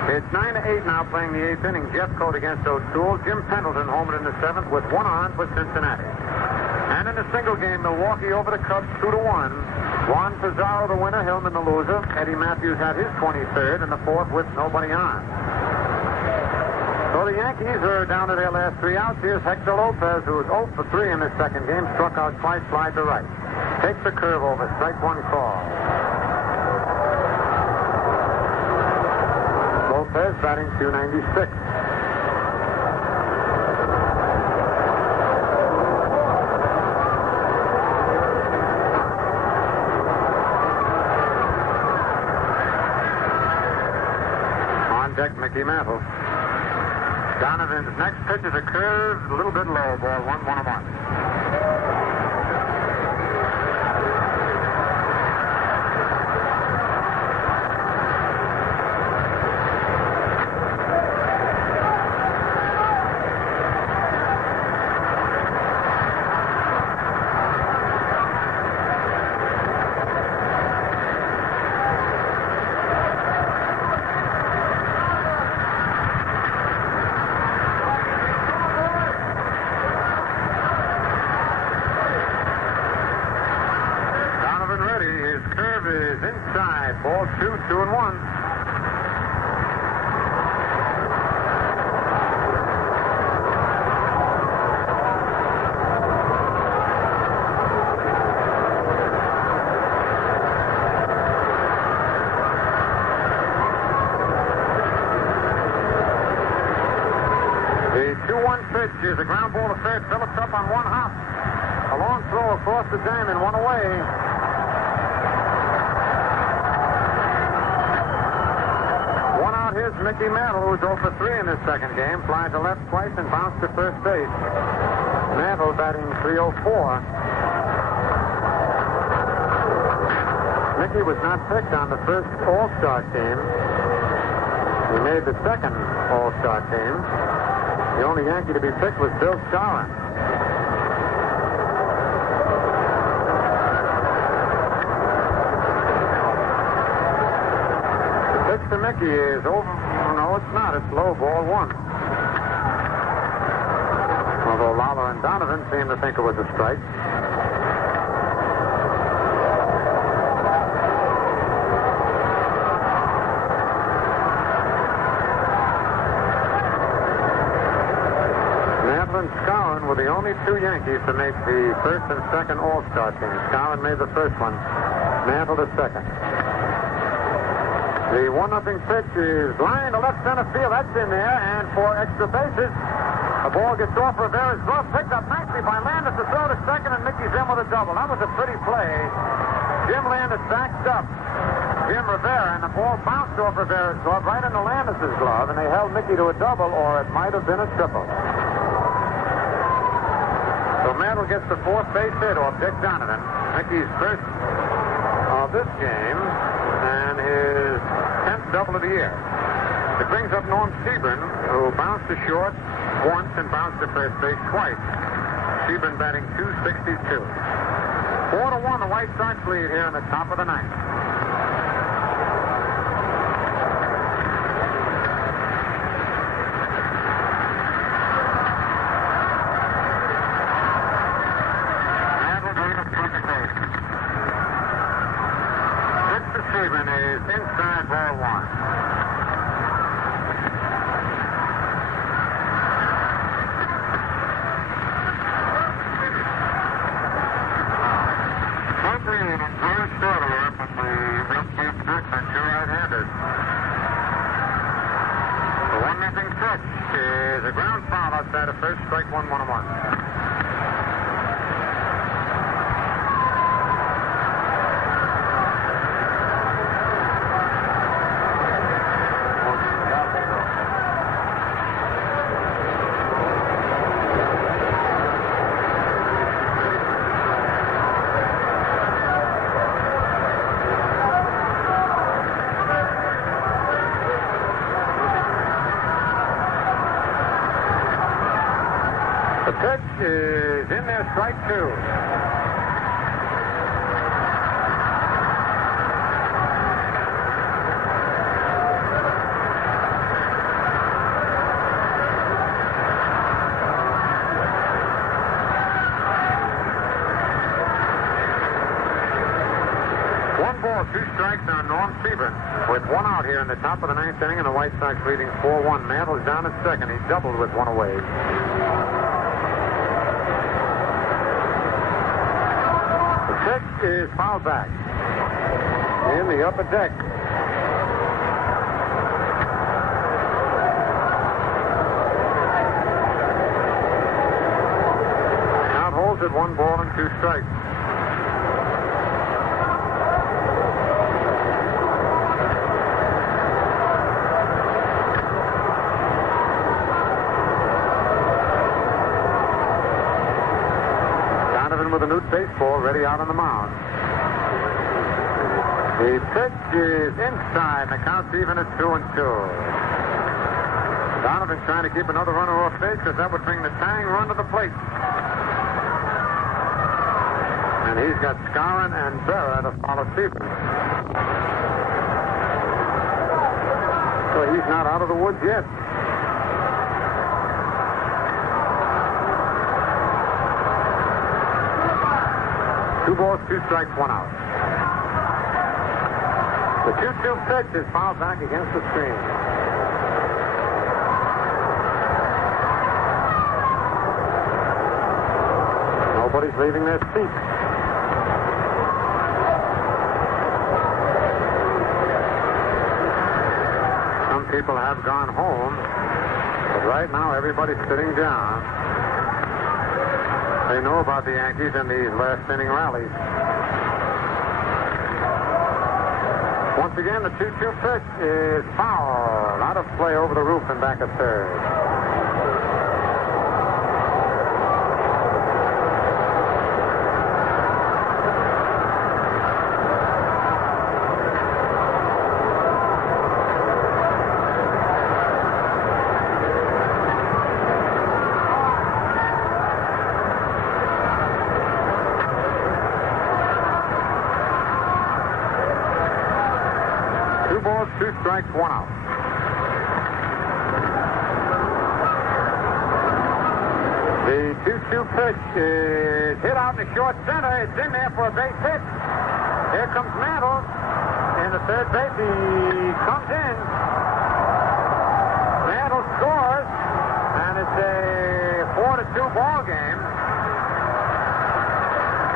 It's 9-8 now playing the 8th inning. Jeffcoat against O'Toole. Jim Pendleton homered in the 7th with 1 on for Cincinnati. And in the single game, Milwaukee over the Cubs 2-1. Juan Pizarro the winner, Hillman the loser. Eddie Matthews had his 23rd in the 4th with nobody on. So the Yankees are down to their last 3 outs. Here's Hector Lopez, who was 0 for 3 in this second game. Struck out twice, slide to right. Takes the curve over, strike 1 call. Lopez batting .296. On deck, Mickey Mantle. Donovan's next pitch is a curve, a little bit low, ball 1-1-1. Ball 2, 2-1. The 2-1 pitch is a ground ball to third. Phillips up on 1 hop. A long throw across the diamond, 1 away. Here's Mickey Mantle, who's 0 for 3 in this second game. Flied to left twice and bounced to first base. Mantle batting .304. Mickey was not picked on the first All-Star team. He made the second All-Star team. The only Yankee to be picked was Bill Skowron. To Mickey is over. No, it's not. It's low, ball 1. Although Lawler and Donovan seem to think it was a strike. Mantle and Skowron were the only 2 Yankees to make the first and second All-Star team. Skowron made the first one. Mantle the second. The 1-0 pitch is line to left center field. That's in there. And for extra bases, the ball gets off Rivera's glove. Picked up nicely by Landis to throw to second, and Mickey's in with a double. That was a pretty play. Jim Landis backed up Jim Rivera, and the ball bounced off Rivera's glove right into Landis' glove, and they held Mickey to a double, or it might have been a triple. So Mantle gets the 4th base hit off Dick Donovan. Mickey's first of this game, and his 10th double of the year. It brings up Norm Sebring, who bounced to short once and bounced to first base twice. Sebring batting .262. 4-1, the White Sox lead here in the top of the ninth. Steven is inside ball one. Quickly and very shortly up in the left-hand position, two right-handed. The 1-0 pitch is a ground foul outside of first, strike one, 1-1. The pitch is in there, strike two. One ball, two strikes on Norm Siebert with one out here in the top of the ninth inning, and the White Sox leading 4-1. Mantle's down at second. He doubled with one away. Pitch is fouled back in the upper deck. Count holds at 1 ball and 2 strikes. With a new baseball ready out on the mound. The pitch is inside, and the count's even at 2-2. Donovan trying to keep another runner off base because that would bring the tying run to the plate. And he's got Skowron and Berra to follow Siebert. So he's not out of the woods yet. 2 balls, 2 strikes, 1 out. The 2-2 pitch is fouled back against the screen. Nobody's leaving their seat. Some people have gone home, but right now everybody's sitting down. They know about the Yankees and these last-inning rallies. Once again, the 2-2 pitch is fouled. Out of play over the roof and back at third. Two strikes, 1 out. The 2-2 pitch is hit out in the short center. It's in there for a base hit. Here comes Mantle in the third base. He comes in. Mantle scores, and it's a 4-2 ball game.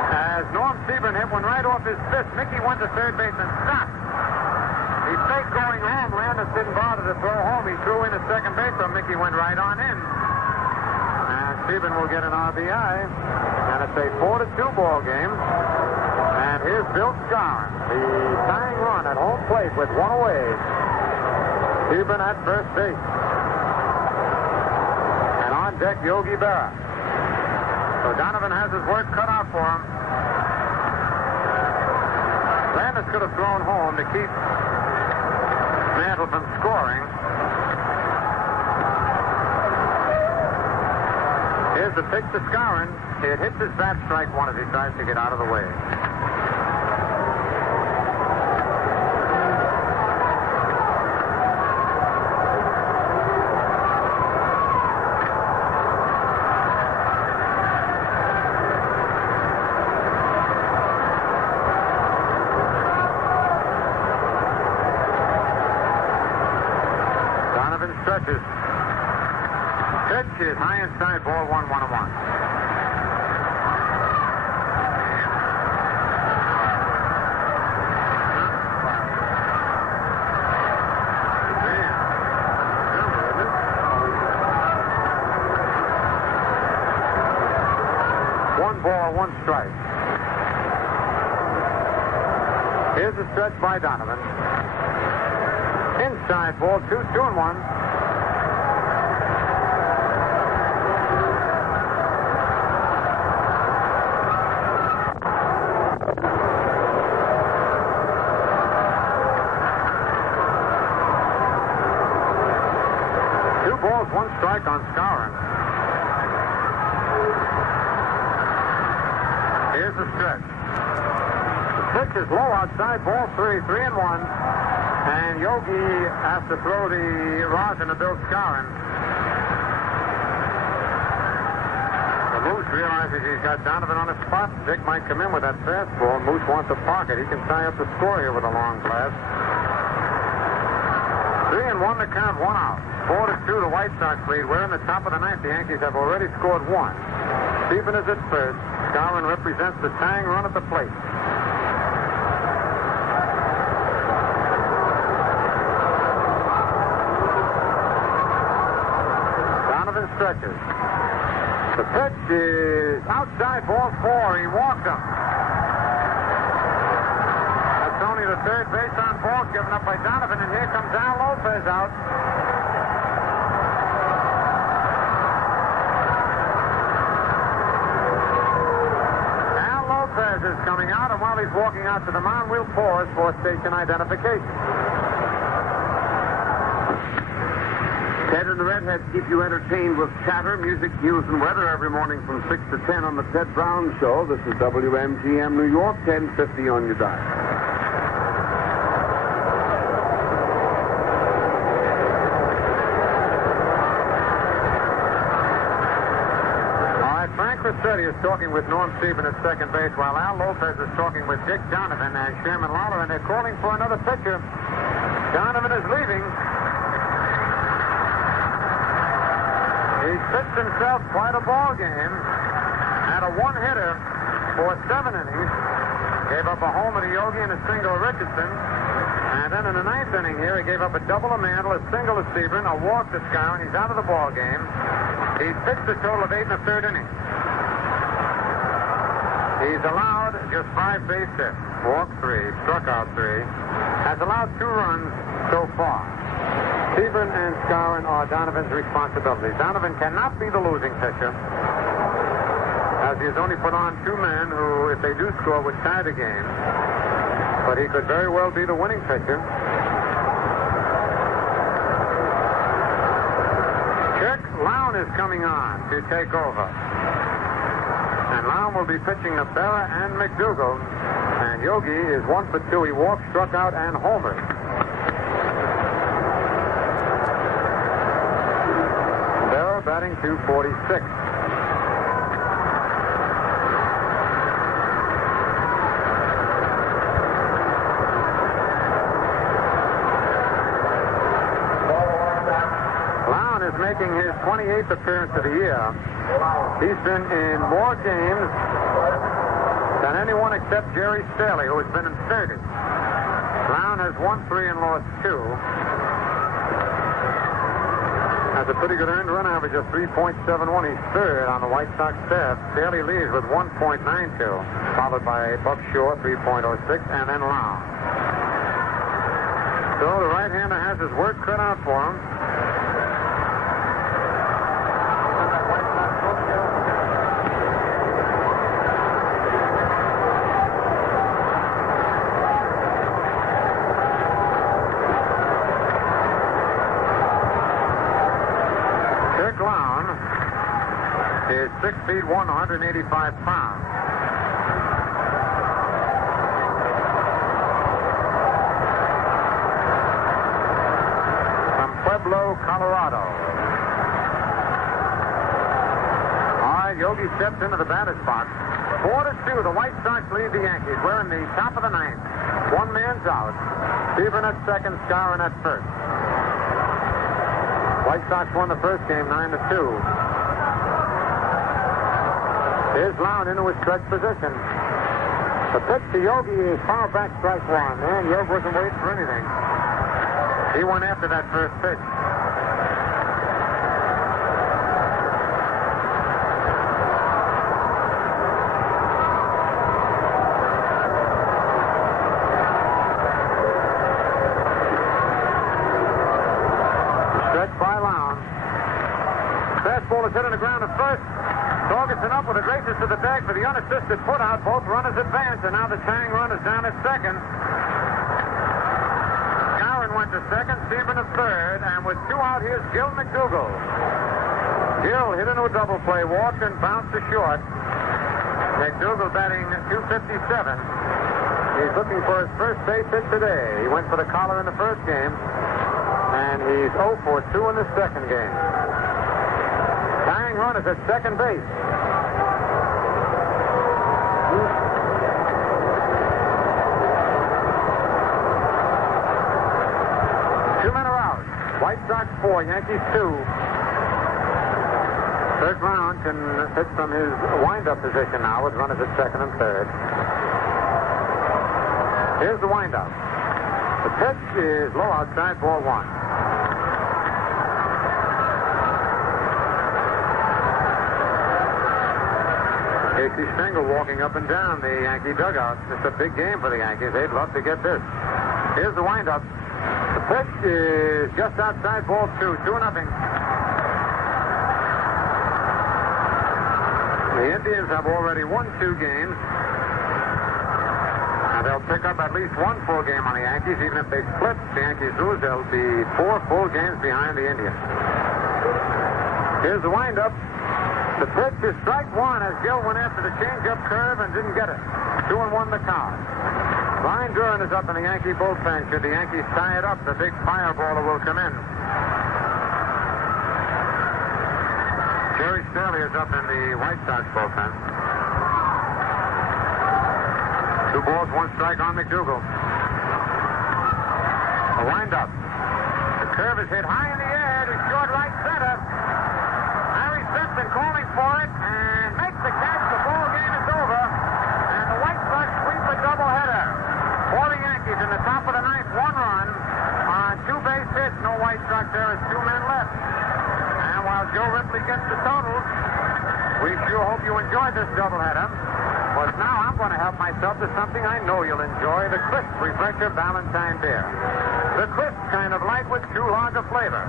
As Norm Siebert hit one right off his fist, Mickey went to third base and stopped. He faked going home. Landis didn't bother to throw home. He threw in at second base, so Mickey went right on in. And Stephen will get an RBI. And it's a 4-2 ball game. And here's Bill Skowron, the tying run at home plate with one away. Stephen at first base. And on deck, Yogi Berra. So Donovan has his work cut out for him. Landis could have thrown home to keep Mantle from scoring. Here's Here's the pitch to Skowron. It hits his bat, strike one as he tries to get out of the way. Donovan stretches. Pitch is high inside, ball 1-1-1. One strike. Here's the stretch by Donovan. Inside ball, 2-1. Two balls, one strike on Skowron. Here's the stretch. The pitch is low outside, ball 3-1. And Yogi has to throw the rosin to Bill Skowron. The Moose realizes he's got Donovan on his spot. Dick might come in with that fastball. Moose wants to park it. He can tie up the score here with a long blast. 3-1 to count, one out. 4-2 the White Sox lead. We're in the top of the ninth. The Yankees have already scored one. Stephen is at first. Skowron represents the tying run at the plate. Donovan stretches. The pitch is outside, ball 4. He walked him. That's only the third base on ball given up by Donovan, and here comes Al Lopez out. Lopez is coming out, and while he's walking out to the mound, we'll pause for station identification. Ted and the Redheads keep you entertained with chatter, music, news, and weather every morning from 6 to 10 on the Ted Brown Show. This is WMGM New York, 1050 on your dial. Rossetti is talking with Norm Stephen at second base, while Al Lopez is talking with Dick Donovan and Sherman Lawler, and they're calling for another pitcher. Donovan is leaving. He's pitched himself quite a ball game. Had a one-hitter for 7 innings. Gave up a homer to Yogi and a single to Richardson. And then in the 9th inning here, he gave up a double to Mantle, a single to Sebring, a walk to Skowron. He's out of the ball game. He's pitched a total of 8 1/3 innings. He's allowed just 5 base hits, walked 3, struck out 3, has allowed 2 runs so far. Sebring and Skowron are Donovan's responsibility. Donovan cannot be the losing pitcher, as he has only put on 2 men who, if they do score, would tie the game. But he could very well be the winning pitcher. Kirk Lown is coming on to take over. And Lown will be pitching to Berra and McDougal. And Yogi is 1 for 2. He walked, struck out, and homered. Berra batting .246. Lown is making his 28th appearance of the year. He's been in more games than anyone except Jerry Staley, who has been in 30. Lown has won 3 and lost 2. Has a pretty good earned run average of 3.71. He's third on the White Sox staff. Staley leads with 1.92, followed by Buck Shore, 3.06, and then Lown. So the right-hander has his work cut out for him. Is 6 6 feet 185 pounds. From Pueblo, Colorado. All right, Yogi steps into the batter's box. 4-2, the White Sox lead the Yankees. We're in the top of the ninth. One man's out. Stephen at second, Skowron at first. White Sox won the first game 9-2. Here's Loud into his stretch position. The pitch to Yogi is foul back, strike one. And Yogi wasn't waiting for anything. He went after that first pitch. Fastball is hit on the ground at first. Torgerson up with a races to the bag for the unassisted putout. Both runners advance, and now the tying run is down at second. Skowron went to second, Stephen to third, and with 2 out, here's Gil McDougall. Gil hit into a double play, walked and bounced to short. McDougall batting .257. He's looking for his first base hit today. He went for the collar in the first game, and he's 0 for 2 in the second game. Tying run is at second base. 2 men are out. White Sox 4, Yankees 2. Third Brown can pitch from his wind-up position now with runners at second and third. Here's the wind-up. The pitch is low outside, ball 1. Casey Stengel walking up and down the Yankee dugout. It's a big game for the Yankees. They'd love to get this. Here's the windup. The pitch is just outside, ball 2. 2-0. The Indians have already won 2 games. And they'll pick up at least 1 full game on the Yankees. Even if they split, the Yankees lose, they'll be 4 full games behind the Indians. Here's the windup. The pitch is strike 1 as Gil went after the changeup curve and didn't get it. 2-1 the count. Brian Duran is up in the Yankee bullpen. Should the Yankees tie it up, the big fireballer will come in. Jerry Sterling is up in the White Sox bullpen. 2 balls, 1 strike on McDougall. A windup. The curve is hit high in the air to short right center. Simpson calling for it and makes the catch. The ball game is over, and the White Sox sweep a doubleheader for the Yankees in the top of the ninth. 1 run on 2 base hits. No White Sox there. Is 2 men left. And while Joe Ripley gets the totals, we sure hope you enjoyed this doubleheader. But now I'm going to help myself to something I know you'll enjoy: the Crisp Refresher Valentine beer. The crisp kind of light with true lager flavor.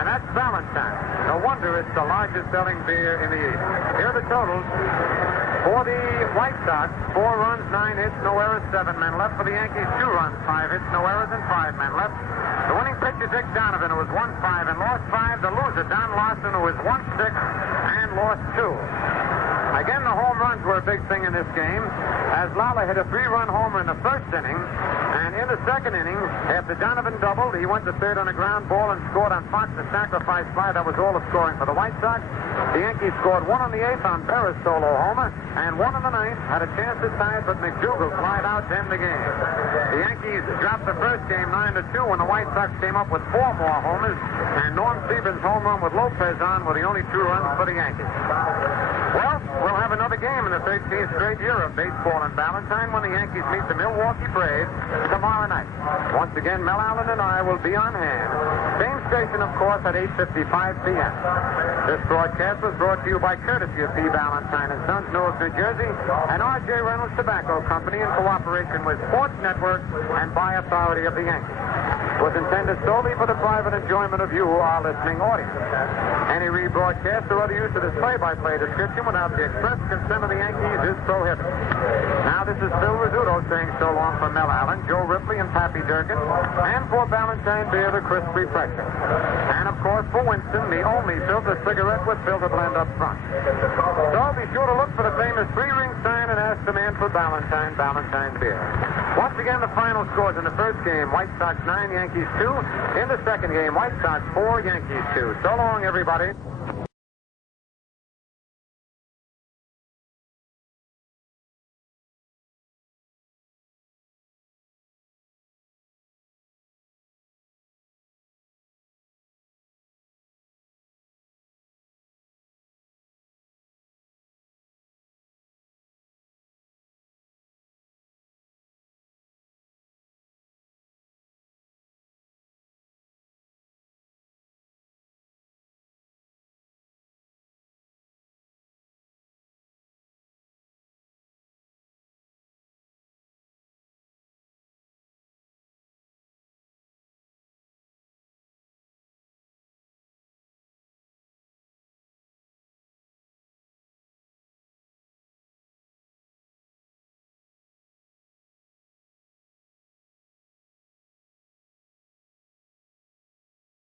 And that's Valentine. No wonder it's the largest selling beer in the East. Here are the totals. For the White Sox, 4 runs, 9 hits, no errors, 7 men left. For the Yankees, 2 runs, 5 hits, no errors, and 5 men left. The winning pitcher, Dick Donovan, who was 1-5 and lost 5. The loser, Don Larson, who was 1-6 and lost 2. Again, the home runs were a big thing in this game, as Lala hit a 3-run homer in the first inning, and in the second inning, after Donovan doubled, he went to third on a ground ball and scored on Fox the sacrifice fly. That was all the scoring for the White Sox. The Yankees scored 1 on the 8th on Berra's solo homer, and 1 on the 9th, had a chance to tie it, but McDougall flied out to end the game. The Yankees dropped the first game 9-2 when the White Sox came up with 4 more homers, and Norm Stevens' home run with Lopez on were the only 2 runs for the Yankees. Well, we'll have another game in the 13th straight year of baseball in Valentine when the Yankees meet the Milwaukee Braves tomorrow night. Once again, Mel Allen and I will be on hand. Same station, of course, at 8:55 p.m. This broadcast was brought to you by courtesy of P. Valentine and Sons, Newark, New Jersey, and R.J. Reynolds Tobacco Company in cooperation with Sports Network and by authority of the Yankees. It was intended solely for the private enjoyment of you, our listening audience. Any rebroadcast or other use of this play-by-play description without the express consent of the Yankees is prohibited. Now Now, this is Phil Rizzuto saying so long for Mel Allen, Joe Ripley, and Pappy Durkin, and for Ballantine Beer, the crisp refresher. And, of course, for Winston, the only filter cigarette with filter blend up front. So be sure to look for the famous 3-ring sign and ask the man for Ballantine Beer. Once again, the final scores in the first game, White Sox 9, Yankees 2. In the second game, White Sox 4, Yankees 2. So long, everybody.